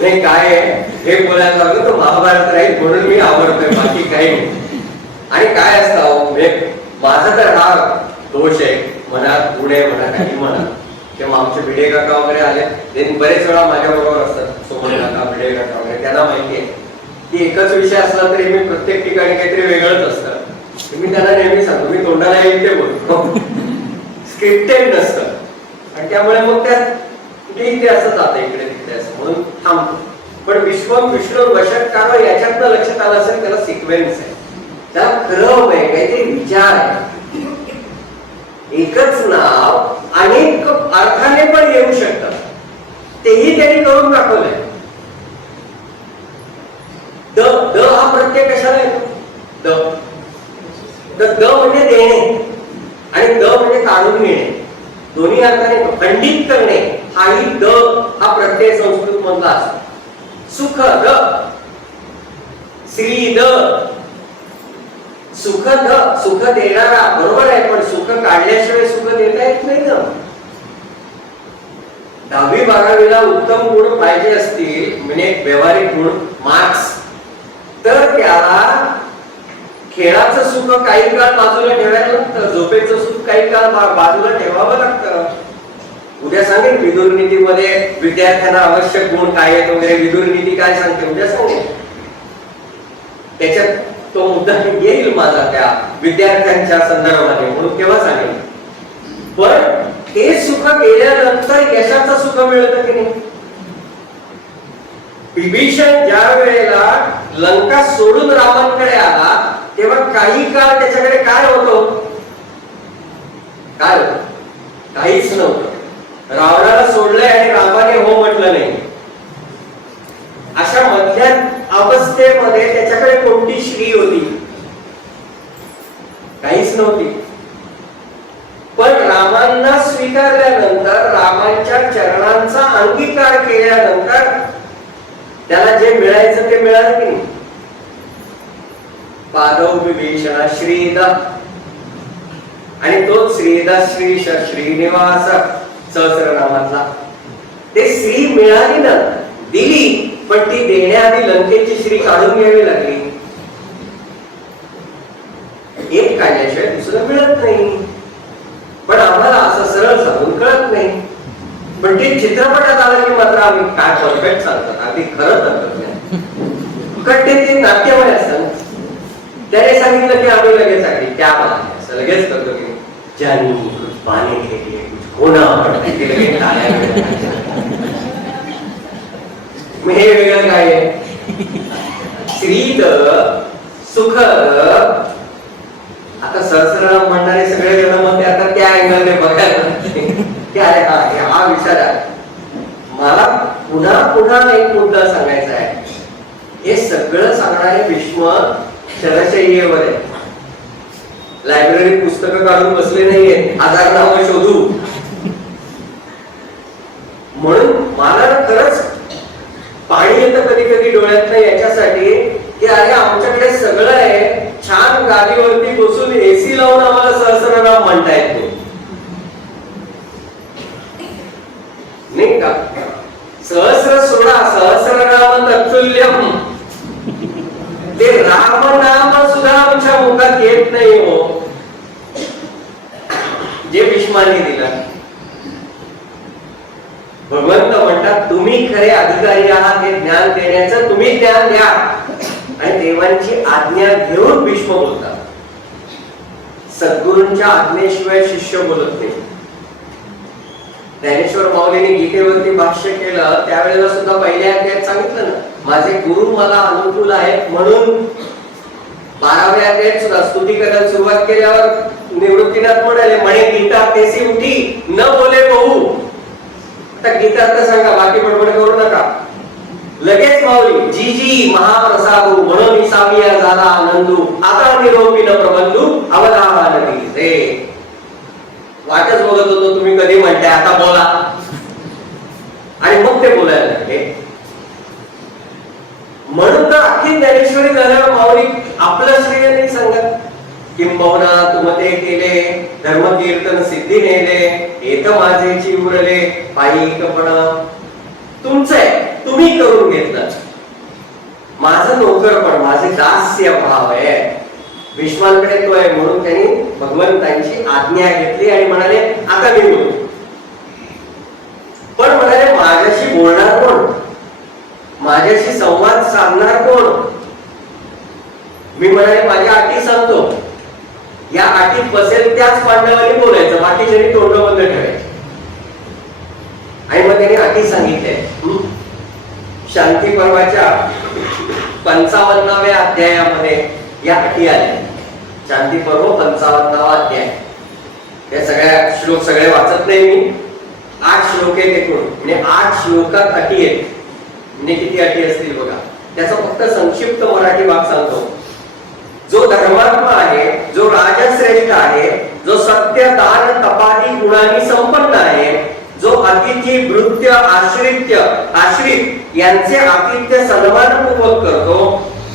नाही काय आहे हे बोलायला लागलं तर महाभारत राहील म्हणून मी आवडतोय, बाकी काही नाही. आणि काय असतं म्हणजे माझा तर हा दोष आहे, म्हणा गुण आहे, म्हणा काही म्हणा. किंवा आमचे भिडे काका वगैरे आले ते बरेच वेळा माझ्या बरोबर असतात, सोमन काका, भिडे काका वगैरे. त्यांना माहिती आहे की एकच विषय असला तरी मी प्रत्येक ठिकाणी काहीतरी वेगळंच असतं. मी त्यांना नेहमी सांगतो मी तोंडाला येईल ते बोलतो, स्क्रिप्टेड नसतं. आणि त्यामुळे मग त्यात ते असं जातं इकडे तिकडे असं म्हणून थांबतो. पण विश्वम विष्णू वषटकार याच्यातनं लक्षात आलं असेल त्याला सिक्वेन्स आहे, त्याला क्रम आहे, काहीतरी विचार आहे. एकच नाव अनेक अर्थाने पण येऊ शकतं, तेही त्यांनी करून दाखवलंय. द द हा प्रत्यय कशाला येतो? द म्हणजे देणे आणि द म्हणजे काढून घेणे, दोन्ही अर्थाने खंडित करणे. हाही द हा प्रत्यय संस्कृत मधला असतो. सुख द, श्री द, सुख द, सुख देणारा. बरोबर आहे, पण सुख काढल्याशिवाय सुख देता येत नाही ना. 10वी 12वीला उत्तम गुण पाहिजे असतील म्हणजे व्यवहारिक गुण, मार्क्स, तर त्याला खेळाचं सुख काही काळ बाजूला ठेवायला लागतं, झोपेचं सुख काही काळ बाजूला ठेवावं लागतं. उद्या सांगेल विदुर नीतीमध्ये विद्यार्थ्यांना आवश्यक गुण काय आहेत वगैरे. विदुर नीती काय सांगते उद्या सांगेल, त्याच्यात तो मुद्दा येईल माझा त्या विद्यार्थ्यांच्या संदर्भाने, म्हणून तेव्हा सांगेल. पण हे सुख केल्यानंतर यशाचं सुख मिळतं की नाही? विभीषण ज्या वेळेला लंका सोडून रामांकडे आला तेव्हा काही काळ त्याच्याकडे काय होतो? काय होतं? काहीच नव्हतं. रावणाला सोडलंय आणि रामाने हो म्हटलं नाही. अशा मधल्या अवस्थेमध्ये त्याच्याकडे कोणती श्री होती? काहीच नव्हती. पण रामांना स्वीकारल्यानंतर, रामांच्या चरणांचा अंगीकार केल्यानंतर त्याला जे मिळायचं ते मिळालं की नाही? पादव विभीषण श्रीद, आणि तो श्रीदा श्रीश श्रीनिवास सहस्रनामातला. ते श्री मिळाली ना, दिली, पण ती देण्याआधी लंकेची श्री काढून घ्यावी लागली. एक काढल्याशिवाय दुसरं मिळत नाही. पण आम्हाला असं सरळ सांगून कळत नाही. पण ते चित्रपटात आलं की मात्र आम्ही काय परफेक्ट सांगतात, अगदी खरं सांगतात. कारण ते नाट्यमय असतात. त्याने सांगितलं की आम्ही लगेच अगदी त्या असं लगेच करतो की ज्यांनी कुछ पाने के लिए कुछ होना पड़ता है, लगेच मग हे वेगळं काय आहे? श्रीद, सुख. आता सहस्रनाम म्हणणारे सगळे जण मग आता त्या अँगलने बघायला हा विचार आहे. मला पुन्हा पुन्हा एक मुद्दा सांगायचा आहे. हे सगळं सांगणारे भीष्म शरशय्येवर आहे. लायब्ररीत पुस्तकं काढून बसले नाहीये, आधार नाव शोधू. म्हणून मला खरंच पाणी येतं कधी कधी डोळ्यात याच्यासाठी की अरे आमच्याकडे सगळं आहे, छान गादीवरती बसून एसी लावून आम्हाला सहस्रनाम म्हणता येत नाही का? सहस्र सोडा, सहस्रनाम तत्तुल्यम. ते राम नाम सुद्धा आमच्या मुखात येत नाही हो, जे भीष्माने दिलं. भगवंत म्हणतात तुम्ही खरे अधिकारी आहात हे ज्ञान देण्याचं, तुम्ही ज्ञान द्या. आणि देवांची आज्ञा घेऊन भीष्म बोलतात. सद्गुरूंच्या आज्ञेशिवाय शिष्य बोलत नाही. ज्ञानेश्वर माऊलीने गीतेवरती भाष्य केलं त्यावेळेला सुद्धा पहिल्या अध्यायात सांगितलं ना, माझे गुरु मला अनुकूल आहेत म्हणून. 12व्या अध्यायात सुद्धा स्तुती करायला सुरुवात केल्यावर निवृत्तीनाथ म्हणाले, म्हणे गीता तेसी उठी न बोले बहु. आता गीता तर सांगा, बाकी बडबड करू नका. लगेच माऊली जी जी महाप्रसादू म्हणून सामिया झाला आनंदू, आता निरोपी न प्रबंधू अवधान रे. वाटच बघत होतो तुम्ही कधी म्हणताय आता बोला. आणि मग ते बोलायला लागले. म्हणून तर अख्खी ज्ञानेश्वरी झाल्यावर माऊली आपलं श्रेय नाही सांगत. किंबहुना तुम ते केले धर्मकीर्तन सिद्धी नेले येत माझेची उरले पायी कपण. तुमचं आहे, तुम्ही करून घेतलं. माझं नोकरपण, माझे दास्य भाव आहे. भीष्मांकडे तो आहे म्हणून त्यांनी भगवंतांची आज्ञा घेतली आणि म्हणाले आता मी बोलतो. पण म्हणाले माझ्याशी बोलणार कोण, माझ्याशी संवाद साधणार कोण. मी म्हणाले माझ्या अटी सांगतो, या अटीत बसेल त्याच पांडवांनी बोलायचं, बाकीच्यांनी तोंड बंद ठेवायचे. आणि मग त्यांनी अटी सांगितल्या. शांती पर्वाच्या 55व्या अध्यायामध्ये या अटी आल्या. शांती पर्व 55वा अध्याय. हे सगळ्या श्लोक सगळे वाचत नाही मी. 8 श्लोक आहेत एकूण, म्हणजे 8 श्लोकात अटी आहेत. म्हणजे किती अटी असतील बघा. त्याचा फक्त संक्षिप्त मराठी भाग सांगतो. जो धर्मात्मा आहे, जो राजश्रेष्ठ आहे, जो सत्य दान तपादी गुणांनी संपन्न आहे, जो अतिथी भृत्य आश्रित यांचे आतिथ्य सन्मानपूर्वक करतो,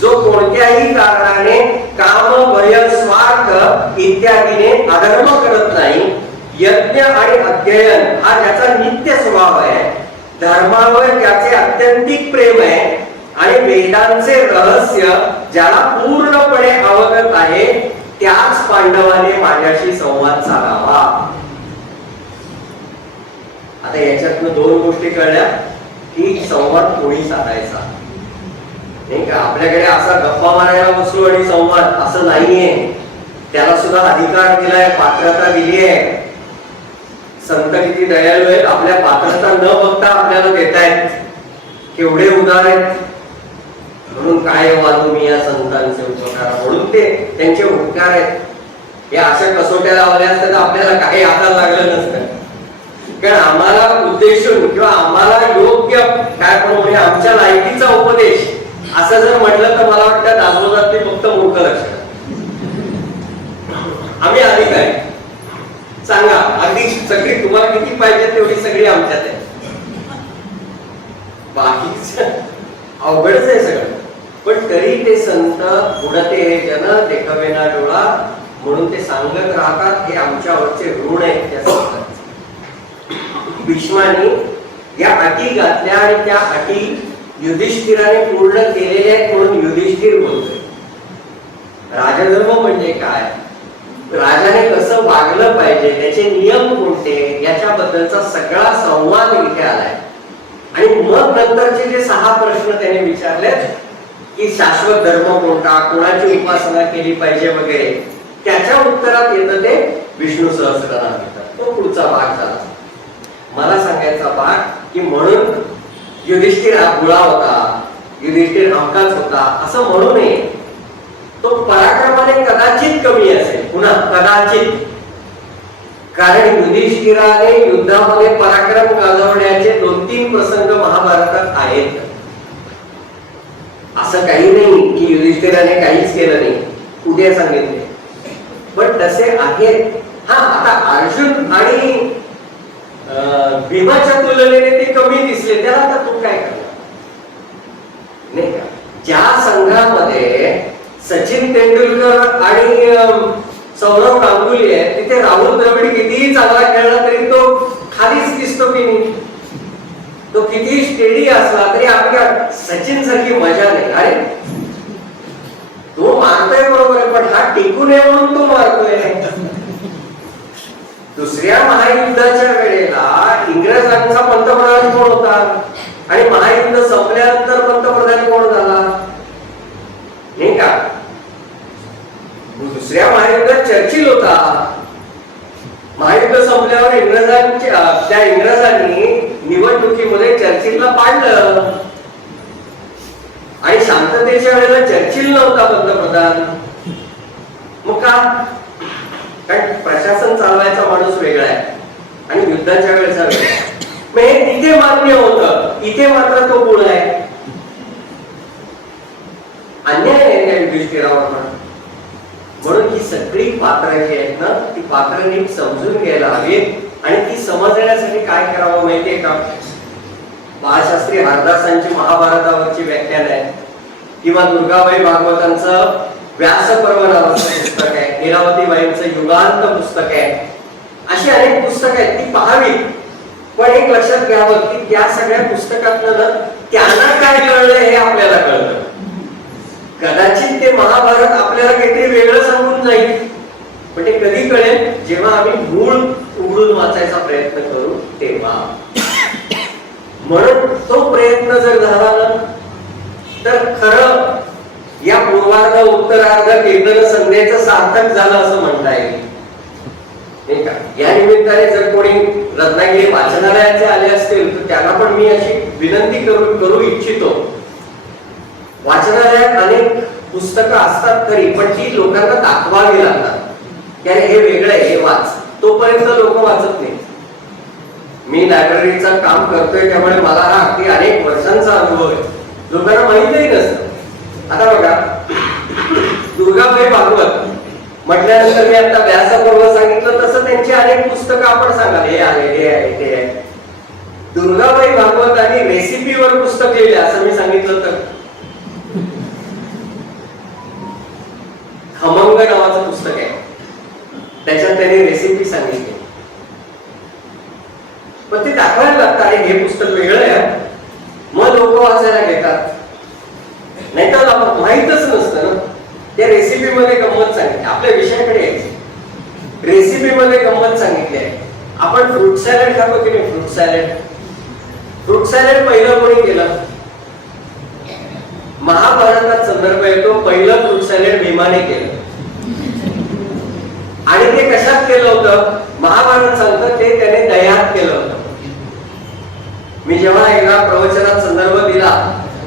जो कोणत्याही कारणाने काम भय स्वार्थ इत्यादीने अधर्म करत नाही, यज्ञ आणि अध्ययन हा त्याचा नित्य स्वभाव आहे, धर्मावर त्याचे अत्यंतिक प्रेम आहे आणि वेदांचे रहस्य ज्याला पूर्णपणे अवगत आहे त्याच पांडवाने माझ्याशी संवाद साधावा. आता याच्यातनं 2 गोष्टी कळल्या की संवाद कोणी साधायचा नाही का. आपल्याकडे असा गप्पा मारायला बसलो आणि संवाद असं नाहीये. त्याला सुद्धा अधिकार दिलाय, पात्रता दिली आहे. संत किती दयाळू आहेत, आपल्या पात्रता न बघता आपल्याला देतायत. केवढे उदार आहेत. म्हणून काय वादू मी या संतांचे उपकार, म्हणून ते त्यांचे उपकार आहेत. हे अशा कसोट्या लावल्या असतात तर आपल्याला काही हाताला लागलं नसतं. कारण आम्हाला उद्देशून किंवा आम्हाला योग्य काय म्हणजे आमच्या लायकीचा उपदेश असं जर म्हटलं तर मला वाटतं दासबोधातली फक्त मूर्ख लक्षण. आम्ही अधिक आहे, सांगा अगदी सगळी तुम्हाला किती पाहिजे तेवढी सगळी आमच्यात आहे. बाकीच अवघडच आहे सगळं. पण तरी ते संत गुणते जन देखवेना डोळा म्हणून ते सांगत राहतात. हे आमच्यावरचे ऋण आहेत त्या संतांचे. भीष्माने या अटी घातल्या आणि त्या अटी युधिष्ठिराने पूर्ण केलेल्या आहेत म्हणून युधिष्ठिर बोलतोय. राजधर्म म्हणजे काय, राजाने कसं वागलं पाहिजे, त्याचे नियम कोणते, याच्याबद्दलचा सगळा संवाद इथे आलाय. आणि मग नंतरचे जे 6 प्रश्न त्याने विचारलेत की शाश्वत धर्म कोणता, कोणाची उपासना केली पाहिजे वगैरे, त्याच्या उत्तरात येतं ते विष्णू सहस्त्रनाम येतात. तो पुढचा भाग झाला. मला सांगायचा भाग की म्हणून युधिष्ठिर हा गुळा होता, युधिष्ठिर हमखास होता असं म्हणू नये. तो पराक्रमाने कदाचित कमी असेल, पुन्हा कदाचित. कारण युधिष्ठिराने युद्धामध्ये पराक्रम गाजवण्याचे 2-3 प्रसंग महाभारतात आहेत. असं काही नाही की युधिष्ठिराने काहीच केलं नाही, उद्या सांगितले. पण तसे आहेत. हा, आता अर्जुन आणि भीमाच्या तुलनेने ते कमी दिसले, त्याला आता तू काय करणार नाही का. ज्या संघामध्ये सचिन तेंडुलकर आणि सौरव गांगुली आहे, तिथे राहुल द्रविड कितीही चांगला खेळला तरी तो खालीच दिसतो की नाही. तो किती स्टेडी असला तरी आपल्या सचिन सारखी मजा नाही. अरे तो मारतोय बरोबर, पण हा टिकू नये म्हणून तो मारतोय. दुसऱ्या महायुद्धाच्या वेळेला इंग्रजांचा पंतप्रधान कोण होता आणि महायुद्ध संपल्यानंतर पंतप्रधान कोण झाला नाही का. दुसऱ्या महायुद्धात चर्चिल होता. महायुद्ध संपल्यावर त्या इंग्रजांनी निवडणुकीमध्ये चर्चिलला पाडलं आणि शांततेच्या वेळेला चर्चिल नव्हता पंतप्रधान. मग का, कारण प्रशासन चालवायचा माणूस वेगळा आहे आणि युद्धाच्या वेळेचा वेगळा. मग हे तिथे मान्य होतं, इथे मात्र तो गुण आहे. अन्याय आहे त्या युधिष्ठिरावर. म्हणून ही सगळी पात्र जी आहेत ना, ती पात्र नीट समजून घ्यायला हवीत. आणि ती समजण्यासाठी काय करावं माहितीये का, बाळशास्त्री हरदासांची महाभारतावरची व्याख्यान आहे, किंवा दुर्गाबाई भागवतांचं व्यासपर्व नावाचं पुस्तक आहे, लीलावतीबाईंचं युगांत पुस्तक आहे. अशी अनेक पुस्तकं आहेत, ती पाहावी. पण एक लक्षात घ्यावं की त्या सगळ्या पुस्तकातलं त्यांना काय कळलं हे आपल्याला कळतं. कदाचित ते महाभारत आपल्याला काहीतरी वेगळं सांगून जाईल, पण ते कधी कळेल जेव्हा आम्ही मूळ उघडून वाचायचा प्रयत्न करू तेव्हा. म्हणून तो प्रयत्न जर झाला ना तर खरं या पूर्वार्ध उत्तरार्ध कीर्तन संध्येचं सार्थक झालं असं म्हणता येईल, नाही का? या निमित्ताने जर कोणी रत्नागिरी वाचनालयाचे आले असतील तर त्यांना पण मी अशी विनंती करू इच्छितो. वाचनालयात अनेक पुस्तकं असतात खरी, पण ती लोकांना दाखवावी लागतात की अरे हे वेगळं आहे, हे वाच. तोपर्यंत लोक वाचत नाही. मी लायब्ररीचं काम करतोय त्यामुळे मला हा अगदी अनेक वर्षांचा अनुभव आहे. लोकांना माहितही नसतं. आता बघा, दुर्गाबाई भागवत म्हटल्यानंतर मी आता व्यासपर्व सांगितलं तसं त्यांची अनेक पुस्तकं आपण सांगाल, हे आहे, हे आहे, ते आहे. दुर्गाबाई भागवतांनी रेसिपीवर पुस्तक लिहिले असं मी सांगितलं तर. खमंग नावाचं पुस्तक आहे, त्याच्यात त्यांनी रेसिपी सांगितली. पण ते दाखवायला लागतं अरे हे पुस्तक वेगळं आहे, मग लोक वाचायला घेतात. नाही तर माहितच नसतं ना. त्या रेसिपी मध्ये गंमत सांगितली. आपल्या विषयाकडे यायची. रेसिपी मध्ये गंमत सांगितली आहे. आपण फ्रूट सॅलड खातो की नाही? Fruit salad. फ्रूट सॅलड पहिलं कोणी केलं? महाभारतात संदर्भ येतो, पहिलं फ्रूट सॅलड भीमाने केलं. आणि ते कशात केलं होतं? महाभारत सांगतं ते त्याने दह्यात केलं होतं. मी जेव्हा एकदा प्रवचनात संदर्भ दिला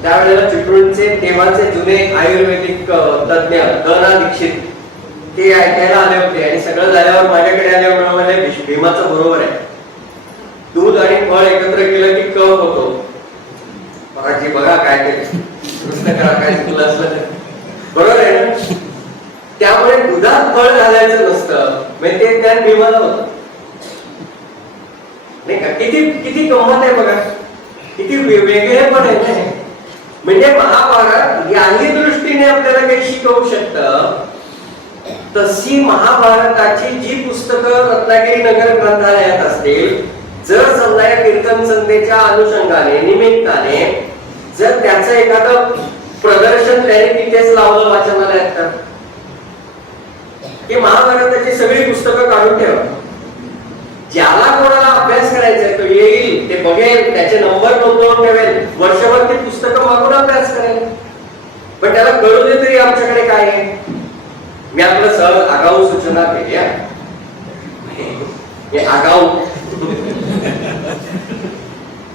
त्यावेळेला चिपळूणचे तेव्हाचे जुने आयुर्वेदिक तज्ञ द.ना. दीक्षित ते ऐकायला आले होते आणि सगळं झाल्यावर माझ्याकडे आल्यावर म्हणाले भीमाचं बरोबर आहे, दूध आणि फळ एकत्र केलं की कफ होतो. महाराजी बघा काय ते करा काय चुकलं असलं बरोबर आहे ना. त्यामुळे दुधात फळ घालायचं नसतं, म्हणजे ते ज्ञान भीमाला होतं, नाही का? किती किती गंमत आहे बघा, किती वेगळे पण आहे. म्हणजे महाभारत याही दृष्टीने आपल्याला काही शिकवू शकतं. तशी महाभारताची जी पुस्तकं रत्नागिरी नगर ग्रंथालयात असतील, जर समजा या कीर्तन संध्येच्या अनुषंगाने निमित्ताने जर त्याचं एखादं प्रदर्शन त्याने तिथेच लावलं वाचनालयात तर की महाभारताची सगळी पुस्तकं काढून ठेवा. ज्याला कोणाला अभ्यास करायचा तो येईल, ते बघेल, त्याचे नंबर नोंदवून ठेवेल, वर्षभर ती पुस्तकं मागून अभ्यास करेल. पण त्याला कळू दे तरी आमच्याकडे काय आहे. मी आपलं सहज आगाऊ सूचना केली. आगाऊ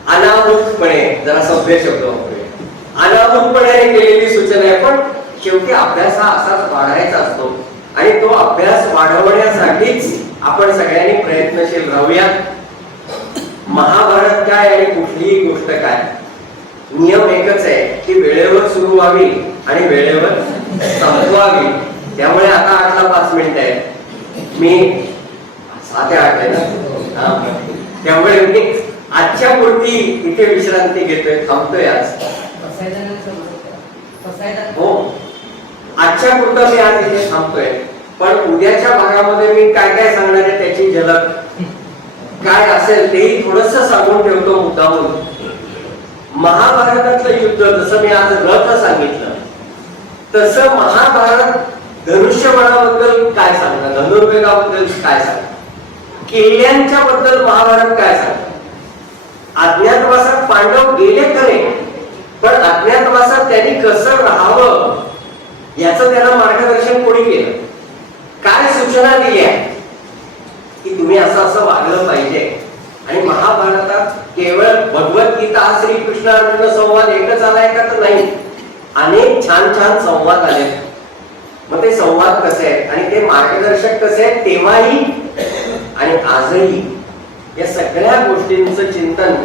अनाहूतपणे जरा सभ्य शब्द वापरूया. अनाहूतपणे केलेली सूचना आहे, पण शेवटी अभ्यास हा असाच वाढायचा असतो आणि तो अभ्यास वाढवण्यासाठीच आपण सगळ्यांनी प्रयत्नशील राहूया. महाभारत काय आणि कुठलीही गोष्ट काय, नियम एकच आहे की वेळेवर सुरू व्हावी आणि वेळेवर संपवावी. त्यामुळे आता 8:05 आहे, मी 7:08 आहे ना, त्यामुळे मी आजच्या पुरती इथे विश्रांती घेतोय, थांबतोय आज. हो, आजच्या पुरतं मी आज इथे थांबतोय. पण उद्याच्या भागामध्ये मी काय काय सांगणार आहे त्याची झलक काय असेल तेही थोडस सांगून ठेवतो मुद्दामून. महाभारतातलं युद्ध जसं मी आज रथ सांगितलं तसं महाभारत धनुष्यबाणाबद्दल काय सांगणार, धनुर्वेगाबद्दल काय सांगणार, किल्ल्यांच्या बद्दल महाभारत काय सांगणार. अज्ञातवासात पांडव गेले खरे, पण अज्ञातवासात त्यांनी कसं राहावं याचं त्यांना मार्गदर्शन कोणी केलं, काय सूचना दिल्या की तुम्ही असं असं वागलं पाहिजे. आणि महाभारतात केवळ भगवद्गीता श्रीकृष्ण अर्जुन संवाद एकच आलाय का तर नाही, अनेक छान छान संवाद आले. मग ते संवाद कसे आहेत आणि ते मार्गदर्शक कसे आहेत तेव्हाही आणि आजही या सगळ्या गोष्टींचं चिंतन.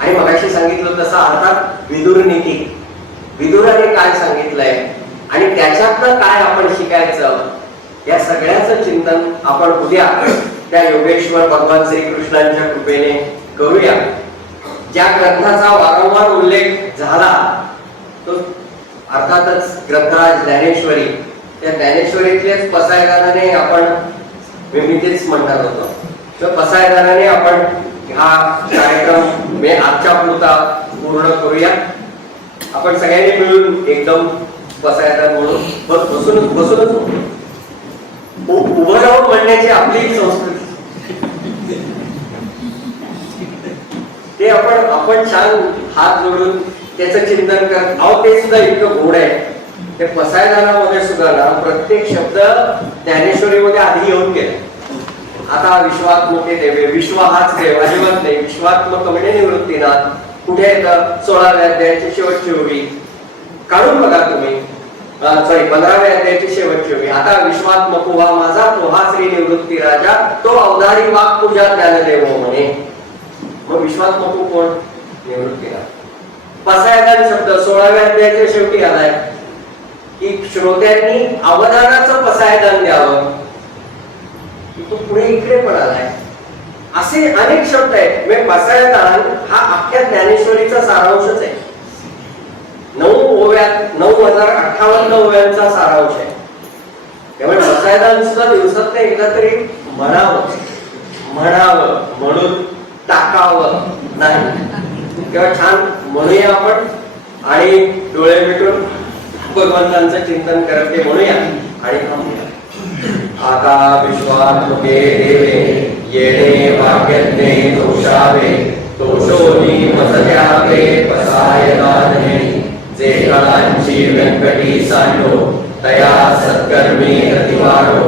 आणि मगाशी सांगितलं तसं अर्थात विदुर नीती, विदुराने काय सांगितलंय आणि त्याच्यातनं काय आपण शिकायचं, या सगळ्याचं चिंतन आपण उद्या त्या योगेश्वर भगवान श्रीकृष्णांच्या कृपेने करूया. ज्या ग्रंथाचा वारंवार उल्लेख झाला तो अर्थातच ग्रंथराज ज्ञानेश्वरी. त्या ज्ञानेश्वरीतलेच पसायदानाने आपण मी तेच म्हणणार होतो, तर पसायदानाने आपण हा कार्यक्रम मी आजच्या पुरता पूर्ण करूया. आपण सगळ्यांनी मिळून एकदम पसायदान म्हणून बसूनच उभं राहून म्हणण्याची आपली संस्कृती ते आपण छान हात जोडून त्याचं चिंतन करत आहोत. ते सुद्धा इतकं गोड आहे. ते पसायदानामध्ये सुद्धा ना प्रत्येक शब्द ज्ञानेश्वरीमध्ये आधी येऊन गेला. आता विश्वात्मके देवे, विश्व हाच देव अजिबात नाही. विश्वात्मक म्हणजे निवृत्तीनाथ कुठे येतं? 16व्या अध्यायाची शेवटची ओवी काढून बघा तुम्ही. सॉरी 15व्या अध्यायाची शेवटची ओवी. आता विश्वात्मक व्हा माझा तो हा श्री निवृत्ती राजा, तो अवधारी वाक पूजा ज्ञानदेव म्हणे. मग विश्वात्मक कोण? निवृत्तीनाथ. पसायदान शब्द 16व्या अध्यायाच्या शेवटी आलाय की श्रोत्यांनी अवधानाचं पसायदान द्यावं. तो पुढे इकडे पण आलाय. असे अनेक शब्द आहेत. म्हणजे पसायदान हा अख्ख्या ज्ञानेश्वरीचा सारांशच आहे. 9058 ओव्यांचा सारांश आहे. त्यामुळे पसायदान सुद्धा दिवसात एकदा तरी म्हणावं म्हणून टाकावं नाही. तेव्हा छान म्हणूया आपण आणि डोळे मिटून भगवंतांचं चिंतन करत ते म्हणूया आणि थांबूया. आता विश्वात्मके देवे येणे वाक्यज्ञे दोषावे, दोषोनी मजद्यावे पसायदाने. जे कलांची व्यंकटी सांडो तया सत्कर्मी प्रतिवारो.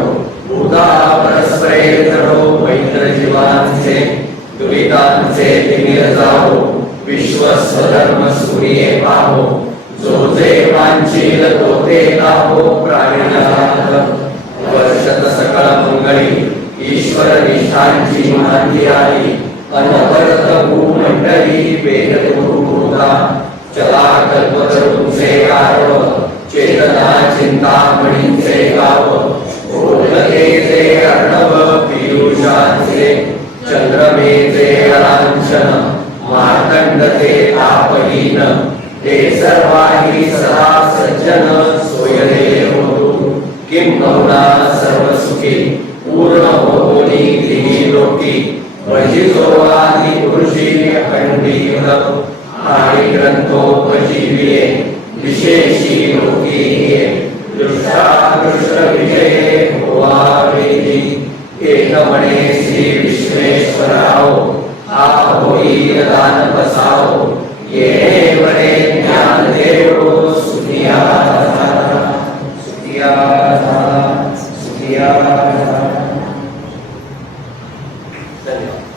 भूता परस्परे जडो मैत्र जीवांचे, दुरितांचे तिमिर जावो. विश्व स्वधर्म सूर्ये पाहो, जो जे वांछील तो ते लाभो. प्राणिनाथ वर्षत सकळ मंगळी, ईश्वर निष्ठांची मांदी आली. अनवरत भूमंडळी वेद गुरुभूता. चला कल्पतरूंचे गारव, चेतना चिंतामणींचे गाव. ओढतेचे अर्णव पियुषांचे, चंद्रमेचे अलांछन. मार्तंडते तापहीन, ते सर्वाही सदा सज्जन. सोयदेव किं करुणा सर्वसुखी, पूर्ण होनी तिन्ही लोकी. भजितो आदि पुरुषी अखंडीय, आणि ग्रंथोपजीविये विशेषी लोकी. दृष्टादृष्ट विजये होवावेदी, एक म्हणे श्री विश्वेश्वराव. होई दान बसाओ, ये वरे ज्ञान देव. सुखिया सुखिया सुखिया. धन्यवाद.